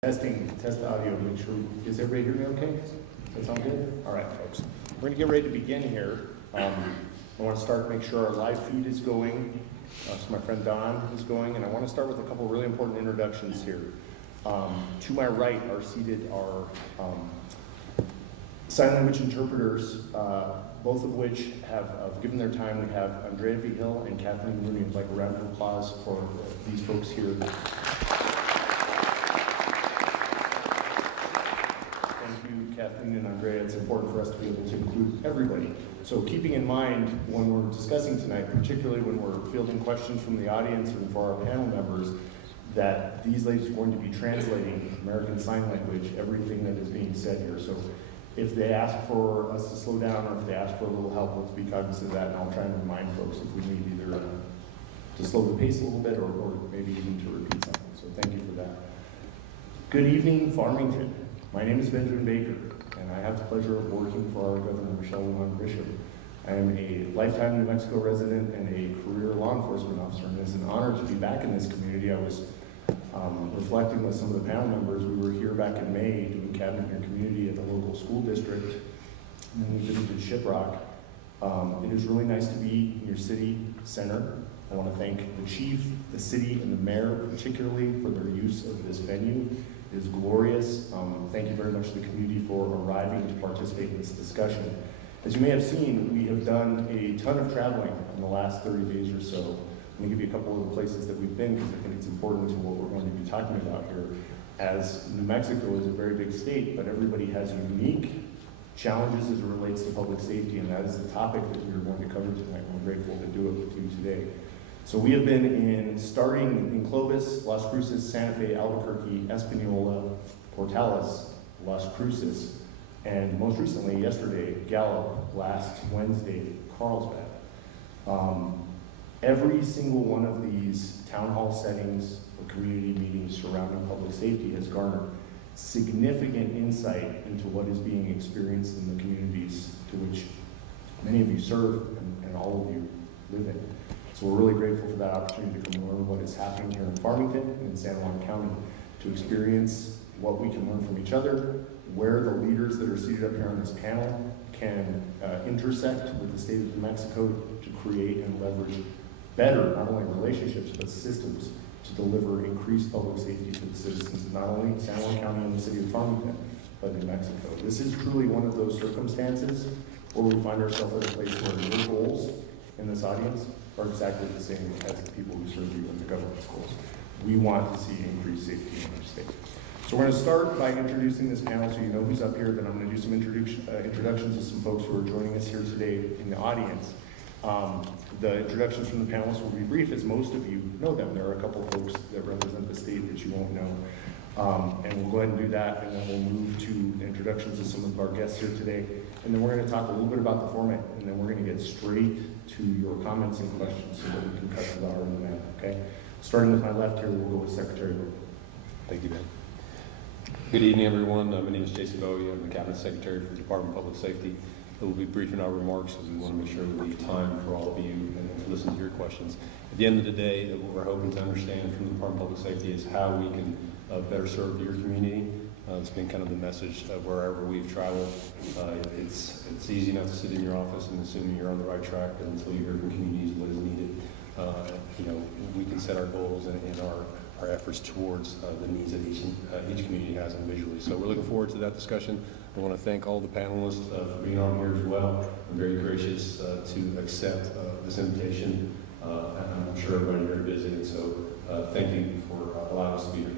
Test the audio, make sure, is everybody hear me okay? Does that sound good? All right, folks. We're gonna get ready to begin here. I wanna start, make sure our live feed is going. So my friend Don is going, and I wanna start with a couple really important introductions here. To my right are seated our sign language interpreters, both of which have given their time. We have Andrea Vigil and Kathleen Rooney. I'd like a round of applause for these folks here. Kathleen and Andrea, it's important for us to be able to include everybody. So keeping in mind when we're discussing tonight, particularly when we're fielding questions from the audience and for our panel members, that these ladies are going to be translating American Sign Language, everything that is being said here. So if they ask for us to slow down or if they ask for a little help, let's be cognizant of that, and I'll try and remind folks if we need either to slow the pace a little bit or maybe even to repeat something. So thank you for that. Good evening, Farmington. My name is Benjamin Baker, and I have the pleasure of working for our Governor, Michelle Lujan Grisham. I am a lifetime New Mexico resident and a career law enforcement officer, and it's an honor to be back in this community. I was reflecting with some of the panel members. We were here back in May doing Cabinet in Your Community at the local school district, and then we visited Shiprock. It is really nice to be in your city center. I want to thank the chief, the city, and the mayor particularly for their use of this venue. It is glorious. Thank you very much to the community for arriving to participate in this discussion. As you may have seen, we have done a ton of traveling in the last 30 days or so. I'm going to give you a couple of the places that we've been because I think it's important to what we're going to be talking about here. As New Mexico is a very big state, but everybody has unique challenges as it relates to public safety, and that is the topic that we are going to cover tonight. We're grateful to do it with you today. So we have been starting in Clovis, Las Cruces, Santa Fe, Albuquerque, Espanola, Portales, Las Cruces, and most recently, yesterday, Gallup, last Wednesday, Carlsbad. Every single one of these town hall settings or community meetings surrounding public safety has garnered significant insight into what is being experienced in the communities to which many of you serve and all of you live in. So we're really grateful for that opportunity to come learn what is happening here in Farmington and in San Juan County, to experience what we can learn from each other, where the leaders that are seated up here on this panel can intersect with the state of New Mexico to create and leverage better, not only relationships, but systems to deliver increased public safety to the citizens of not only San Juan County and the city of Farmington, but New Mexico. This is truly one of those circumstances where we find ourselves at a place where your goals in this audience are exactly the same as the people who serve you in the government schools. We want to see increased safety in our state. So we're going to start by introducing this panel so you know who's up here, then I'm going to do some introductions to some folks who are joining us here today in the audience. The introductions from the panelists will be brief, as most of you know them. There are a couple folks that represent the state that you won't know. And we'll go ahead and do that, and then we'll move to the introductions of some of our guests here today. And then we're going to talk a little bit about the format, and then we're going to get straight to your comments and questions so that we can cut to the heart of the matter, okay? Starting with my left here, we'll go with Secretary Rowe. Thank you, Ben. Good evening, everyone. My name is Jason Bowie. I'm the Cabinet Secretary for the Department of Public Safety. We'll be brief in our remarks because we want to make sure we leave time for all of you and to listen to your questions. At the end of the day, what we're hoping to understand from the Department of Public Safety is how we can better serve your community. It's been kind of the message of wherever we've traveled. It's easy not to sit in your office and assume you're on the right track until you hear from communities what is needed. We can set our goals and our efforts towards the needs that each community has individually. So we're looking forward to that discussion. I want to thank all the panelists for being on here as well. I'm very gracious to accept this invitation. I'm sure everybody very busy, and so thank you for allowing us to be here.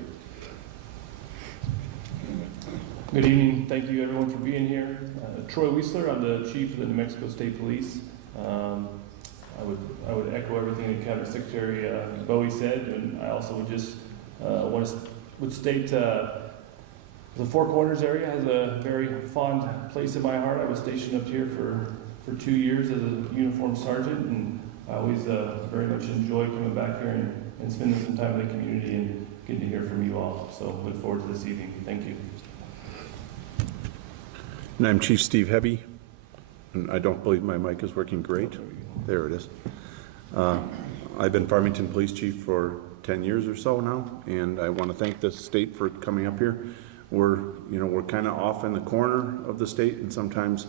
Good evening. Thank you, everyone, for being here. Troy Wiesler, I'm the Chief of the New Mexico State Police. I would echo everything that Cabinet Secretary Bowie said, and I also would just would state the Four Corners area has a very fond place in my heart. I was stationed up here for 2 years as a uniformed sergeant, and I always very much enjoy coming back here and spending some time with the community and getting to hear from you all. So look forward to this evening. Thank you. And I'm Chief Steve Hebby, and I don't believe my mic is working great. There it is. I've been Farmington Police Chief for 10 years or so now, and I want to thank the state for coming up here. We're kind of off in the corner of the state, and sometimes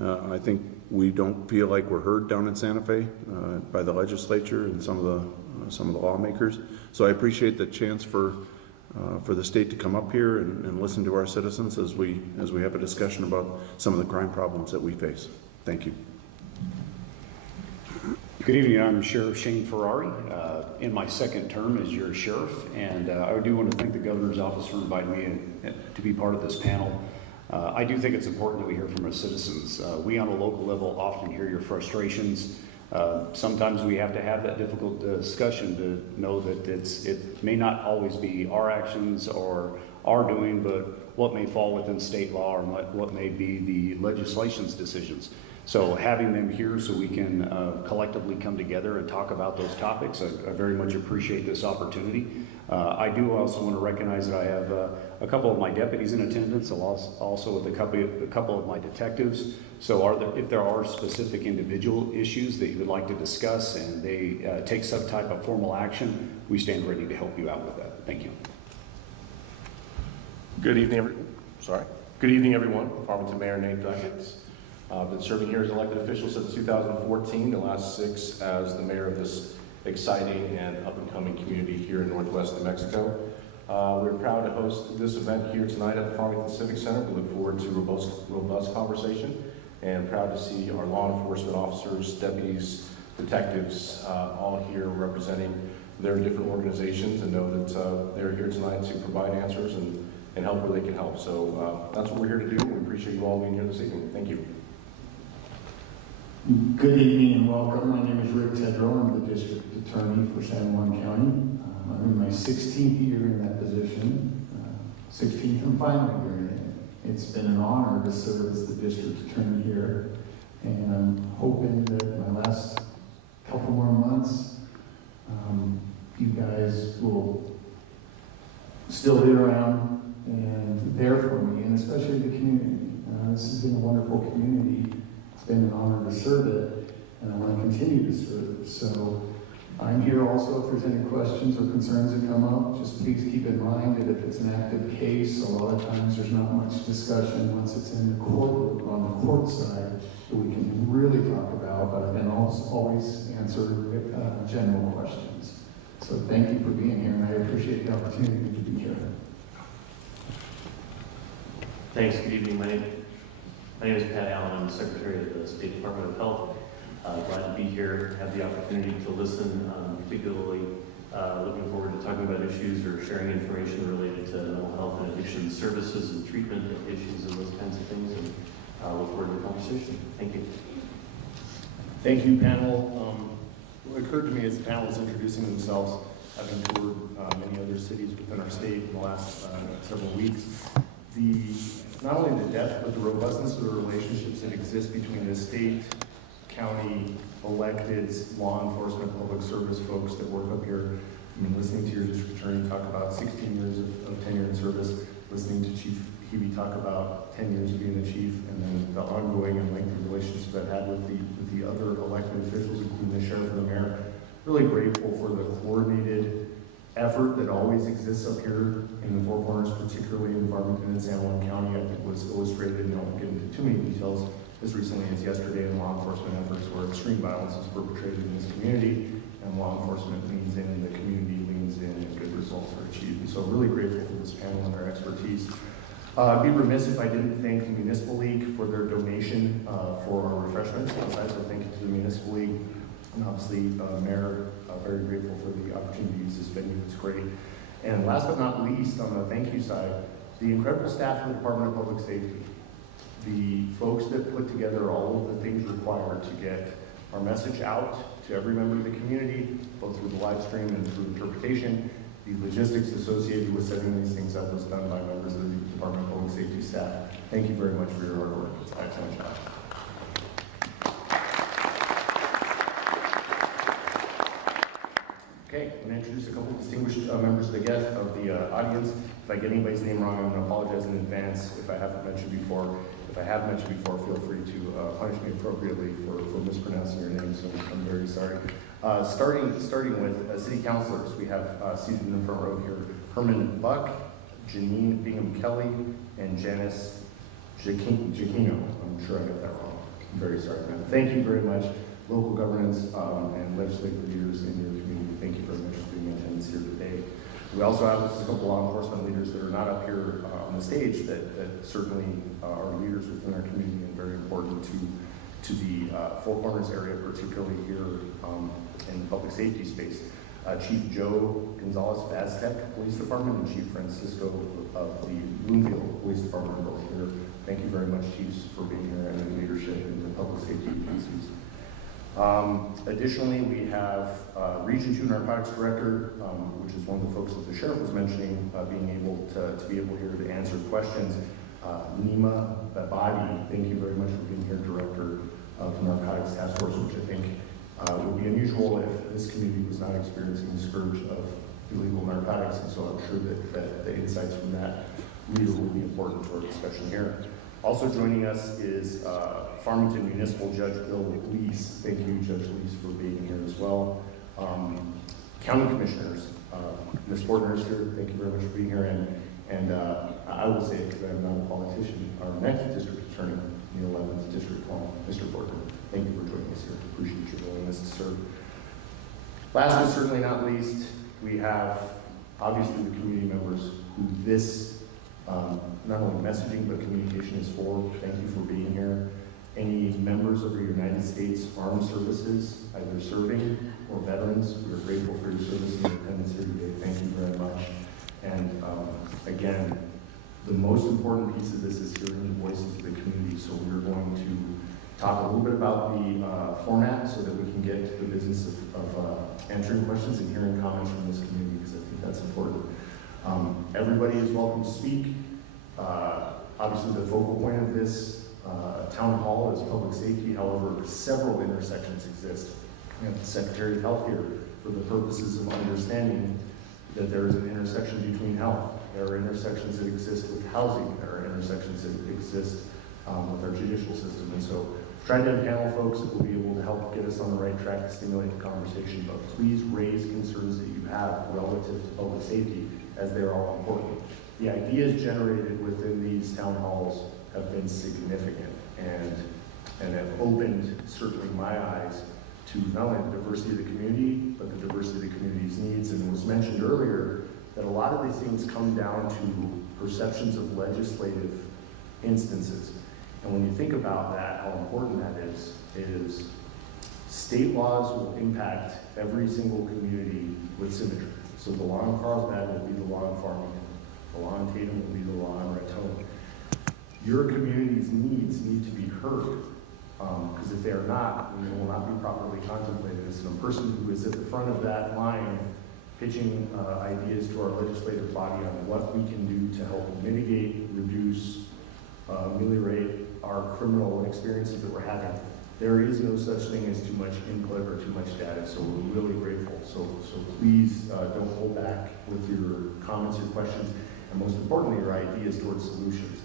I think we don't feel like we're heard down in Santa Fe by the legislature and some of the lawmakers. So I appreciate the chance for the state to come up here and listen to our citizens as we have a discussion about some of the crime problems that we face. Thank you. Good evening, I'm Sheriff Shane Ferrari, in my second term as your sheriff, and I do want to thank the governor's office for inviting me to be part of this panel. I do think it's important that we hear from our citizens. We on a local level often hear your frustrations. Sometimes we have to have that difficult discussion to know that it may not always be our actions or our doing, but what may fall within state law or what may be the legislation's decisions. So having them here so we can collectively come together and talk about those topics, I very much appreciate this opportunity. I do also want to recognize that I have a couple of my deputies in attendance, also with a couple of my detectives. So if there are specific individual issues that you would like to discuss and they take some type of formal action, we stand ready to help you out with that. Thank you. Good evening, Good evening, everyone. Farmington Mayor Nate Duckett. I've been serving here as elected official since 2014, the last 6 as the mayor of this exciting and up-and-coming community here in Northwest New Mexico. We're proud to host this event here tonight at the Farmington Civic Center. We look forward to robust conversation and proud to see our law enforcement officers, deputies, detectives, all here representing their different organizations, and know that they're here tonight to provide answers and help where they can help. So that's what we're here to do. We appreciate you all being here this evening. Thank you. Good evening and welcome. My name is Rick Tedrow. I'm the district attorney for San Juan County. I'm in my 16th year in that position, 16th and final year in it. It's been an honor to serve as the district attorney here, and I'm hoping that my last couple more months, you guys will still be around and there for me, and especially the community. This has been a wonderful community. It's been an honor to serve it, and I want to continue to serve it. So I'm here also if there's any questions or concerns that come up. Just please keep in mind that if it's an active case, a lot of times there's not much discussion once it's in the court, on the court side, that we can really talk about, but then also always answer general questions. So thank you for being here, and I appreciate the opportunity to be here. Thanks. Good evening. My name is Pat Allen. I'm the Secretary of the State Department of Health. Glad to be here, have the opportunity to listen, particularly looking forward to talking about issues or sharing information related to mental health and addiction services and treatment issues and those kinds of things, and look forward to the conversation. Thank you. Thank you, panel. What occurred to me as the panel was introducing themselves, having toured many other cities within our state in the last several weeks, not only the depth, but the robustness of the relationships that exist between the state, county, electeds, law enforcement, public service folks that work up here. I mean, listening to your district attorney talk about 16 years of tenure in service, listening to Chief Hebe talk about 10 years of being the chief, and then the ongoing and lengthy relationships that I've had with the other elected officials, including the sheriff and the mayor. Really grateful for the coordinated effort that always exists up here in the Four Corners, particularly in Farmington and San Juan County. I think was illustrated, and I won't get into too many details, as recently as yesterday in law enforcement efforts where extreme violence is perpetrated in this community, and law enforcement leans in, and the community leans in, and good results are achieved. And so really grateful for this panel and their expertise. I'd be remiss if I didn't thank the Municipal League for their donation for our refreshments. So thank you to the Municipal League, and obviously Mayor, very grateful for the opportunity to use this venue. It's great. And last but not least, on the thank you side, the incredible staff of the Department of Public Safety, the folks that put together all of the things required to get our message out to every member of the community, both through the live stream and through interpretation. The logistics associated with setting these things up was done by members of the Department of Public Safety staff. Thank you very much for your hard work. It's an excellent job. Okay, I'm going to introduce a couple of distinguished members of the audience. If I get anybody's name wrong, I'm going to apologize in advance. If I haven't mentioned before, feel free to punish me appropriately for mispronouncing your name. So I'm very sorry. Starting with city councilors, we have seated in the front row here, Herman Buck, Janine Bingham Kelly, and Janice Giacchino. I'm sure I got that wrong. I'm very sorry, man. Thank you very much, local governance and legislative leaders in your community. Thank you very much for being in attendance here today. We also have a couple law enforcement leaders that are not up here on the stage that certainly are leaders within our community and very important to the Four Corners area, particularly here in the public safety space. Chief Joe Gonzalez of Aztec Police Department and Chief Francisco of the Bloomfield Police Department are both here. Thank you very much, chiefs, for being here and in leadership in the public safety agencies. Additionally, we have Region 2 Narcotics Director, which is one of the folks that the sheriff was mentioning, being able to be able here to answer questions. Nima Babadi, thank you very much for being here, Director of the Narcotics Task Force, which I think would be unusual if this community was not experiencing the scourge of illegal narcotics, and so I'm sure that the insights from that leader will be important to our discussion here. Also joining us is Farmington Municipal Judge Bill Leese. Thank you, Judge Leese, for being here as well. County Commissioners, Ms. Fortner's here. Thank you very much for being here. And I will say it because I'm not a politician. Our next district attorney, the 11th District, Mr. Fortner. Thank you for joining us here. Appreciate your willingness to serve. Last but certainly not least, we have obviously the community members who this not only messaging but communication is for. Thank you for being here. Any members of our United States Armed Services, either serving or veterans, we are grateful for your service and independence here today. Thank you very much. And again, the most important piece of this is hearing the voices of the community. So we're going to talk a little bit about the format so that we can get to the business of answering questions and hearing comments from this community, because I think that's important. Everybody is welcome to speak. Obviously, the focal point of this town hall is public safety. However, several intersections exist. We have the Secretary of Health here for the purposes of understanding that there is an intersection between health. There are intersections that exist with housing. There are intersections that exist with our judicial system. And so trying to empanel folks that will be able to help get us on the right track to stimulate the conversation. But please raise concerns that you have relative to public safety, as they're all important. The ideas generated within these town halls have been significant and have opened certainly my eyes to not only the diversity of the community, but the diversity of the community's needs. And it was mentioned earlier that a lot of these things come down to perceptions of legislative instances. And when you think about that, how important that is state laws will impact every single community with symmetry. So the law in Carlsbad will be the law in Farmington. The law in Tatum will be the law in Raton. Your community's needs need to be heard, because if they are not, then they will not be properly contemplated. And so a person who is at the front of that line pitching ideas to our legislative body on what we can do to help mitigate, reduce, ameliorate our criminal experiences that we're having. There is no such thing as too much input or too much data, so we're really grateful. So please don't hold back with your comments or questions, and most importantly, your ideas towards solutions.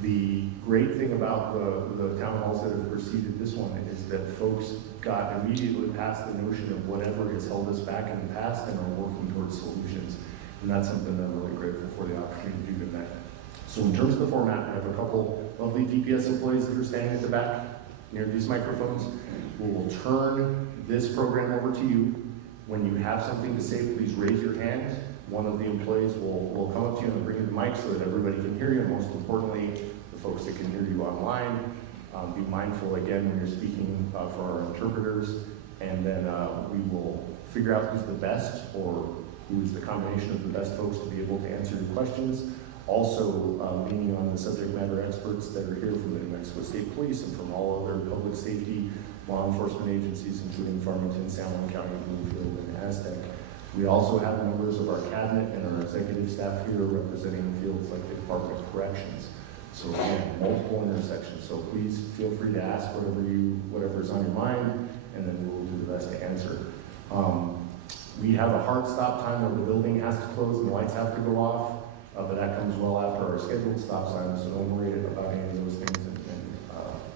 The great thing about the town halls that have preceded this one is that folks got immediately past the notion of whatever has held us back in the past and are working towards solutions. And that's something that I'm really grateful for the opportunity to do tonight. So in terms of the format, we have a couple lovely DPS employees that are standing at the back near these microphones. We will turn this program over to you. When you have something to say, please raise your hand. One of the employees will come up to you and bring you the mic so that everybody can hear you. And most importantly, the folks that can hear you online, be mindful again when you're speaking for our interpreters. And then we will figure out who's the best or who's the combination of the best folks to be able to answer your questions. Also leaning on the subject matter experts that are here from the New Mexico State Police and from all other public safety law enforcement agencies, including Farmington, San Juan County, Bloomfield, and Aztec. We also have members of our cabinet and our executive staff here representing fields like the Department of Corrections. So again, multiple intersections. So please feel free to ask whatever's on your mind, and then we'll do the best to answer. We have a hard stop time where the building has to close and the lights have to go off. But that comes well after our scheduled stop sign, so don't worry about any of those things, and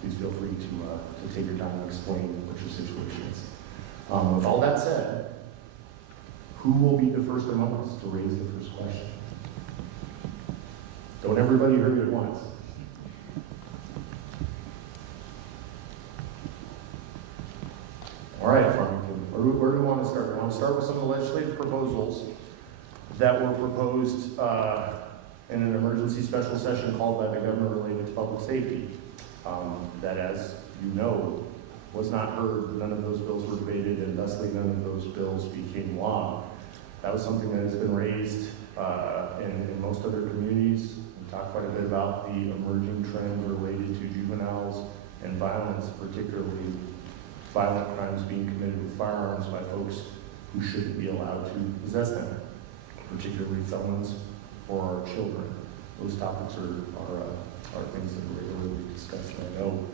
please feel free to take your time and explain what your situation is. With all that said, who will be the first among us to raise the first question? Don't everybody hurry at once. All right, Farmington, where do we want to start? We want to start with some of the legislative proposals that were proposed in an emergency special session called by the governor related to public safety. That, as you know, was not heard. None of those bills were debated, and thusly none of those bills became law. That was something that has been raised in most other communities. We talked quite a bit about the emerging trend related to juveniles and violence, particularly violent crimes being committed with firearms by folks who shouldn't be allowed to possess them, particularly felons or our children. Those topics are things that are regularly discussed, and I know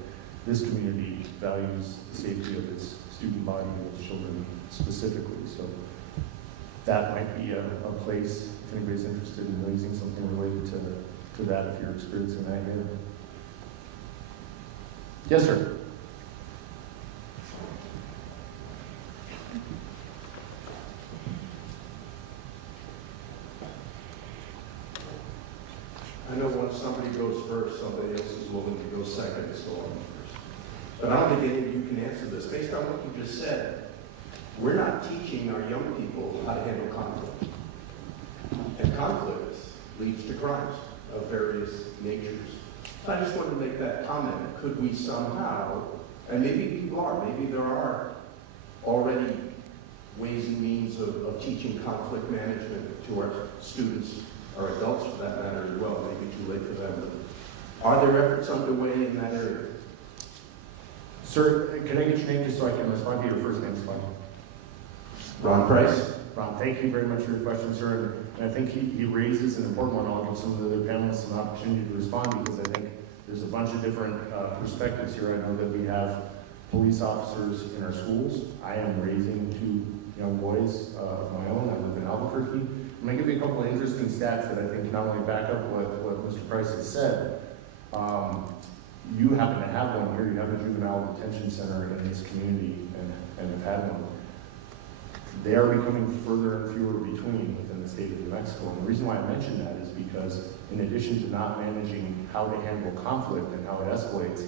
this community values the safety of its student body and its children specifically. So that might be a place, if anybody's interested in raising something related to that, if you're experiencing that here. Yes, sir. I know once somebody goes first, somebody else is willing to go second, so on first. But I don't think any of you can answer this. Based on what you just said, we're not teaching our young people how to handle conflict. And conflict leads to crimes of various natures. So I just wanted to make that comment. Could we somehow, and maybe people are, maybe there are already ways and means of teaching conflict management to our students, or adults for that matter as well, maybe too late for them. But are there efforts underway in that area? Sir, can I get your name just so I can respond to your first name? Fine. Ron Price? Ron, thank you very much for your question, sir. And I think he raises an important one. I'll give some of the other panelists an opportunity to respond because I think there's a bunch of different perspectives here. I know that we have police officers in our schools. I am raising 2 young boys of my own. I live in Albuquerque. I'm going to give you a couple of interesting stats that I think not only back up what Mr. Price has said. You happen to have one here. You have a juvenile detention center in this community and have had one. They are becoming further and fewer between within the state of New Mexico. And the reason why I mention that is because in addition to not managing how to handle conflict and how it escalates,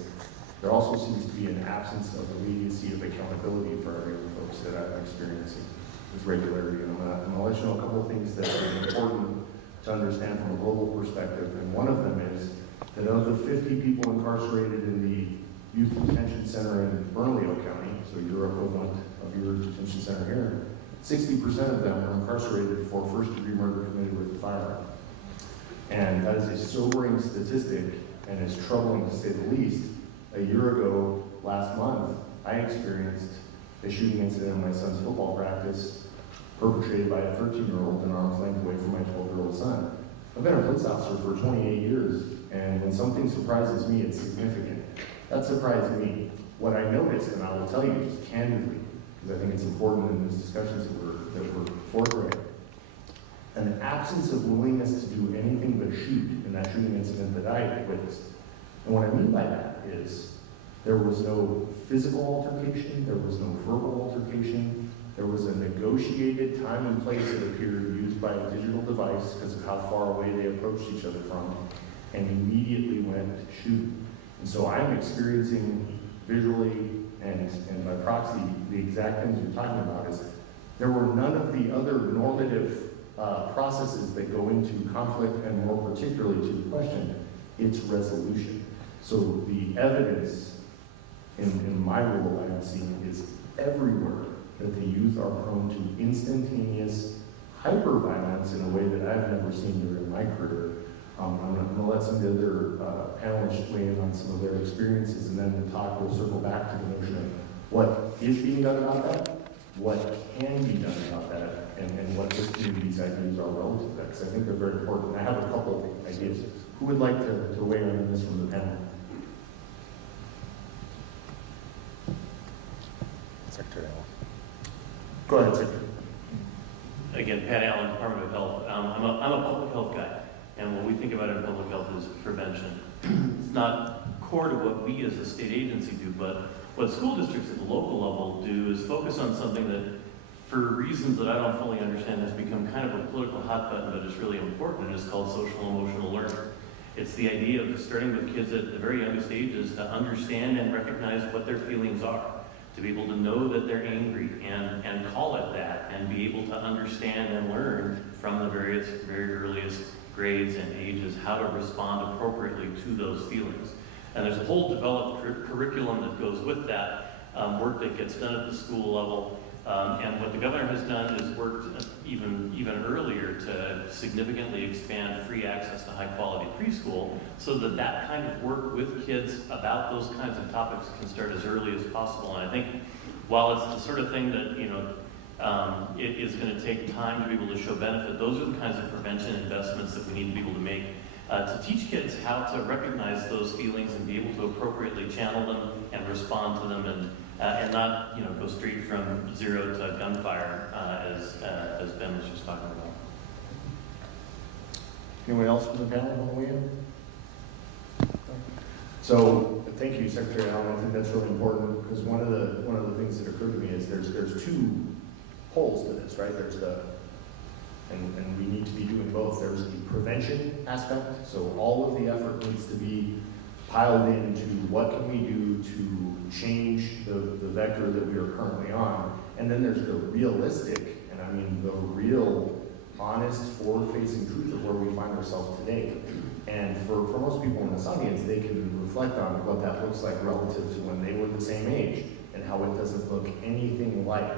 there also seems to be an absence of immediacy of accountability for our young folks that I'm experiencing with regularity. And I'm going to let you know a couple of things that are important to understand from a global perspective. And one of them is that of the 50 people incarcerated in the youth detention center in Bernalillo County, so your equivalent of your detention center here, 60% of them are incarcerated for first-degree murder committed with a firearm. And that is a sobering statistic and is troubling to say the least. A year ago, last month, I experienced a shooting incident in my son's football practice perpetrated by a 13-year-old an arm's length away from my 12-year-old son. I've been a police officer for 28 years, and when something surprises me, it's significant. That surprised me. What I noticed, and I will tell you just candidly, because I think it's important in these discussions that we're forthright, an absence of willingness to do anything but shoot in that shooting incident that I witnessed. And what I mean by that is there was no physical altercation, there was no verbal altercation, there was a negotiated time and place, it appeared, used by a digital device because of how far away they approached each other from, and immediately went to shoot. And so I'm experiencing visually and by proxy the exact things you're talking about is there were none of the other normative processes that go into conflict and more particularly to the question, its resolution. So the evidence in my role I'm seeing is everywhere that the youth are prone to instantaneous hyper-violence in a way that I've never seen during my career. I'm going to let some of the other panelists weigh in on some of their experiences, and then we'll circle back to the notion of what is being done about that, what can be done about that, and what this community's ideas are relative to that, because I think they're very important. I have a couple of ideas. Who would like to weigh in on this from the panel? Secretary Allen. Go ahead, Secretary. Again, Pat Allen, Department of Health. I'm a public health guy, and what we think about in public health is prevention. It's not core to what we as a state agency do, but What school districts at the local level do is focus on something that, for reasons that I don't fully understand, has become kind of a political hot button, but it's really important, and it's called social emotional learning. It's the idea of starting with kids at the very youngest ages to understand and recognize what their feelings are, to be able to know that they're angry and call it that, and be able to understand and learn from the very earliest grades and ages how to respond appropriately to those feelings. And there's a whole developed curriculum that goes with that, work that gets done at the school level. And what the governor has done is worked even earlier to significantly expand free access to high quality preschool, so that that kind of work with kids about those kinds of topics can start as early as possible. And I think while it's the sort of thing that, it is going to take time to be able to show benefit, those are the kinds of prevention investments that we need to be able to make to teach kids how to recognize those feelings and be able to appropriately channel them and respond to them, and not go straight from zero to gunfire as Ben was just talking about. Anyone else from the panel want to weigh in? So, thank you, Secretary Allen. I think that's really important, because one of the things that occurred to me is there's two poles to this, right? There's and we need to be doing both. There's the prevention aspect, so all of the effort needs to be piled into what can we do to change the vector that we are currently on. And then there's the realistic, and I mean the real, honest, forward-facing truth of where we find ourselves today. And for most people in this audience, they can reflect on what that looks like relative to when they were the same age, and how it doesn't look anything like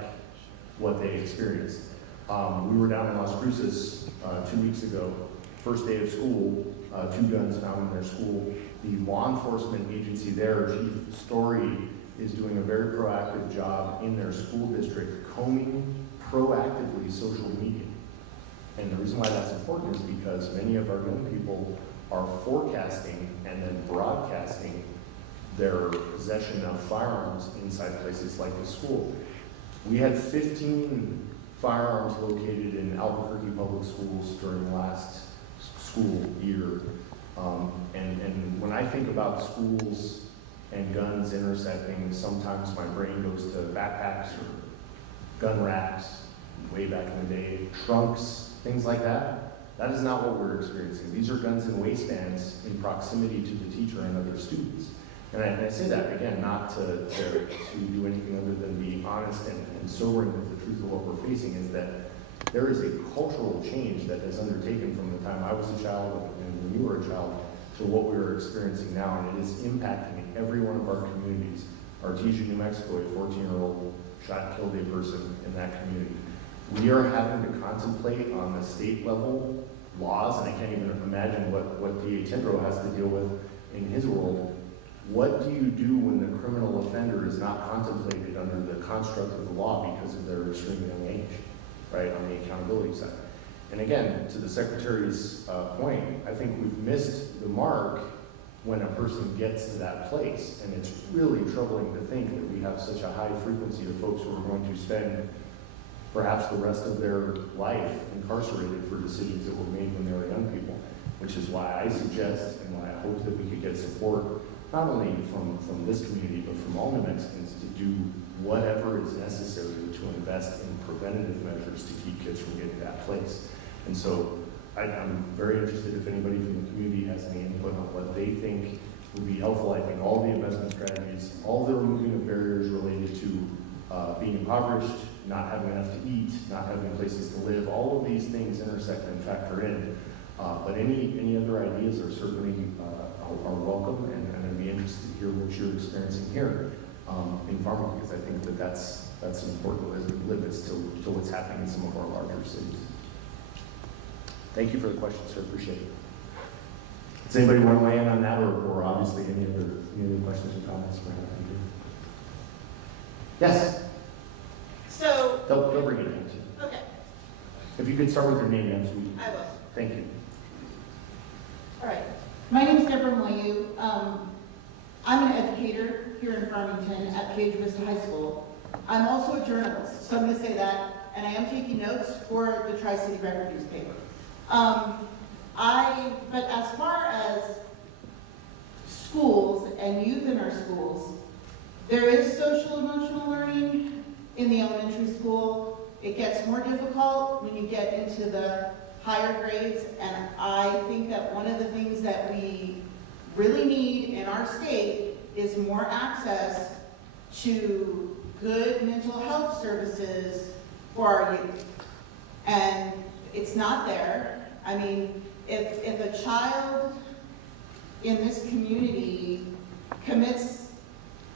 what they experienced. We were down in Las Cruces 2 weeks ago, first day of school, 2 guns found in their school. The law enforcement agency there, Chief Story, is doing a very proactive job in their school district, combing proactively social media. And the reason why that's important is because many of our young people are forecasting and then broadcasting their possession of firearms inside places like the school. We had 15 firearms located in Albuquerque Public Schools during last school year. And when I think about schools and guns intersecting, sometimes my brain goes to backpacks or gun racks, way back in the day, trunks, things like that. That is not what we're experiencing. These are guns in waistbands in proximity to the teacher and other students. And I say that, again, not to do anything other than be honest and sobering with the truth of what we're facing, is that there is a cultural change that has undertaken from the time I was a child and when you were a child to what we are experiencing now, and it is impacting every one of our communities. Artesia, New Mexico, a 14-year-old shot and killed a person in that community. We are having to contemplate on the state level laws, and I can't even imagine what DA Tendro has to deal with in his world. What do you do when the criminal offender is not contemplated under the construct of the law because of their extreme young age, right, on the accountability side? And again, to the Secretary's point, I think we've missed the mark when a person gets to that place. And it's really troubling to think that we have such a high frequency of folks who are going to spend perhaps the rest of their life incarcerated for decisions that were made when they were young people, which is why I suggest and why I hope that we could get support not only from this community, but from all New Mexicans, to do whatever is necessary to invest in preventative measures to keep kids from getting to that place. And so I'm very interested if anybody from the community has any input on what they think would be helpful. I think all the investment strategies, all the removing of barriers related to being impoverished, not having enough to eat, not having places to live, all of these things intersect and factor in. But any other ideas are certainly are welcome, and I'd be interested to hear what you're experiencing here in Farmington, because I think that's important as we live as to what's happening in some of our larger cities. Thank you for the question, sir. Appreciate it. Does anybody want to weigh in on that, or obviously any other questions or comments for him? Yes. So. They'll bring it in too. Okay, If you could start with your name, ma'am, sweetie. I will. Thank you. All right. My name is Deborah Moyu. I'm an educator here in Farmington at Cage Vista High School. I'm also a journalist, so I'm going to say that, and I am taking notes for the Tri-City Record newspaper. But as far as schools and youth in our schools, There is social emotional learning in the elementary school. It gets more difficult when you get into the higher grades, and I think that one of the things that we really need in our state is more access to good mental health services for our youth. And it's not there. I mean, if a child in this community commits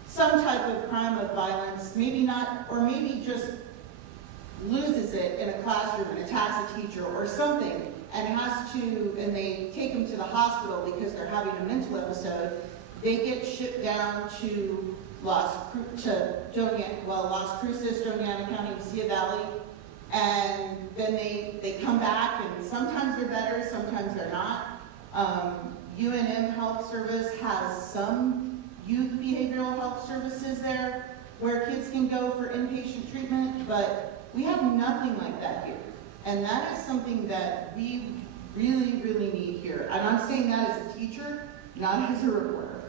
some type of crime of violence, maybe not, or maybe just loses it in a classroom and attacks a teacher or something, and and they take them to the hospital because they're having a mental episode, they get shipped down to Las Cruces, Joniana County, Lucia Valley, and then they come back, and sometimes they're better, sometimes they're not. UNM Health Service has some youth behavioral health services there where kids can go for inpatient treatment, but we have nothing like that here. And that is something that we really, really need here. And I'm saying that as a teacher, not as a reporter.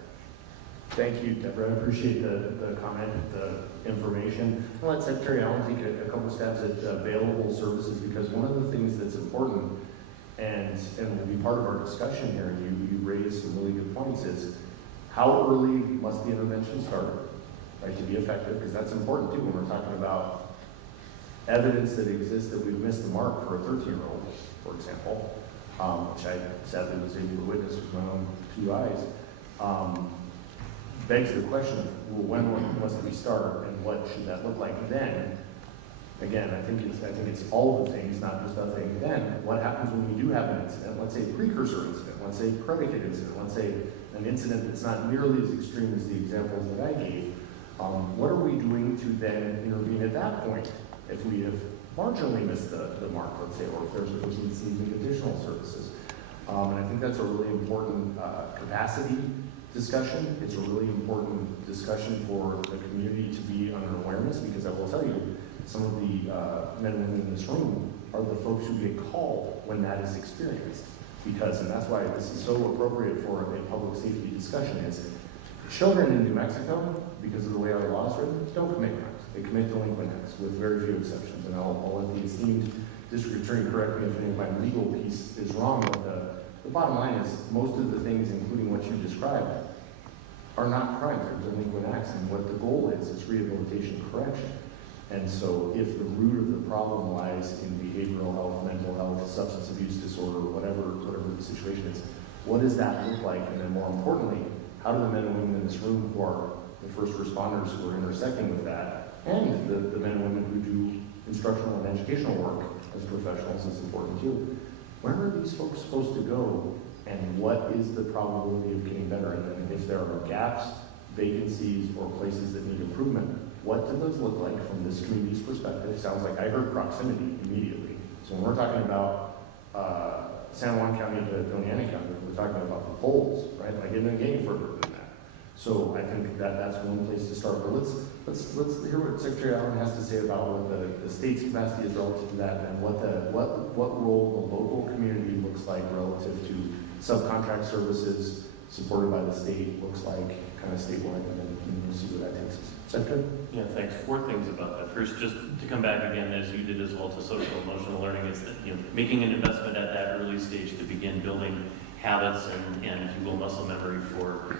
Thank you, Deborah. I appreciate the comment, the information. I'll let Secretary Allen take a couple stabs at available services, because one of the things that's important and will be part of our discussion here, and you raised some really good points, is how early must the intervention start, right, to be effective? Because that's important too when we're talking about evidence that exists that we've missed the mark for a 13-year-old, for example, which I sadly was able to witness with my own 2 eyes. Begs the question of, well, when must we start, and what should that look like then? Again, I think it's all of the things, not just a thing. Then, what happens when we do have an incident? Let's say a precursor incident, let's say a predicate incident, let's say an incident that's not nearly as extreme as the examples that I gave. What are we doing to then intervene at that point? If we have marginally missed the mark, let's say, or if there's a person that's needing additional services. And I think that's a really important capacity discussion. It's a really important discussion for the community to be under awareness, because I will tell you, some of the men and women in this room are the folks who get called when that is experienced. And that's why this is so appropriate for a public safety discussion, is children in New Mexico, because of the way our law is written, don't commit crimes. They commit delinquent acts, with very few exceptions. And I'll let the esteemed district attorney correct me if any of my legal piece is wrong, but the bottom line is most of the things, including what you described, are not crimes, they're delinquent acts, and what the goal is rehabilitation, correction. And so if the root of the problem lies in behavioral health, mental health, substance abuse disorder, whatever the situation is, what does that look like? And then more importantly, how do the men and women in this room who are the first responders who are intersecting with that, and the men and women who do instructional and educational work as professionals is important too. Where are these folks supposed to go, and what is the probability of getting better? And then if there are gaps, vacancies, or places that need improvement, what do those look like from this community's perspective? Sounds like I heard proximity immediately. So when we're talking about San Juan County to Joniana County, we're talking about the polls, right? Like, it isn't getting further than that. So I think that's one place to start. But let's hear what Secretary Allen has to say about what the state's capacity is relative to that, and what role the local community looks like relative to subcontract services supported by the state looks like, kind of statewide, and then we'll see where that takes us. Secretary? Yeah, thanks. 4 things about that. First, just to come back again, as you did as well, to social emotional learning, is that, making an investment at that early stage to begin building habits and if you will, muscle memory for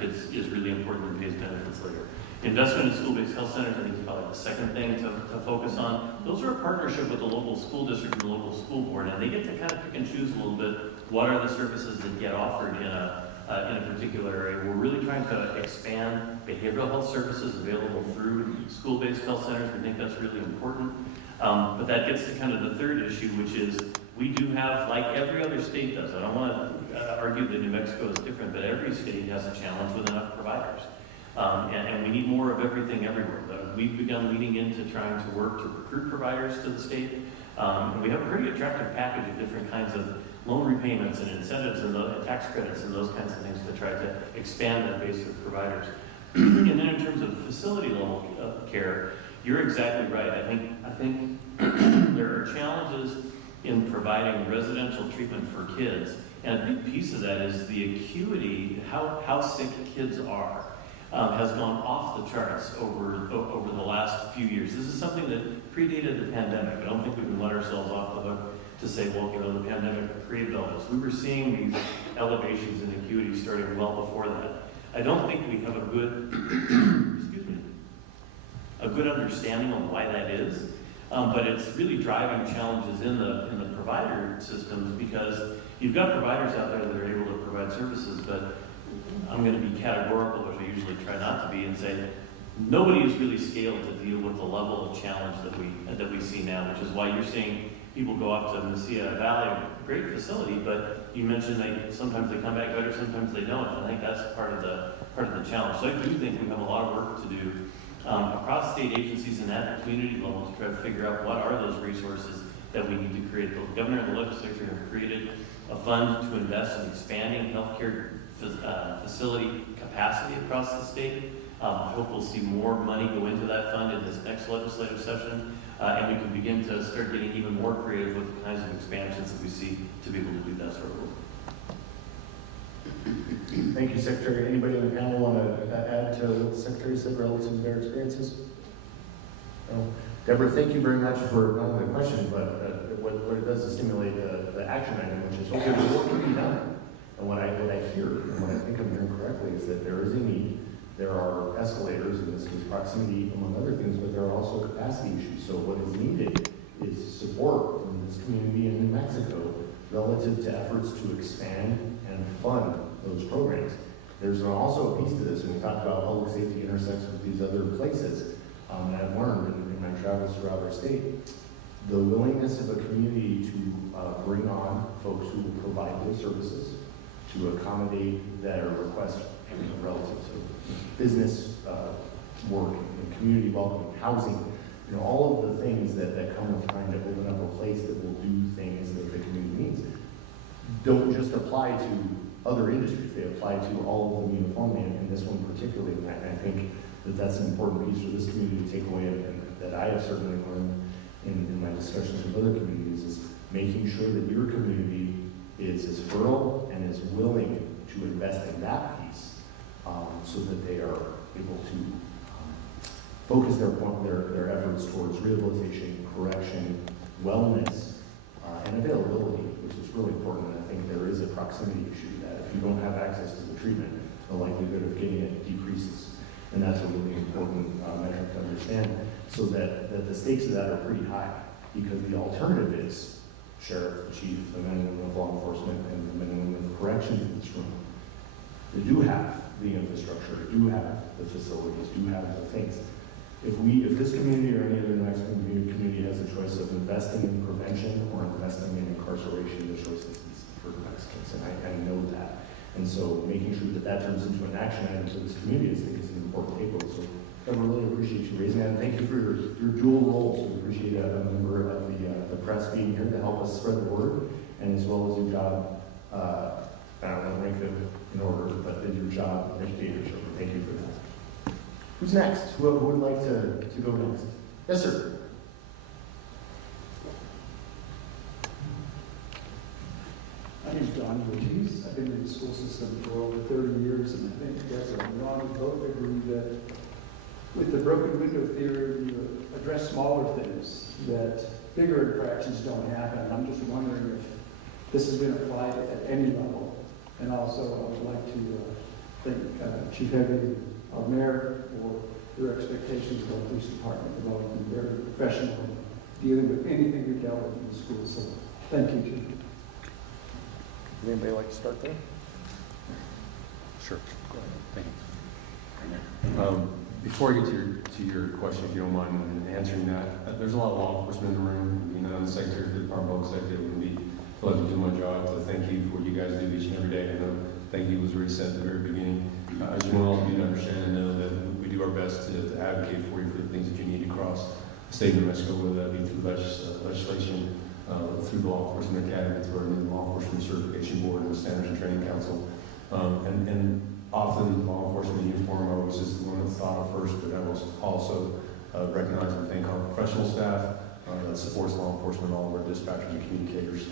kids is really important and pays benefits later. Investment in school-based health centers, I think, is probably the second thing to focus on. Those are a partnership with the local school district and the local school board, and they get to kind of pick and choose a little bit what are the services that get offered in a particular area. We're really trying to expand behavioral health services available through school-based health centers. We think that's really important. But that gets to kind of the third issue, which is we do have, like every other state does, I don't want to argue that New Mexico is different, but every state has a challenge with enough providers. And we need more of everything everywhere. We've begun leading into trying to work to recruit providers to the state. And we have a pretty attractive package of different kinds of loan repayments and incentives and tax credits and those kinds of things to try to expand that base of providers. And then in terms of facility level care, you're exactly right. I think there are challenges in providing residential treatment for kids, and a big piece of that is the acuity, how sick kids are. has gone off the charts over the last few years. This is something that predated the pandemic. I don't think we can let ourselves off the hook to say, well, you know, the pandemic created all this. We were seeing these elevations in acuity starting well before that. I don't think we have a good, excuse me, a good understanding on why that is, but it's really driving challenges in the provider systems, because you've got providers out there that are able to provide services, but I'm going to be categorical, which I usually try not to be, and say nobody is really scaled to deal with the level of challenge that we see now, which is why you're seeing people go off to Mesilla Valley, great facility, but you mentioned sometimes they come back better, sometimes they don't. And I think that's part of the challenge. So I do think we have a lot of work to do across state agencies and at the community level to try to figure out what are those resources that we need to create. The governor and the legislature have created a fund to invest in expanding healthcare facility capacity across the state. I hope we'll see more money go into that fund in this next legislative session, and we can begin to start getting even more creative with the kinds of expansions that we see to be able to do that sort of work. Thank you, Secretary. Anybody on the panel want to add to what the Secretary said relative to their experiences? No. Deborah, thank you very much for not only the question, but what it does is stimulate the action item, which is, okay, well, what can be done? And what I hear, and what I think I'm hearing correctly, is that there is a need. There are escalators, in this case proximity, among other things, but there are also capacity issues. So what is needed is support from this community in New Mexico relative to efforts to expand and fund those programs. There's also a piece to this, when we talk about public safety intersects with these other places, and I've learned in my travels throughout our state, the willingness of a community to bring on folks who will provide those services, to accommodate their requests relative to business work and community welcoming, housing, you know, all of the things that come with trying to open up a place that will do things that the community needs, don't just apply to other industries, they apply to all of them uniformly, and this one particularly. And I think that that's an important piece for this community to take away, and that I have certainly learned in my discussions with other communities, is making sure that your community is as fertile and as willing to invest in that piece, so that they are able to focus their efforts towards rehabilitation, correction, wellness, and availability, which is really important. And I think there is a proximity issue that if you don't have access to the treatment, the likelihood of getting it decreases. And that's a really important metric to understand, so that the stakes of that are pretty high, because the alternative is sheriff, the chief, the men and women of law enforcement, and the men and women of corrections in this room. They do have the infrastructure, do have the facilities, do have the things. If this community or any other Mexican community has a choice of investing in prevention or investing in incarceration, the choice is easy for the Mexicans, and I know that. And so making sure that turns into an action item to this community, I think, is an important takeaway. So I really appreciate you raising that, and thank you for your dual roles. We appreciate a member of the press being here to help us spread the word, and as well as your job, I don't know, rank it in order, but your job, educator, so thank you for that. Who's next? Who would like to go next? Yes, sir. My name is John Ortiz. I've been in the school system for over 30 years, and I think that's a wrong both agree that with the broken window theory, you address smaller things, that bigger infractions don't happen. I'm just wondering if this has been applied at any level. And also, I would like to thank Chief Heavy and our mayor for their expectations of our police department, developing very professional, dealing with anything we dealt with in the school. So thank you, Chief. Would anybody like to start there? Sure. Go ahead. Thank you. Before I get to your question, if you don't mind answering that, there's a lot of law enforcement in the room. You know, I'm the secretary for the Department of Public Safety. It would be glad to do my job. So thank you for what you guys do each and every day. I know thank you was already said at the very beginning. I just want all of you to understand and know that we do our best to advocate for you for the things that you need across the state of New Mexico, whether that be through legislation, through the Law Enforcement Academy, through our new Law Enforcement Certification Board and the Standards and Training Council. And often law enforcement uniform always is the one that's thought of first, but I will also recognize and thank our professional staff that supports law enforcement, all of our dispatchers and communicators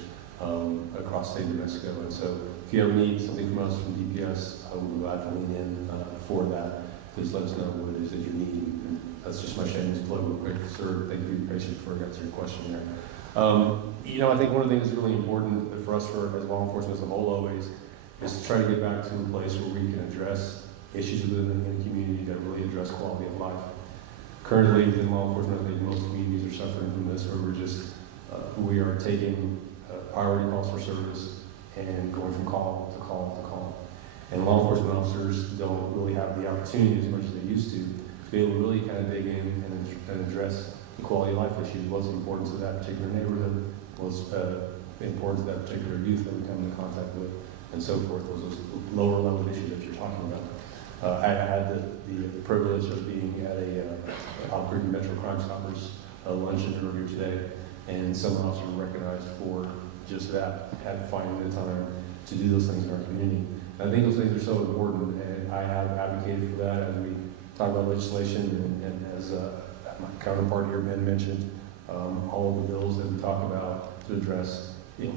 across the state of New Mexico. And so if you ever need something from us from DPS, I will be glad to lean in for that. please let us know what it is that you need. And that's just my shameless plug real quick, sir. Thank you for your patience before I got to your question there. I think one of the things that's really important for us, as law enforcement as a whole always, is to try to get back to a place where we can address issues within the community that really address quality of life. Currently, within law enforcement, I think most communities are suffering from this, where we are taking priority calls for service and going from call to call to call. And law enforcement officers don't really have the opportunity as much as they used to be able to really kind of dig in and address the quality of life issues. What's the importance of that particular neighborhood? What's the importance of that particular youth that we come into contact with? And so forth, those lower level issues that you're talking about. I had the privilege of being at a Albuquerque Metro Crime Stoppers luncheon earlier today, and some officers were recognized for just that, finding the time to do those things in our community. And I think those things are so important, and I have advocated for that as we talk about legislation, and as my counterpart here, Ben, mentioned, all of the bills that we talk about to address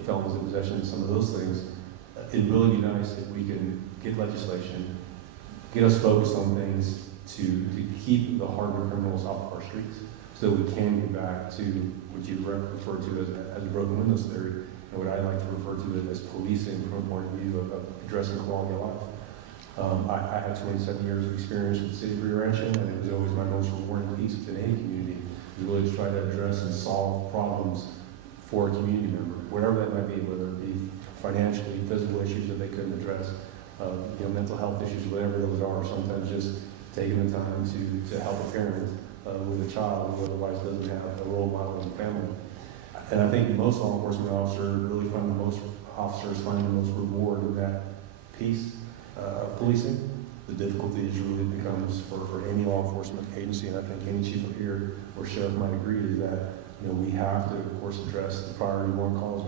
felons in possession and some of those things. It'd really be nice if we can get legislation, get us focused on things to keep the hardened criminals off of our streets, so we can get back to what you refer to as a broken windows theory, and what I like to refer to it as policing from a point of view of addressing quality of life. I had 27 years of experience with the city of Recreational, and it was always my most rewarding piece within any community, is really to try to address and solve problems for a community member, whatever that might be, whether it be financially, physical issues that they couldn't address, mental health issues, whatever those are. Sometimes just taking the time to help a parent with a child who otherwise doesn't have a role model in the family. And I think most law enforcement officers find the most reward in that piece of policing. The difficulty is really becomes for any law enforcement agency, and I think any chief up here or sheriff might agree, is that we have to, of course, address the priority one calls,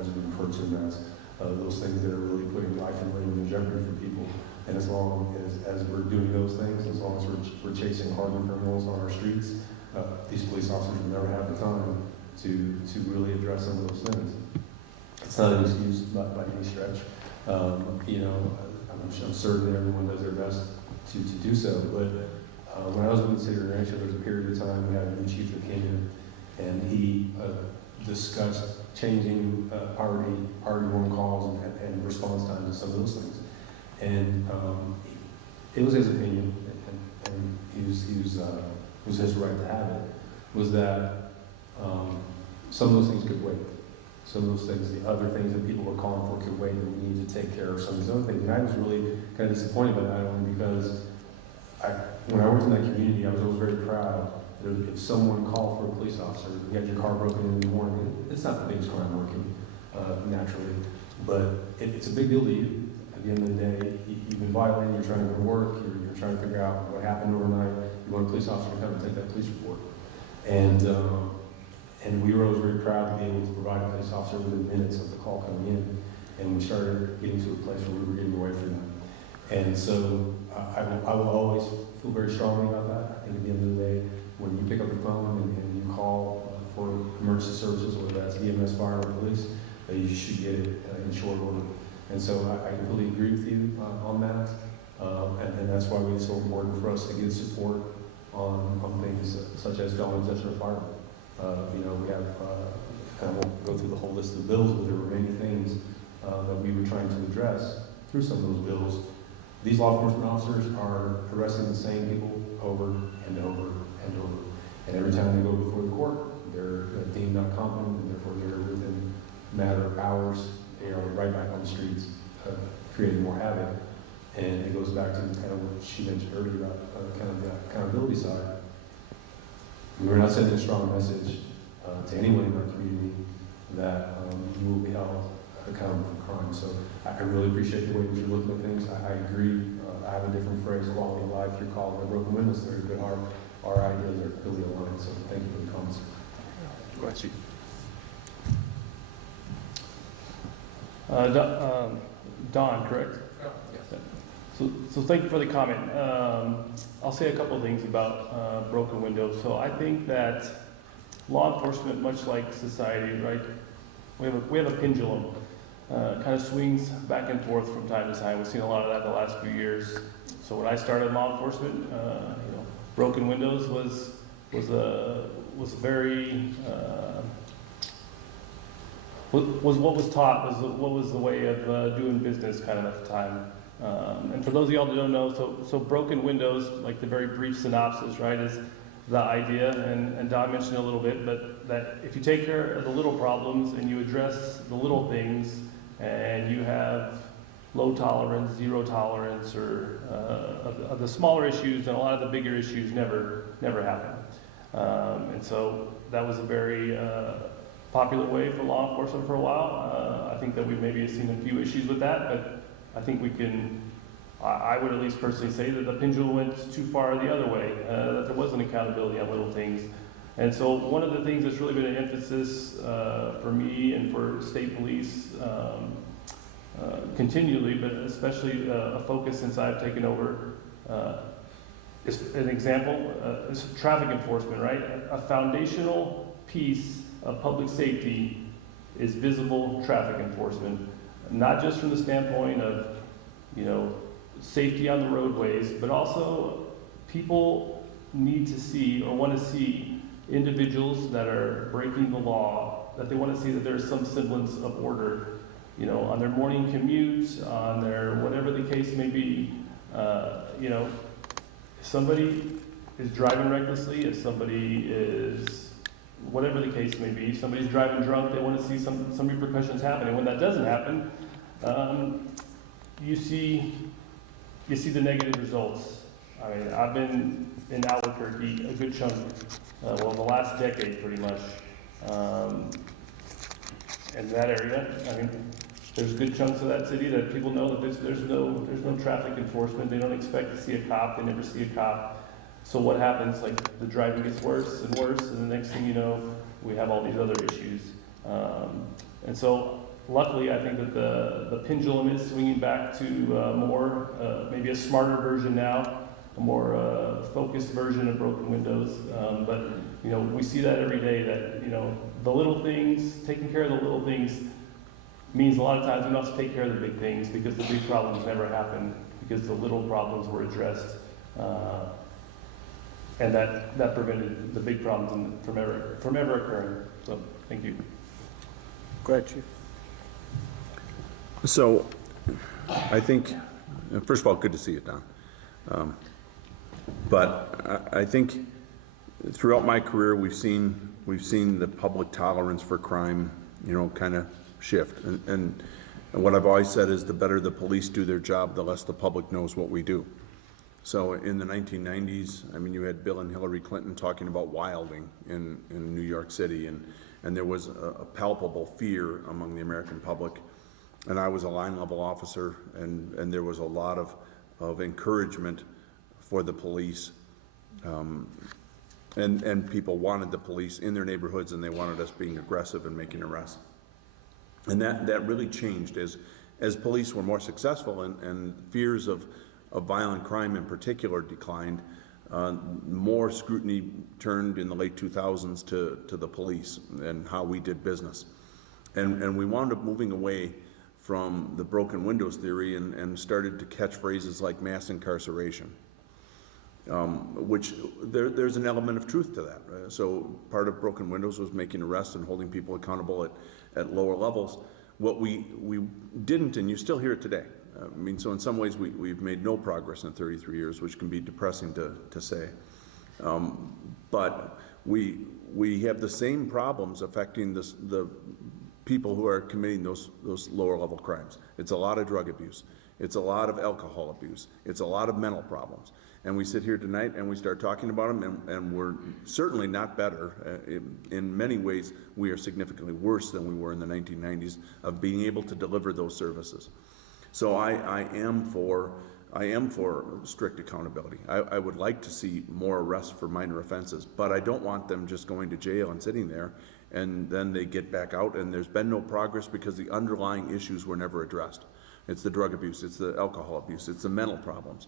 as we refer to them as those things that are really putting life and limb in jeopardy for people. And as long as we're doing those things, as long as we're chasing hardened criminals on our streets, these police officers will never have the time to really address some of those things. It's not an excuse by any stretch. I'm certain everyone does their best to do so, but when I was with the city of Rancho, there was a period of time we had a new chief that came in, and he discussed changing priority one calls and response times and some of those things. And it was his opinion, and it was his right to have it, was that some of those things could wait. Some of those things, the other things that people were calling for could wait, and we need to take care of some of these other things. And I was really kind of disappointed by that, only because when I worked in that community, I was always very proud that if someone called for a police officer, you had your car broken in the morning, it's not the biggest crime working, naturally, but it's a big deal to you. At the end of the day, you've been violating, you're trying to go to work, you're trying to figure out what happened overnight, you want a police officer to come and take that police report. And we were always very proud to be able to provide a police officer within minutes of the call coming in. And we started getting to a place where we were getting away from that. And so I will always feel very strongly about that. I think at the end of the day, when you pick up the phone and you call for emergency services, whether that's EMS, fire, or police, you should get it in short order. And so I completely agree with you on that. And that's why it's so important for us to get support on things such as felon possession of firearms. We have, I won't go through the whole list of bills, but there were many things that we were trying to address through some of those bills. These law enforcement officers are arresting the same people over and over and over. And every time they go before the court, they're deemed not competent, and therefore they're within a matter of hours, they are right back on the streets, creating more havoc. And it goes back to kind of what she mentioned earlier about kind of the accountability side. We're not sending a strong message to anyone in our community that you will be held accountable for crime. So I really appreciate the way that you're looking at things. I agree. I have a different phrase, quality of life. You're calling it broken windows theory, but our ideas are really aligned. So thank you for the comments. Go ahead, Chief. Don, correct? Yes. So thank you for the comment. I'll say a couple of things about broken windows. So I think that law enforcement, much like society, right? We have a pendulum. kind of swings back and forth from time to time. We've seen a lot of that the last few years. So when I started law enforcement, broken windows was very was what was taught, was what was the way of doing business kind of at the time. And for those of y'all that don't know, so broken windows, like the very brief synopsis, right, is the idea, and Don mentioned a little bit, but that if you take care of the little problems and you address the little things, and you have low tolerance, zero tolerance, or of the smaller issues, and a lot of the bigger issues never happen. And so that was a very popular way for law enforcement for a while. I think that we maybe have seen a few issues with that, but I think we can, I would at least personally say that the pendulum went too far the other way, that there wasn't accountability on little things. And so one of the things that's really been an emphasis for me and for state police continually, but especially a focus since I've taken over, is an example, is traffic enforcement, right? A foundational piece of public safety is visible traffic enforcement, not just from the standpoint of, safety on the roadways, but also people need to see or want to see individuals that are breaking the law, that they want to see that there's some semblance of order, on their morning commute, on their whatever the case may be. If somebody is driving recklessly, if somebody is, whatever the case may be, if somebody's driving drunk, they want to see some repercussions happen. And when that doesn't happen, you see the negative results. I mean, I've been in Albuquerque a good chunk, the last decade pretty much, in that area. I mean, there's good chunks of that city that people know that there's no traffic enforcement. They don't expect to see a cop. They never see a cop. So what happens? Like, the driving gets worse and worse, and the next thing you know, we have all these other issues. And so luckily, I think that the pendulum is swinging back to more, maybe a smarter version now, a more focused version of broken windows. But we see that every day, that the little things, taking care of the little things means a lot of times we don't have to take care of the big things, because the big problems never happen, because the little problems were addressed. And that prevented the big problems from ever occurring. So, thank you. Go ahead, Chief. So, I think, first of all, good to see you, Don. But I think throughout my career, we've seen the public tolerance for crime, kind of shift. And what I've always said is, the better the police do their job, the less the public knows what we do. So in the 1990s, I mean, you had Bill and Hillary Clinton talking about wilding in New York City, and there was a palpable fear among the American public. And I was a line level officer, and there was a lot of encouragement for the police. And people wanted the police in their neighborhoods, and they wanted us being aggressive and making arrests. And that really changed as police were more successful, and fears of violent crime in particular declined. More scrutiny turned in the late 2000s to the police and how we did business. And we wound up moving away from the broken windows theory and started to catch phrases like mass incarceration, which there's an element of truth to that. So part of broken windows was making arrests and holding people accountable at lower levels. What we didn't, and you still hear it today, I mean, so in some ways we've made no progress in 33 years, which can be depressing to say. But we have the same problems affecting the people who are committing those lower level crimes. It's a lot of drug abuse. It's a lot of alcohol abuse. It's a lot of mental problems. And we sit here tonight and we start talking about them, and we're certainly not better. In many ways, we are significantly worse than we were in the 1990s of being able to deliver those services. So I am for strict accountability. I would like to see more arrests for minor offenses, but I don't want them just going to jail and sitting there, and then they get back out, and there's been no progress because the underlying issues were never addressed. It's the drug abuse, it's the alcohol abuse, it's the mental problems.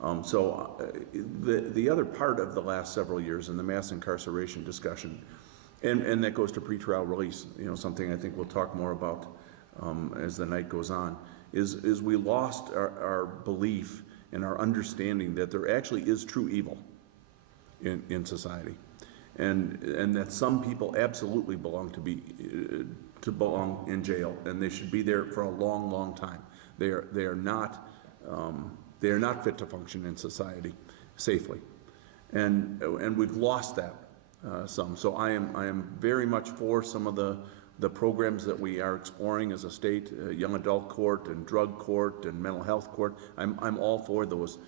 The other part of the last several years in the mass incarceration discussion, and that goes to pretrial release, something I think we'll talk more about as the night goes on, is we lost our belief and our understanding that there actually is true evil in society. And that some people absolutely belong to belong in jail, and they should be there for a long, long time. They are not fit to function in society safely, and we've lost that some. So I am very much for some of the programs that we are exploring as a state, young adult court and drug court and mental health court. I'm all for those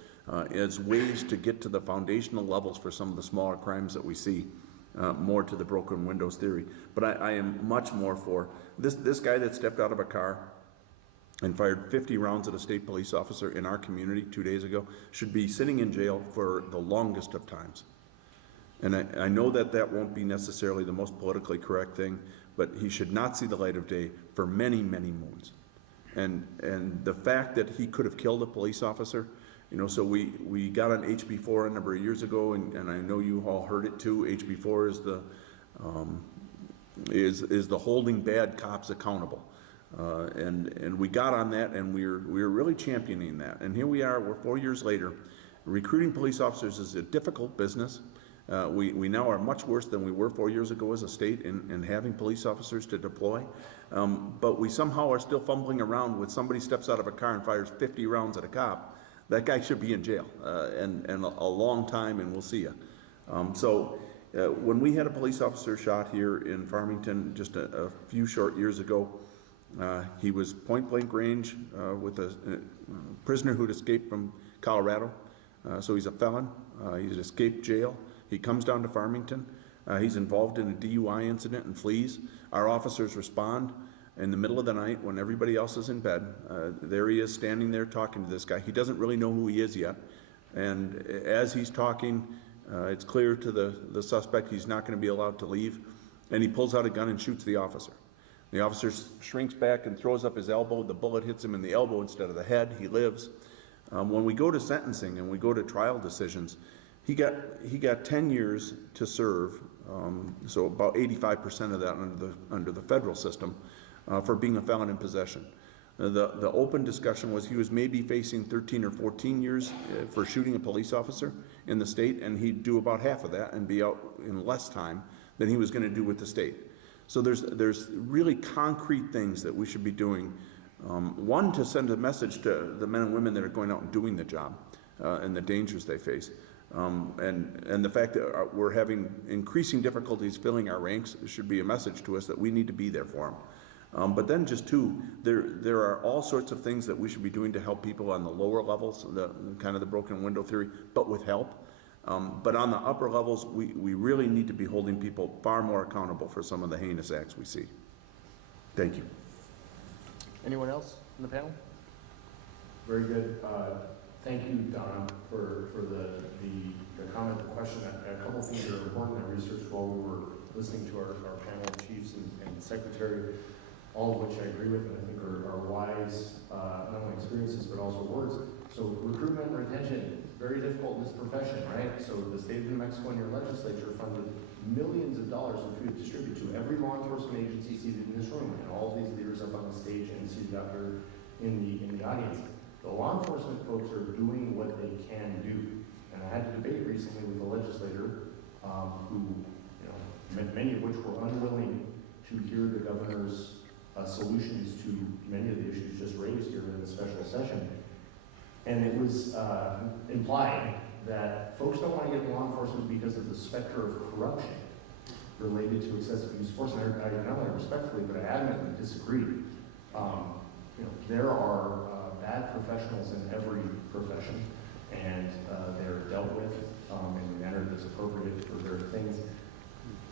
as ways to get to the foundational levels for some of the smaller crimes that we see. More to the broken windows theory, but I am much more for this guy that stepped out of a car and fired 50 rounds at a state police officer in our community 2 days ago should be sitting in jail for the longest of times. And I know that won't be necessarily the most politically correct thing, but he should not see the light of day for many, many moons. And the fact that he could have killed a police officer, you know, so we got on HB4 a number of years ago, and I know you all heard it too. HB4 is the holding bad cops accountable, and we got on that, and we're really championing that. And here we are, we're 4 years later. Recruiting police officers is a difficult business. We now are much worse than we were 4 years ago as a state in having police officers to deploy, but we somehow are still fumbling around with somebody steps out of a car and fires 50 rounds at a cop. That guy should be in jail and a long time, and we'll see you. So when we had a police officer shot here in Farmington just a few short years ago, he was point blank range with a prisoner who'd escaped from Colorado. So he's a felon. He's escaped jail. He comes down to Farmington. He's involved in a DUI incident and flees. Our officers respond. In the middle of the night when everybody else is in bed, there he is standing there talking to this guy. He doesn't really know who he is yet. And as he's talking, it's clear to the suspect he's not going to be allowed to leave. And he pulls out a gun and shoots the officer. The officer shrinks back and throws up his elbow. The bullet hits him in the elbow instead of the head. He lives. When we go to sentencing and we go to trial decisions, he got 10 years to serve, so about 85% of that under the federal system. For being a felon in possession. The open discussion was he was maybe facing 13 or 14 years for shooting a police officer in the state, and he'd do about half of that and be out in less time than he was going to do with the state. So there's really concrete things that we should be doing. One, to send a message to the men and women that are going out and doing the job and the dangers they face. And the fact that we're having increasing difficulties filling our ranks should be a message to us that we need to be there for them. But then just two, there are all sorts of things that we should be doing to help people on the lower levels, the kind of the broken window theory, but with help. But on the upper levels, we really need to be holding people far more accountable for some of the heinous acts we see. Thank you. Anyone else in the panel? Very good. Thank you, Don, for the comment, the question. A couple of things that are important I researched while we were listening to our panel of chiefs and secretary, all of which I agree with and I think are wise, not only experiences, but also words. So recruitment and retention, very difficult in this profession, right? So the state of New Mexico and your legislature funded millions of dollars which we distribute to every law enforcement agency seated in this room and all of these leaders up on the stage and seated out here in the audience. The law enforcement folks are doing what they can do. And I had a debate recently with a legislator who, many of which were unwilling to hear the governor's solutions to many of the issues just raised here in the special session. And it was implied that folks don't want to get law enforcement because of the specter of corruption related to excessive use of force. And I not only respectfully, but I adamantly disagree. There are bad professionals in every profession, and they're dealt with in a manner that's appropriate for their things.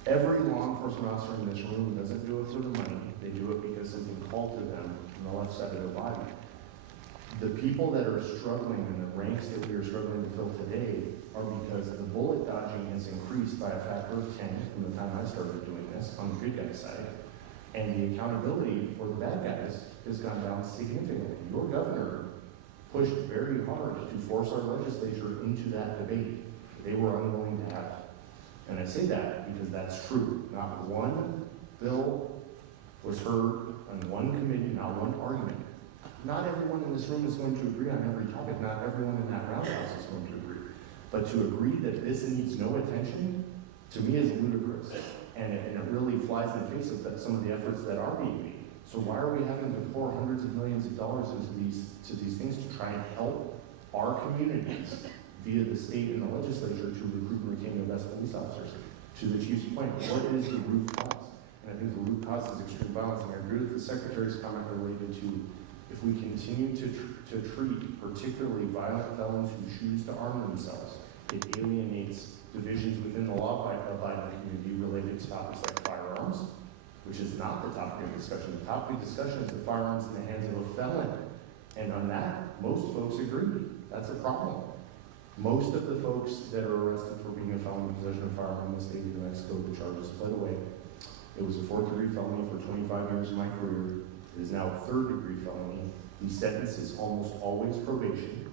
Every law enforcement officer in this room doesn't do it for the money. They do it because something called to them on the left side of their body. The people that are struggling in the ranks that we are struggling to fill today are because the bullet dodging has increased by a factor of 10 from the time I started doing this on the good guys side. And the accountability for the bad guys has gone down significantly. Your governor pushed very hard to force our legislature into that debate. They were unwilling to have it. And I say that because that's true. Not one bill was heard on one committee, not one argument. Not everyone in this room is going to agree on every topic, not everyone in that roundhouse is going to agree. But to agree that this needs no attention, to me is ludicrous. And it really flies in the face of some of the efforts that are being made. So why are we having to pour hundreds of millions of dollars into these things to try and help our communities via the state and the legislature to recruit and retain the best police officers? To the chief's point, what is the root cause? And I think the root cause is extreme violence. And I agree with the secretary's comment related to if we continue to treat particularly violent felons who choose to arm themselves, it alienates divisions within the law-abiding community related to topics like firearms, which is not the topic of discussion. The topic of discussion is the firearms in the hands of a felon. And on that, most folks agree. That's a problem. Most of the folks that are arrested for being a felon in possession of a firearm in the state of New Mexico, the charges pled away. It was a 4th-degree felony for 25 years of my career. It is now a 3rd-degree felony. The sentence is almost always probation.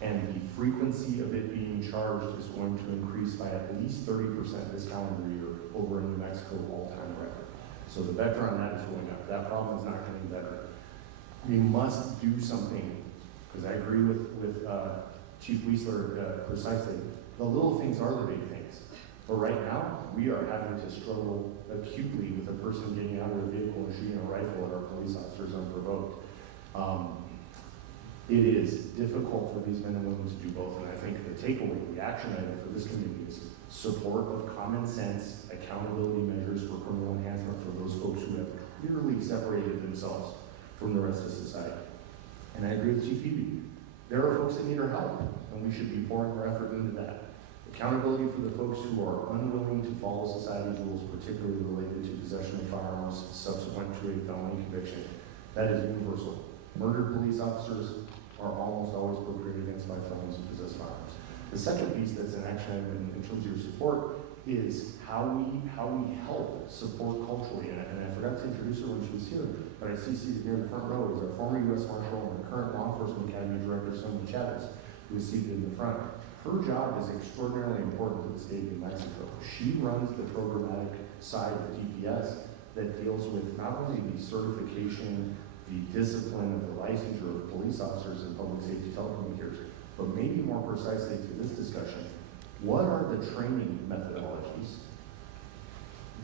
And the frequency of it being charged is going to increase by at least 30% this calendar year over a New Mexico all-time record. So the vector on that is going up. That problem is not getting better. We must do something, because I agree with Chief Wiesler precisely. The little things are the big things. But right now, we are having to struggle acutely with a person getting out of their vehicle and shooting a rifle at our police officers unprovoked. It is difficult for these men and women to do both, and I think the takeaway, the action item for this community is support of common sense, accountability measures for criminal enhancement for those folks who have clearly separated themselves from the rest of society. And I agree with Chief Eby. There are folks that need our help, and we should be pouring our effort into that. Accountability for the folks who are unwilling to follow society's rules, particularly related to possession of firearms subsequent to a felony conviction. That is universal. Murdered police officers are almost always procreated against by felons who possess firearms. The second piece that's an action item in terms of your support is how we help support culturally. And I forgot to introduce her when she was here, but I see seated here in the front row is our former U.S. Marshal and current Law Enforcement Academy Director, Sonia Chavez, who is seated in the front. Her job is extraordinarily important to the state of New Mexico. She runs the programmatic side of DPS that deals with not only the certification, the discipline of the licensure of police officers and public safety telecommunicators, but maybe more precisely to this discussion, what are the training methodologies?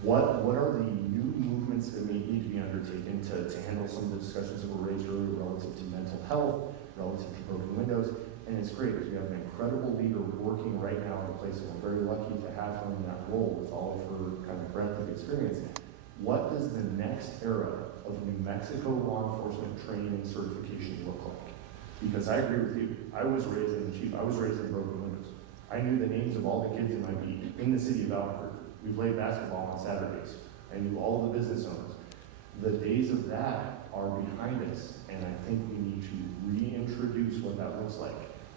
What are the new movements that may need to be undertaken to handle some of the discussions that were raised earlier relative to mental health, relative to broken windows? And it's great because we have an incredible leader working right now in a place that we're very lucky to have her in that role with all of her kind of breadth of experience. What does the next era of New Mexico law enforcement training and certification look like? Because I agree with you. I was raised in broken windows. I knew the names of all the kids in my beat in the city of Albuquerque. We played basketball on Saturdays. I knew all the business owners. The days of that are behind us, and I think we need to reintroduce what that looks like.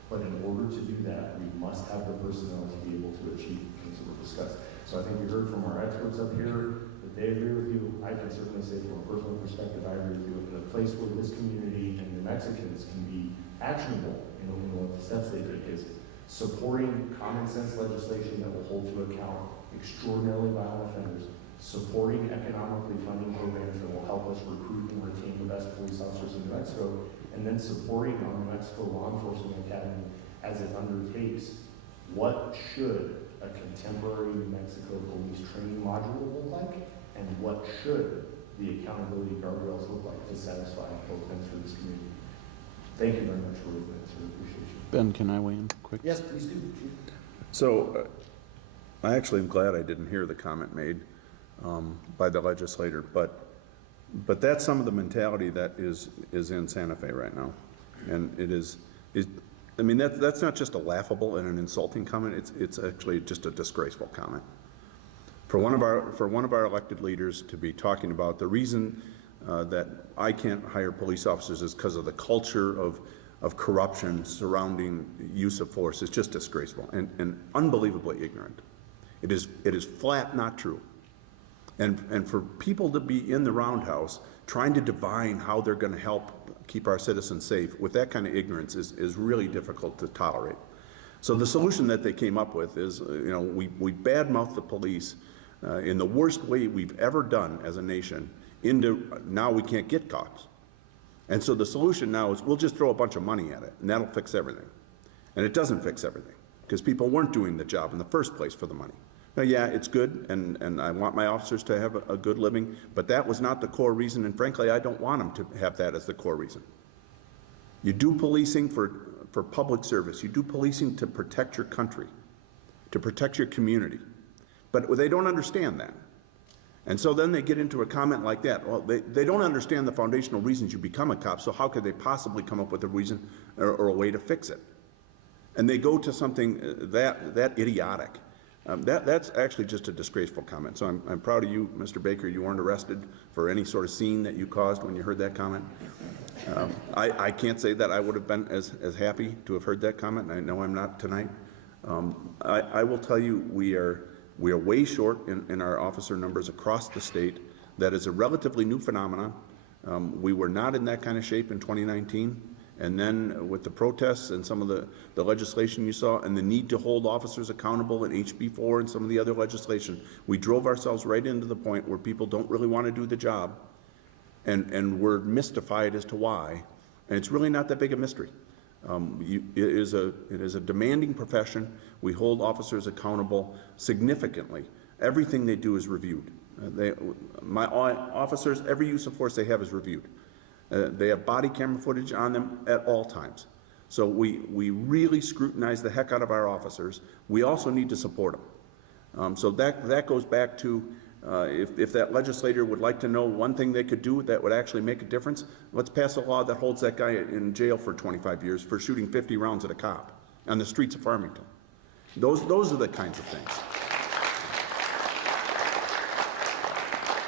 But in order to do that, we must have the personnel to be able to achieve the things that were discussed. So I think we heard from our experts up here that they agree with you. I can certainly say from a personal perspective, I agree with you. In a place where this community and New Mexicans can be actionable in what the steps they take is supporting common sense legislation that will hold to account extraordinarily violent offenders, supporting economically funding programs that will help us recruit and retain the best police officers in New Mexico, and then supporting our New Mexico Law Enforcement Academy as it undertakes what should a contemporary New Mexico police training module look like, and what should the accountability guardrails look like to satisfy both ends for this community. Thank you very much for listening. I appreciate you. Ben, can I weigh in quick? Yes, please do. So, I actually am glad I didn't hear the comment made by the legislator, but that's some of the mentality that is in Santa Fe right now, and I mean that's not just a laughable and an insulting comment. It's actually just a disgraceful comment for one of our elected leaders to be talking about the reason that I can't hire police officers is because of the culture of corruption surrounding use of force. It's just disgraceful and unbelievably ignorant. It is flat not true. And for people to be in the roundhouse trying to divine how they're going to help keep our citizens safe with that kind of ignorance is really difficult to tolerate. So the solution that they came up with is, we badmouth the police in the worst way we've ever done as a nation into, now we can't get cops. And so the solution now is we'll just throw a bunch of money at it, and that'll fix everything. And it doesn't fix everything, because people weren't doing the job in the first place for the money. Now, yeah, it's good, and I want my officers to have a good living, but that was not the core reason, and frankly, I don't want them to have that as the core reason. You do policing for public service. You do policing to protect your country, to protect your community. But they don't understand that. And so then they get into a comment like that. Well, they don't understand the foundational reasons you become a cop, so how could they possibly come up with a reason or a way to fix it? And they go to something that idiotic. That's actually just a disgraceful comment. So I'm proud of you, Mr. Baker. You weren't arrested for any sort of scene that you caused when you heard that comment. I can't say that I would have been as happy to have heard that comment, and I know I'm not tonight. I will tell you, we are way short in our officer numbers across the state. That is a relatively new phenomenon. We were not in that kind of shape in 2019. And then with the protests and some of the legislation you saw and the need to hold officers accountable in HB4 and some of the other legislation, we drove ourselves right into the point where people don't really want to do the job, and we're mystified as to why. And it's really not that big a mystery. It is a demanding profession. We hold officers accountable significantly. Everything they do is reviewed. My officers, every use of force they have is reviewed. They have body camera footage on them at all times. So we really scrutinize the heck out of our officers. We also need to support them. So that goes back to if that legislator would like to know one thing they could do that would actually make a difference, let's pass a law that holds that guy in jail for 25 years for shooting 50 rounds at a cop on the streets of Farmington. Those are the kinds of things.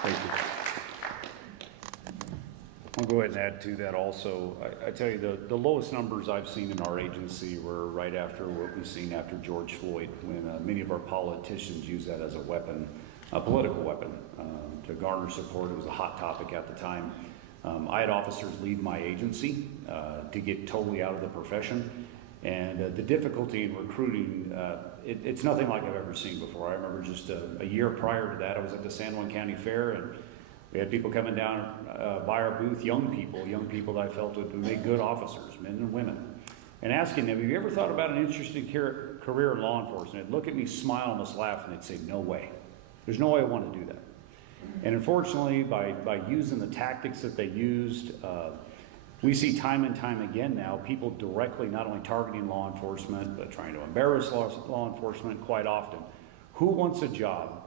Thank you. I'll go ahead and add to that also. I tell you, the lowest numbers I've seen in our agency were right after what we've seen after George Floyd, when many of our politicians use that as a weapon, a political weapon, to garner support. It was a hot topic at the time. I had officers leave my agency to get totally out of the profession. And the difficulty in recruiting, it's nothing like I've ever seen before. I remember just a year prior to that, I was at the San Juan County Fair, and we had people coming down by our booth, young people that I felt would make good officers, men and women, and asking them, have you ever thought about an interesting career in law enforcement? They'd look at me, smile, almost laugh, and they'd say, no way. There's no way I want to do that. And unfortunately, by using the tactics that they used, we see time and time again now people directly not only targeting law enforcement, but trying to embarrass law enforcement quite often. Who wants a job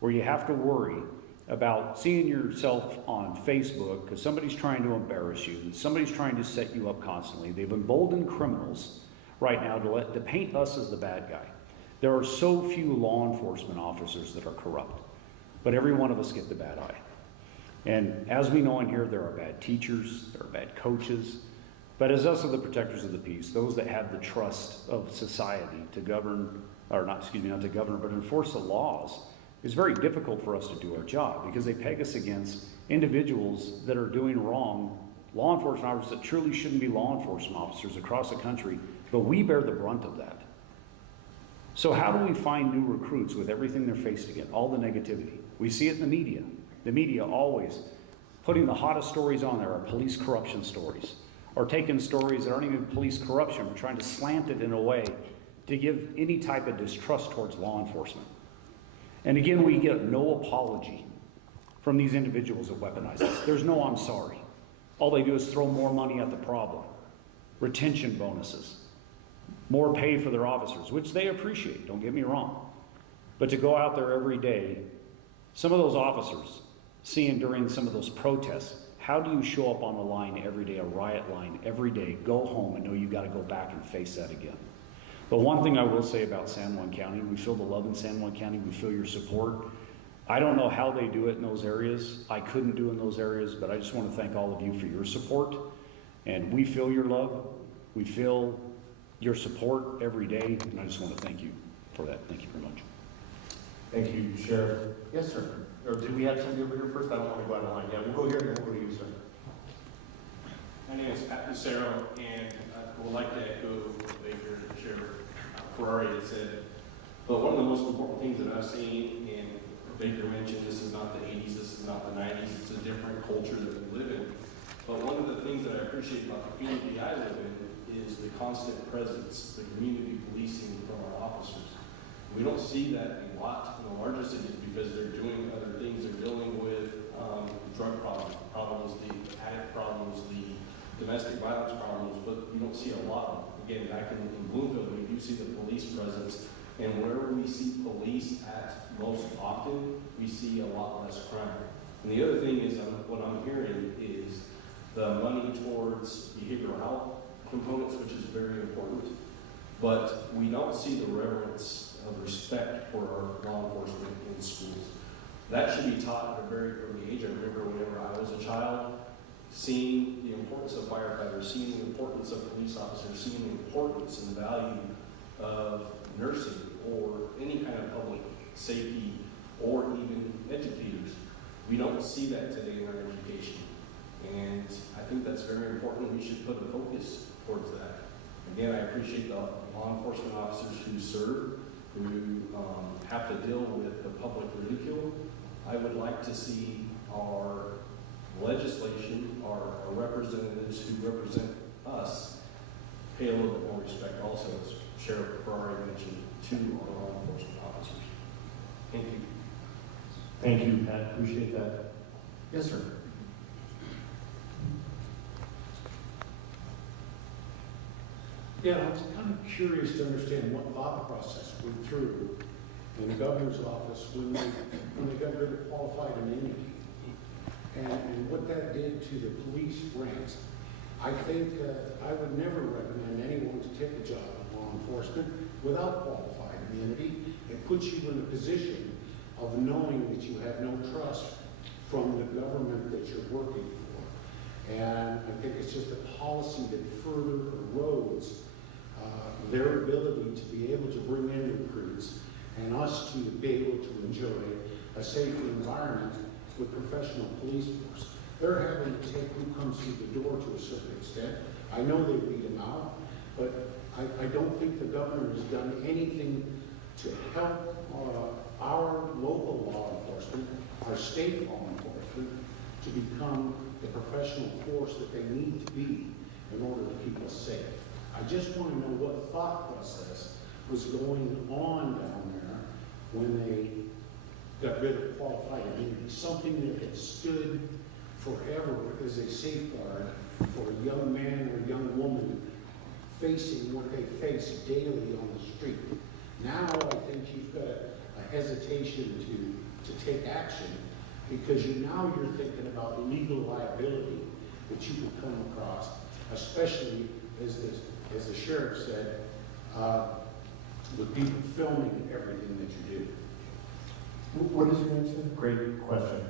where you have to worry about seeing yourself on Facebook because somebody's trying to embarrass you, and somebody's trying to set you up constantly? They've emboldened criminals right now to paint us as the bad guy. There are so few law enforcement officers that are corrupt, but every one of us get the bad eye. And as we know in here, there are bad teachers, there are bad coaches, but as us are the protectors of the peace, those that have the trust of society to govern, or not to govern, but enforce the laws, it's very difficult for us to do our job because they peg us against individuals that are doing wrong, law enforcement officers that truly shouldn't be law enforcement officers across the country, but we bear the brunt of that. So how do we find new recruits with everything they're faced against, all the negativity? We see it in the media. The media always putting the hottest stories on there are police corruption stories, or taking stories that aren't even police corruption, but trying to slant it in a way to give any type of distrust towards law enforcement. And again, we get no apology from these individuals that weaponize us. There's no I'm sorry. All they do is throw more money at the problem. Retention bonuses. More pay for their officers, which they appreciate, don't get me wrong. But to go out there every day, some of those officers, seeing during some of those protests, how do you show up on the line every day, a riot line every day, go home and know you've got to go back and face that again? The one thing I will say about San Juan County, we feel the love in San Juan County, we feel your support. I don't know how they do it in those areas. I couldn't do in those areas, but I just want to thank all of you for your support. And we feel your love. We feel your support every day, and I just want to thank you for that. Thank you very much. Thank you, Sheriff. Yes, sir. Or did we have somebody over here first? I don't want to go out of line. Yeah, we'll go here and then we'll go to you, sir. My name is Pat Lucero, and I would like to echo what Baker Sheriff Ferrari had said. But one of the most important things that I've seen in Baker mentioned, this is not the 80s, this is not the 90s, it's a different culture that we live in. But one of the things that I appreciate about the community I live in is the constant presence, the community policing from our officers. We don't see that a lot in the larger cities because they're doing other things. They're dealing with drug problems, the addict problems, the domestic violence problems, but you don't see a lot of them. Again, back in Bloomfield, we do see the police presence, and wherever we see police at most often, we see a lot less crime. And the other thing is, what I'm hearing is the money towards behavioral health components, which is very important, but we don't see the reverence of respect for our law enforcement in schools. That should be taught at a very early age. I remember whenever I was a child, seeing the importance of firefighters, seeing the importance of police officers, seeing the importance and the value of nursing or any kind of public safety or even educators. We don't see that today in our education. And I think that's very important. We should put a focus towards that. Again, I appreciate the law enforcement officers who serve, who have to deal with the public ridicule. I would like to see our legislation, our representatives who represent us, pay a little bit more respect also, as Sheriff Ferrari mentioned, to our law enforcement officers. Thank you. Thank you, Pat, appreciate that. Yes, sir. Yeah, I was kind of curious to understand what thought process went through in the governor's office when they got rid of qualified immunity, and what that did to the police ranks. I think I would never recommend anyone to take a job in law enforcement without qualified immunity. It puts you in a position of knowing that you have no trust from the government that you're working for. And I think it's just a policy that further erodes their ability to be able to bring in recruits and us to be able to enjoy a safer environment with professional police force. They're having to take who comes through the door to a certain extent. I know they weed them out, but I don't think the governor has done anything to help our local law enforcement, our state law enforcement, to become the professional force that they need to be in order to keep us safe. I just want to know what thought process was going on down there when they got rid of qualified immunity, something that had stood forever as a safeguard for a young man or a young woman facing what they face daily on the street. Now I think you've got a hesitation to take action because now you're thinking about legal liability that you could come across, especially as the sheriff said, with people filming everything that you do. What is your name, sir? Great question.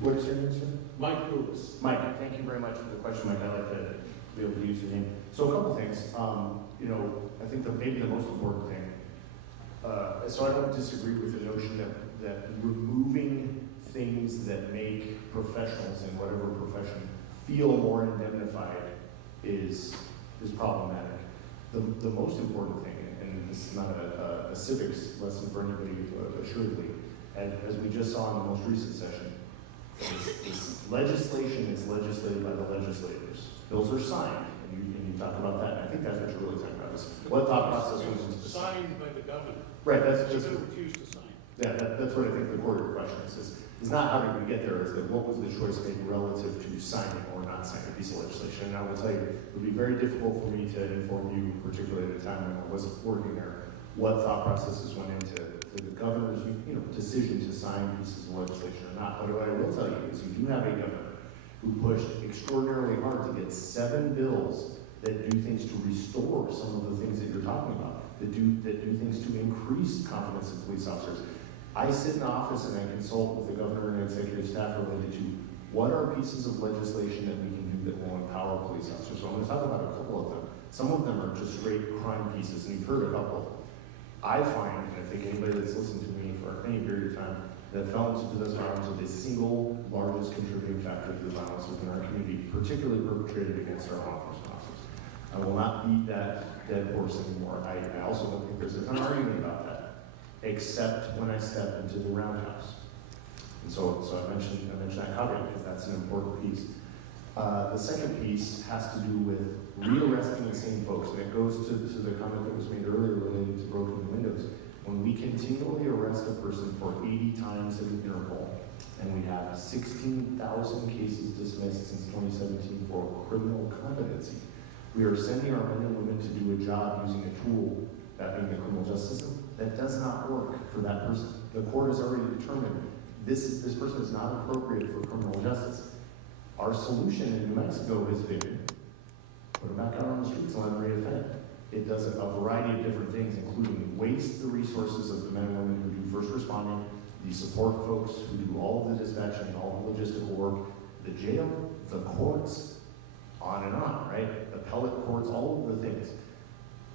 What is your name, sir? Mike Lewis. Mike, thank you very much for the question, Mike. I'd like to be able to use your name. So a couple things. I think maybe the most important thing. So I don't disagree with the notion that removing things that make professionals in whatever profession feel more indemnified is problematic. The most important thing, and this is not a civics lesson for anybody, assuredly, as we just saw in the most recent session, this legislation is legislated by the legislators. Bills are signed, and you talk about that. And I think that's what you're really talking about. Is what thought process went into the Signed by the governor. Right. That's They just refused to sign. yeah. That's what I think the core of your question is not how did we get there. Is that what was the choice made relative to signing or not signing a piece of legislation? And I will tell you, it would be very difficult for me to inform you, particularly at a time when I wasn't working there, what thought processes went into the governor's decision to sign pieces of legislation or not. But what I will tell you is you do have a governor who pushed extraordinarily hard to get 7 bills that do things to restore some of the things that you're talking about, that do things to increase confidence in police officers. I sit in the office and I consult with the governor and executive staff related to what are pieces of legislation that we can do that will empower police officers. So I'm going to talk about a couple of them. Some of them are just straight crime pieces, and you've heard a couple. I find, and I think anybody that's listened to me for any period of time, that felons who possess firearms are the single largest contributing factor to the violence within our community, particularly perpetrated against our law enforcement officers. I will not beat that dead horse anymore. I also don't think there's a ton of argument about that. except when I step into the roundhouse. And so I mentioned that caveat because that's an important piece. The second piece has to do with re-arresting the same folks, and it goes to the comment that was made earlier related to broken windows. When we continually arrest a person for 80 times at an interval, and we have 16,000 cases dismissed since 2017 for criminal competency, we are sending our men and women to do a job using a tool, that being the criminal justice system, that does not work for that person. The court has already determined this person is not appropriate for criminal justice. Our solution in New Mexico has been put them back out on the streets and let them reoffend. It does a variety of different things, including waste the resources of the men and women who do first responding, the support folks who do all of the dispatching and all the logistical work, the jail, the courts, on and on, right? The appellate courts, all of the things.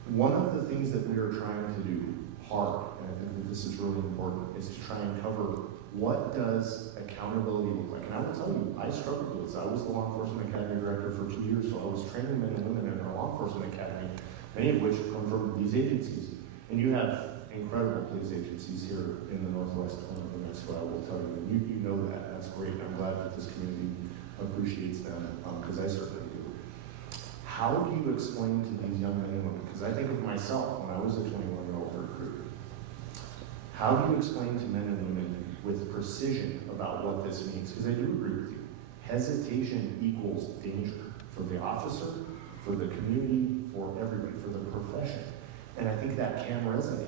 One of the things that we are trying to do hard, and I think that this is really important, is to try and cover what does accountability look like. And I will tell you, I struggled with this. I was the law enforcement academy director for 2 years, so I was training men and women in our law enforcement academy, many of which come from these agencies. And you have incredible police agencies here in the northwest corner of New Mexico, I will tell you. And you know that. That's great. I'm glad that this community appreciates them, because I certainly do. How do you explain to these young men and women? Because I think of myself when I was a 21-year-old recruit. How do you explain to men and women with precision about what this means? Because I do agree with you. Hesitation equals danger for the officer, for the community, for everybody, for the profession. And I think that can resonate.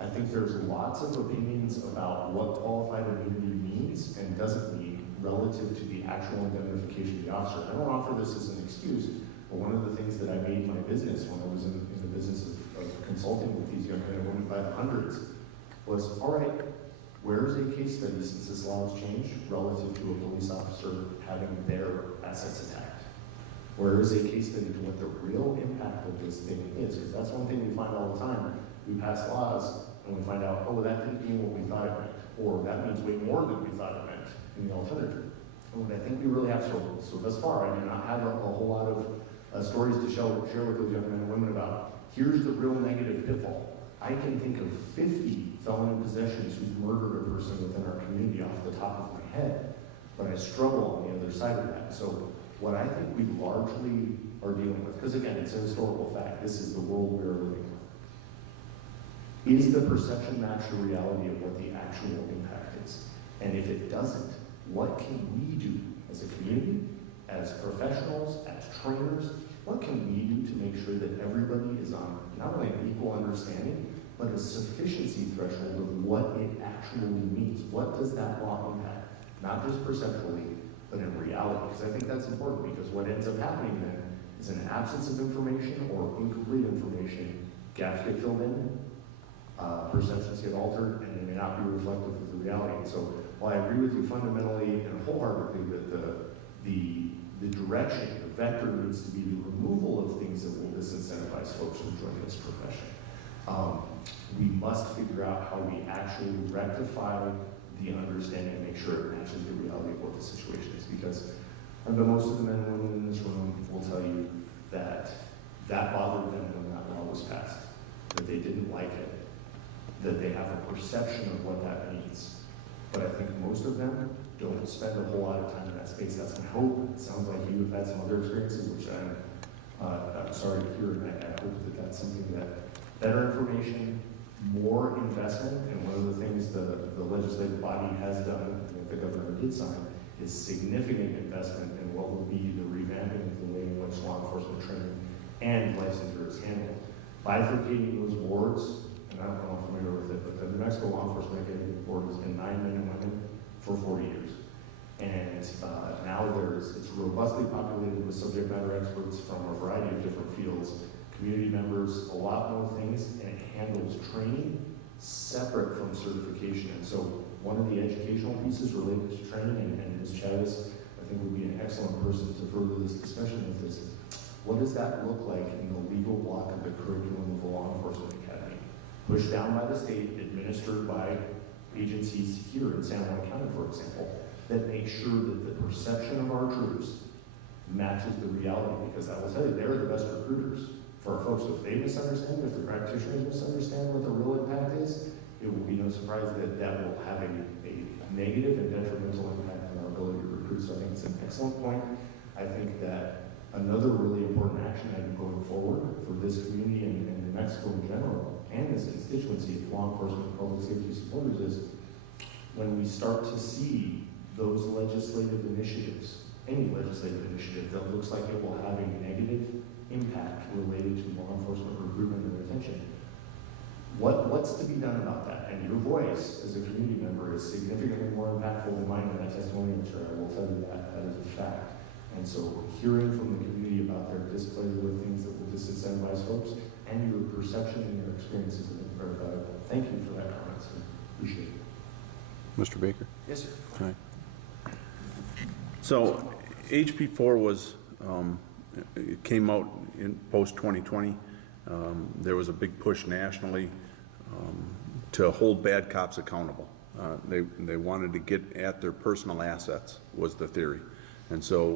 I think there's lots of opinions about what qualified immunity means and doesn't mean relative to the actual indemnification of the officer. I don't offer this as an excuse, but one of the things that I made my business when I was in the business of consulting with these young men and women by the hundreds was, all right, where's a case study since this law has changed relative to a police officer having their assets attacked? Where is a case study to what the real impact of this thing is? Because that's one thing we find all the time. We pass laws and we find out, oh, that didn't mean what we thought it meant, or that means way more than we thought it meant in the alternative. And I think we really have, so thus far, I do not have a whole lot of stories to share with those young men and women about, here's the real negative pitfall. I can think of 50 felony possessions who've murdered a person within our community off the top of my head, but I struggle on the other side of that. So what I think we largely are dealing with, because again, it's a historical fact, this is the world we're living in. Is the perception match the reality of what the actual impact is? And if it doesn't, what can we do as a community, as professionals, as trainers? What can we do to make sure that everybody is on not only an equal understanding, but a sufficiency threshold of what it actually means? What does that law impact? Not just perceptually, but in reality. Because I think that's important, because what ends up happening then is an absence of information or incomplete information. Gaps get filled in, perceptions get altered, and they may not be reflective of the reality. And so while I agree with you fundamentally and wholeheartedly that the direction, the vector needs to be the removal of things that will disincentivize folks from joining this profession. We must figure out how we actually rectify the understanding and make sure it matches the reality of what the situation is. Because most of the men and women in this room will tell you that that bothered them when that law was passed, that they didn't like it, that they have a perception of what that means. But I think most of them don't spend a whole lot of time in that space. That's my hope. It sounds like you have had some other experiences, which I'm sorry to hear, and I hope that that's something that better information, more investment, and one of the things the legislative body has done, and the governor did sign, is significant investment in what will be the revamping of the way in which law enforcement training and licensure is handled. Bifurcating those boards, and I don't know if I'm familiar with it, but the New Mexico Law Enforcement Academy Board has been 9 men and women for 40 years. And now it's robustly populated with subject matter experts from a variety of different fields, community members, a lot more things, and it handles training separate from certification. And so one of the educational pieces related to training, and Ms. Chavez, I think would be an excellent person to further this discussion with this. What does that look like in the legal block of the curriculum of the Law Enforcement Academy? Pushed down by the state, administered by agencies here in San Juan County, for example, that make sure that the perception of our troops matches the reality. Because I will tell you, they're the best recruiters for our folks. So if they misunderstand, if the practitioners misunderstand what the real impact is, it will be no surprise that that will have a negative and detrimental impact on our ability to recruit. So I think it's an excellent point. I think that another really important action item going forward for this community and New Mexico in general, and this constituency of law enforcement and public safety supporters, is when we start to see those legislative initiatives, any legislative initiative that looks like it will have a negative impact related to law enforcement recruitment and retention, what's to be done about that? And your voice as a community member is significantly more impactful than mine in that testimonial, sir. I will tell you that. That is a fact. And so hearing from the community about their displeasure with things that will disincentivize folks and your perception and your experiences is very valuable. Thank you for that comment, sir. Appreciate it. Mr. Baker? Yes, sir. Hi. So HB4 was, it came out in post-2020. There was a big push nationally to hold bad cops accountable. They wanted to get at their personal assets, was the theory. And so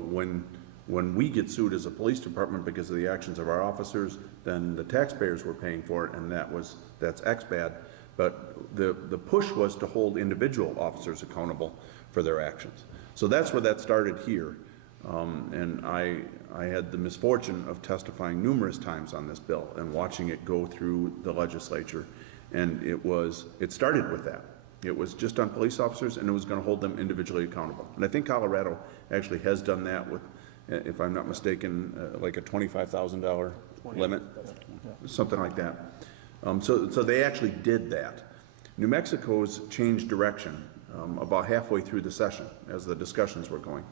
when we get sued as a police department because of the actions of our officers, then the taxpayers were paying for it, and that's ex-bad. But the push was to hold individual officers accountable for their actions. So that's where that started here. And I had the misfortune of testifying numerous times on this bill and watching it go through the legislature. And it started with that. It was just on police officers, and it was going to hold them individually accountable. And I think Colorado actually has done that with, if I'm not mistaken, like a $25,000 limit, something like that. So they actually did that. New Mexico's changed direction about halfway through the session as the discussions were going.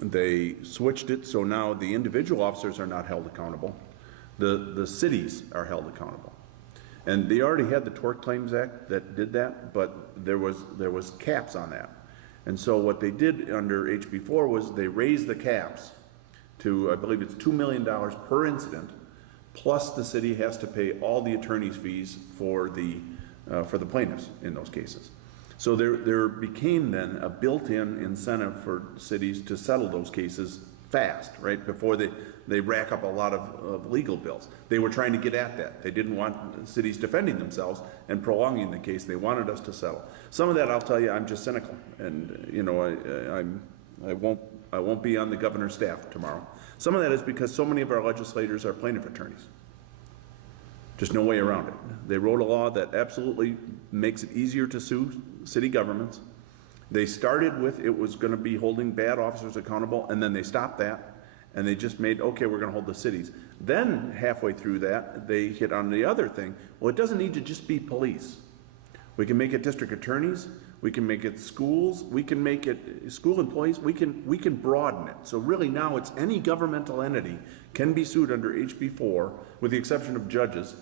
They switched it, so now the individual officers are not held accountable. The cities are held accountable. And they already had the Tort Claims Act that did that, but there was caps on that. And so what they did under HB4 was they raised the caps to, I believe it's $2 million per incident, plus the city has to pay all the attorney's fees for the plaintiffs in those cases. So there became then a built-in incentive for cities to settle those cases fast, right, before they rack up a lot of legal bills. They were trying to get at that. They didn't want cities defending themselves and prolonging the case. They wanted us to settle. Some of that, I'll tell you, I'm just cynical, and you know, I won't be on the governor's staff tomorrow. Some of that is because so many of our legislators are plaintiff attorneys. Just no way around it. They wrote a law that absolutely makes it easier to sue city governments. They started with it was going to be holding bad officers accountable, and then they stopped that, and they just made, okay, we're going to hold the cities. Then halfway through that, they hit on the other thing. Well, it doesn't need to just be police. We can make it district attorneys. We can make it schools. We can make it school employees. We can broaden it. So really now it's any governmental entity can be sued under HB4, with the exception of judges.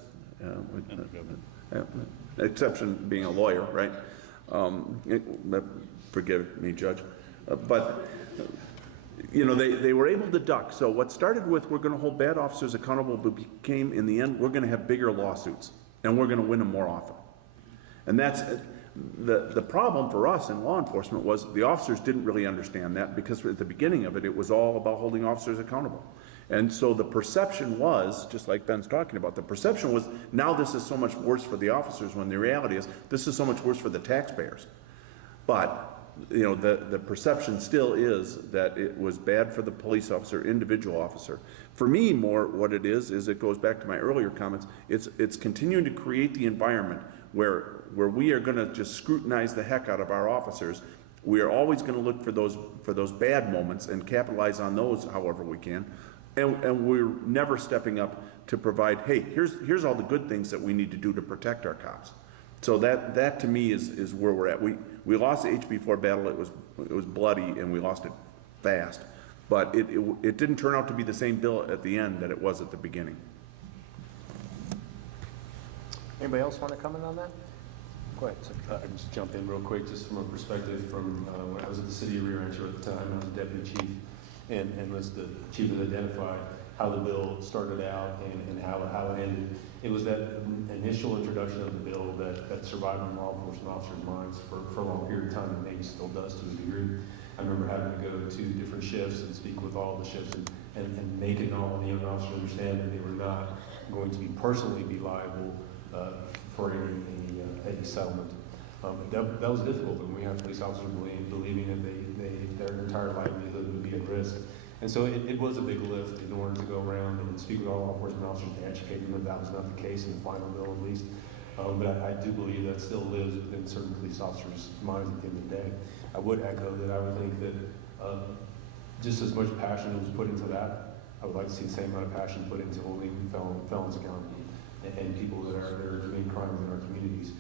Exception being a lawyer, right? Forgive me, Judge. But, you know, they were able to duck. So what started with we're going to hold bad officers accountable, but became, in the end, we're going to have bigger lawsuits, and we're going to win them more often. And that's the problem for us in law enforcement was the officers didn't really understand that, because at the beginning of it, it was all about holding officers accountable. And so the perception was, just like Ben's talking about, the perception was now this is so much worse for the officers, when the reality is this is so much worse for the taxpayers. But you know, the perception still is that it was bad for the police officer, individual officer. For me, more what it is it goes back to my earlier comments. It's continuing to create the environment where we are going to just scrutinize the heck out of our officers. We are always going to look for those bad moments and capitalize on those however we can. And we're never stepping up to provide, hey, here's all the good things that we need to do to protect our cops. So that to me is where we're at. We lost the HB4 battle. It was bloody, and we lost it fast. But it didn't turn out to be the same bill at the end that it was at the beginning. Anybody else want to comment on that? Go ahead. I can just jump in real quick, just from a perspective from when I was at the city of Rio Rancho at the time. I was deputy chief, and was the chief that identified how the bill started out and how it ended. It was that initial introduction of the bill that survived in law enforcement officers' minds for a long period of time, and maybe still does to a degree. I remember having to go to different shifts and speak with all the shifts and making all the young officers understand that they were not going to personally be liable for any settlement. That was difficult, and we have police officers believing that their entire livelihood would be at risk. And so it was a big lift in order to go around and speak with all law enforcement officers and educate them that that was not the case in the final bill, at least. But I do believe that still lives within certain police officers' minds at the end of the day. I would echo that I would think that just as much passion was put into that, I would like to see the same amount of passion put into holding felons accountable and people that are committing crimes in our communities.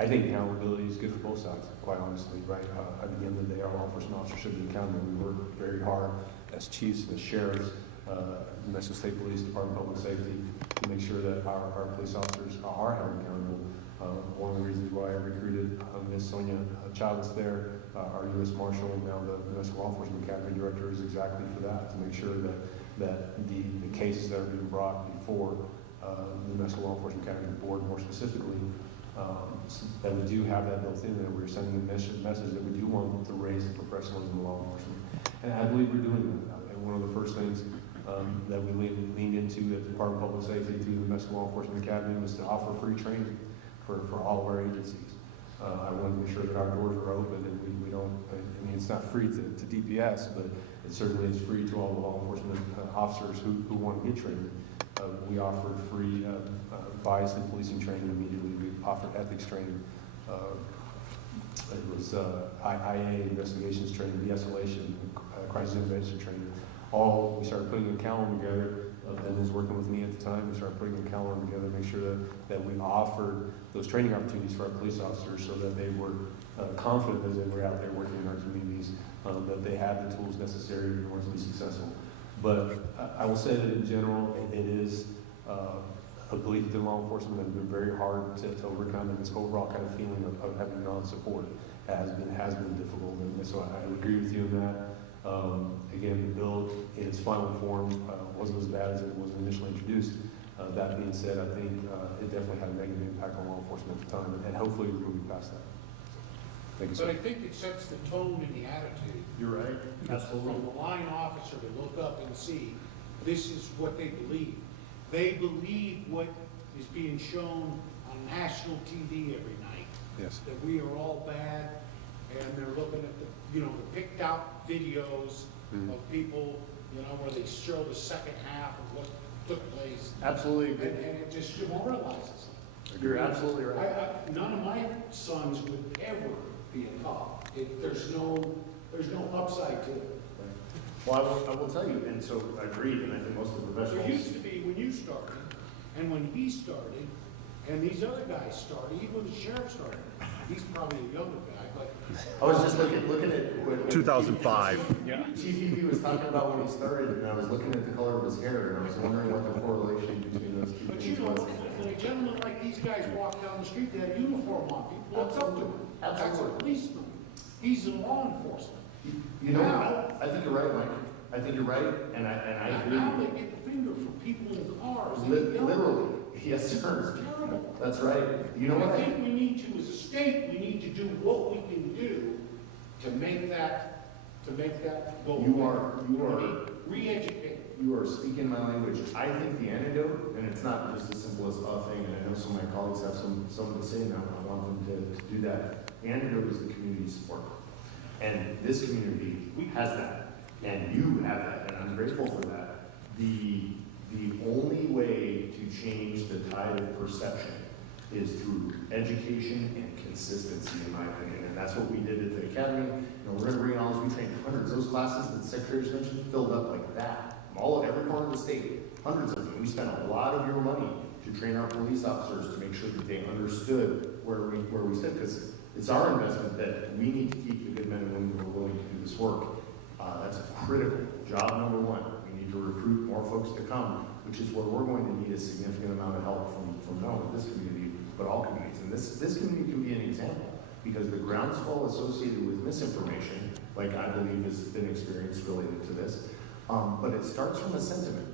I think accountability is good for both sides, quite honestly, right? At the end of the day, our law enforcement officers should be accountable. We work very hard as chiefs and as sheriffs, New Mexico State Police, Department of Public Safety, to make sure that our police officers are held accountable. One of the reasons why I recruited Ms. Sonia Chavez there, our U.S. Marshal, and now the New Mexico Law Enforcement Academy Director, is exactly for that, to make sure that the cases that are being brought before the New Mexico Law Enforcement Academy Board, more specifically, that we do have that built in, that we're sending a message that we do want to raise the professionalism of law enforcement. And I believe we're doing that. And one of the first things that we leaned into at the Department of Public Safety through the New Mexico Law Enforcement Academy was to offer free training for all of our agencies. I wanted to make sure that our doors were open, and we don't, I mean, it's not free to DPS, but it certainly is free to all the law enforcement officers who want to get training. We offered free bias and policing training immediately. We offered ethics training. It was IA investigations training, de-escalation, crisis intervention training. We started putting a calendar together. Ben was working with me at the time. We started putting a calendar together to make sure that we offered those training opportunities for our police officers so that they were confident as they were out there working in our communities, that they had the tools necessary in order to be successful. But I will say that in general, it is a belief within law enforcement that has been very hard to overcome, and this overall kind of feeling of having non-support has been difficult. And so I would agree with you in that. Again, the bill in its final form wasn't as bad as it was initially introduced. That being said, I think it definitely had a negative impact on law enforcement at the time, and hopefully we're moving past that. Thank you, sir. But I think it sets the tone and the attitude. You're right. Absolutely. From the line officer to look up and see, this is what they believe. They believe what is being shown on national TV every night. Yes. That we are all bad, and they're looking at the picked out videos of people, where they show the second half of what took place. Absolutely. And it just demoralizes them. You're absolutely right. None of my sons would ever be a cop. There's no upside to it. Well, I will tell you, and so I agree, and I think most of the There professionals. used to be when you started, and when he started, and these other guys started, even when the sheriff started. He's probably a younger guy, but I was just looking at what 2005. Chief Eby was talking about when he started, and I was looking at the color of his hair, and I was wondering what the correlation between those two But things was. when a gentleman like these guys walk down the street, they have uniform on, people look up to him. That's a Absolutely. policeman. He's in law enforcement. You know, I think you're right, Mike. I think you're right, and I agree. Now they get the finger from people in cars. They yell. Literally, yes, sir. It's terrible. That's right. You know And what? I think we need to, as a state, we need to do what we can do to make that go. You are Re-educate. You are speaking my language. I think the antidote, and it's not just as simple as a thing, and I know some of my colleagues have something to say now, and I want them to do that. The antidote is the community support. And this community has that, and you have that, and I'm grateful for that. The only way to change the tide of perception is through education and consistency, in my opinion, and that's what we did at the academy. We're going to bring all those, we trained hundreds. Those classes that the Secretary just mentioned filled up like that. From every corner of the state, hundreds of them. We spent a lot of your money to train our police officers to make sure that they understood where we stood, because it's our investment that we need to keep the good men and women who are willing to do this work. That's critical. Job number one. We need to recruit more folks to come, which is where we're going to need a significant amount of help from not only this community, but all communities. And this community can be an example, because the groundswell associated with misinformation, like I believe has been experienced related to this, but it starts from a sentiment.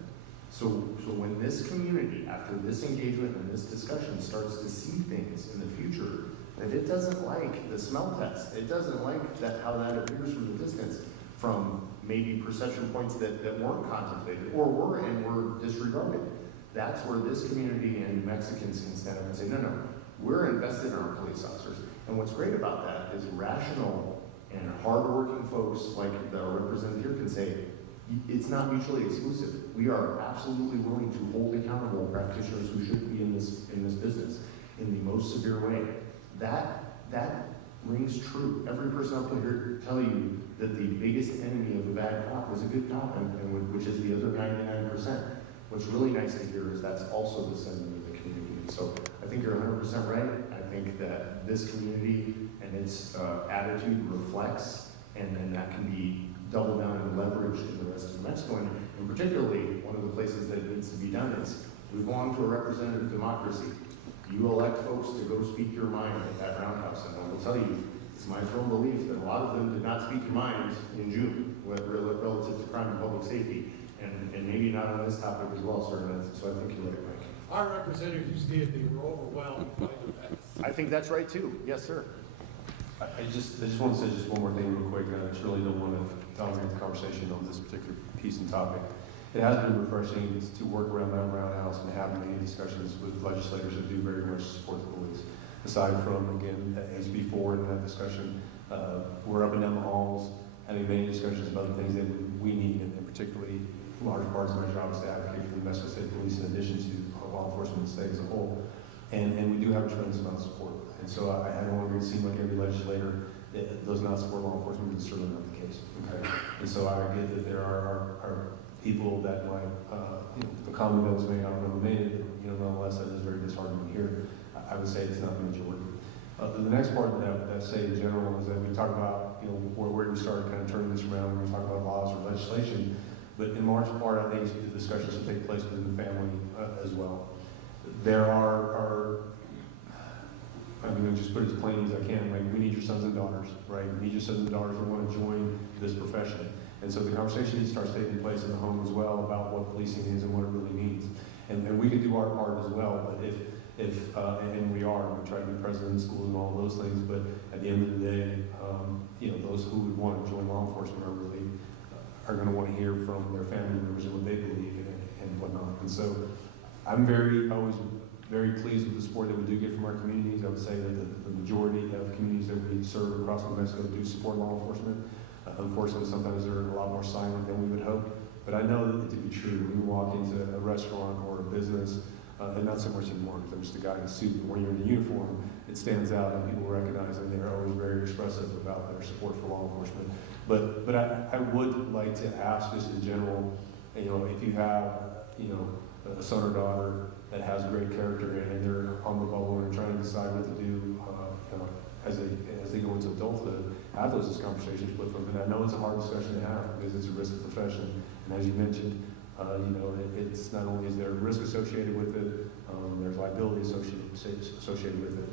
So when this community, after this engagement and this discussion, starts to see things in the future that it doesn't like the smell test, it doesn't like how that appears from the distance, from maybe perception points that weren't contemplated or were and were disregarded, That's where this community and Mexicans can stand up and say, no, no, we're invested in our police officers. And what's great about that is rational and hardworking folks like the representative here can say, it's not mutually exclusive. We are absolutely willing to hold accountable practitioners who should be in this business in the most severe way. That rings true. Every person up here tell you that the biggest enemy of a bad cop is a good cop, and which is the other 99%. What's really nice to hear is that's also the sentiment of the community. And so I think you're 100% right. I think that this community and its attitude reflects, and then that can be doubled down and leveraged in the rest of New Mexico. And particularly, one of the places that it needs to be done is we belong to a representative democracy. You elect folks to go speak your mind at that roundhouse, and I will tell you, it's my firm belief that a lot of them did not speak your mind in June relative to crime and public safety, and maybe not on this topic as well, sir. And so I think you're right, Mike. Our representatives did, they were overwhelmed by the I think that's right too. Yes, sir. I just want to say just one more thing real quick, and I just really don't want to dominate the conversation on this particular piece and topic. It has been refreshing to work around that roundhouse and have many discussions with legislators that do very much support the police. Aside from, again, HB 4 in that discussion, we're up and down the halls having many discussions about the things that we need, and particularly large parts of my job is to advocate for the New Mexico State Police in addition to law enforcement in the state as a whole. And we do have a tremendous amount of support. And so I don't want to seem like every legislator does not support law enforcement, but it's certainly not the case. Okay? And so I get that there are people that might, the comment that was made, I don't know who made it, nonetheless, that is very disheartening to hear. I would say it's not the majority. The next part that I say in general is that we talk about, where we started kind of turning this around when we talk about laws or legislation, but in large part, I think the discussions should take place within the family as well. There are I'm going to just put it as plain as I can, like, we need your sons and daughters, right? We need your sons and daughters that want to join this profession. And so the conversation starts taking place in the home as well about what policing is and what it really means. And we can do our part as well, but and we try to be present in schools and all of those things, but at the end of the day, those who would want to join law enforcement are going to want to hear from their family members and what they believe in and whatnot. And so I'm always very pleased with the support that we do get from our communities. I would say that the majority of communities that we serve across New Mexico do support law enforcement. Unfortunately, sometimes they're a lot more silent than we would hope. But I know that to be true. When you walk into a restaurant or a business, and not so much anymore because I'm just a guy in a suit, but when you're in a uniform, it stands out and people recognize it, and they're always very expressive about their support for law enforcement. But I would like to ask just in general, if you have, a son or daughter that has great character and they're on the bubble and trying to decide what to do, as they go into adulthood, have those conversations with them. And I know it's a hard discussion to have because it's a risky profession. And as you mentioned, it's not only is there risk associated with it, there's liability associated with it.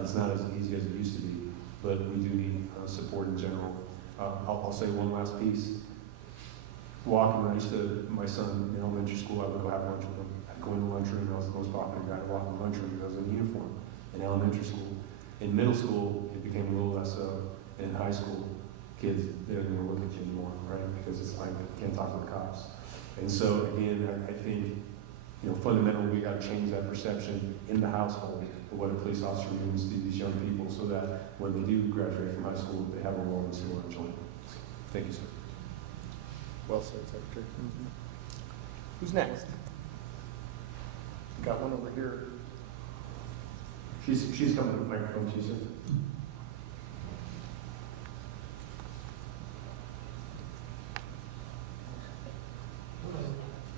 It's not as easy as it used to be, but we do need support in general. I'll say one last piece. Walking, when I used to, my son in elementary school, I would go have lunch with him. I'd go in the lunchroom, I was the most popular guy to walk in the lunchroom because I was in uniform in elementary school. In middle school, it became a little less so. And in high school, kids, they don't even look at you anymore, right? Because it's like, you can't talk to the cops. And so, again, I think, fundamentally, we got to change that perception in the household of what a police officer means to these young people so that when they do graduate from high school, they have a role and still want to join. Thank you, sir. Well said, Secretary. Who's next? Got one over here. She's coming to the microphone, she said.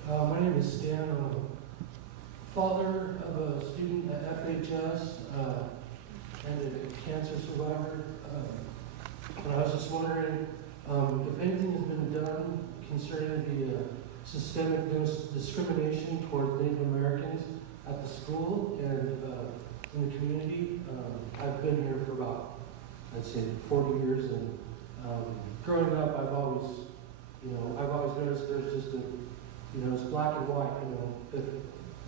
My name is Stan. I'm a father of a student at FHS and a cancer survivor. And I was just wondering if anything has been done concerning the systemic discrimination toward Native Americans at the school and in the community. I've been here for about, I'd say, 40 years, and growing up, I've always noticed there's just it's black and white. If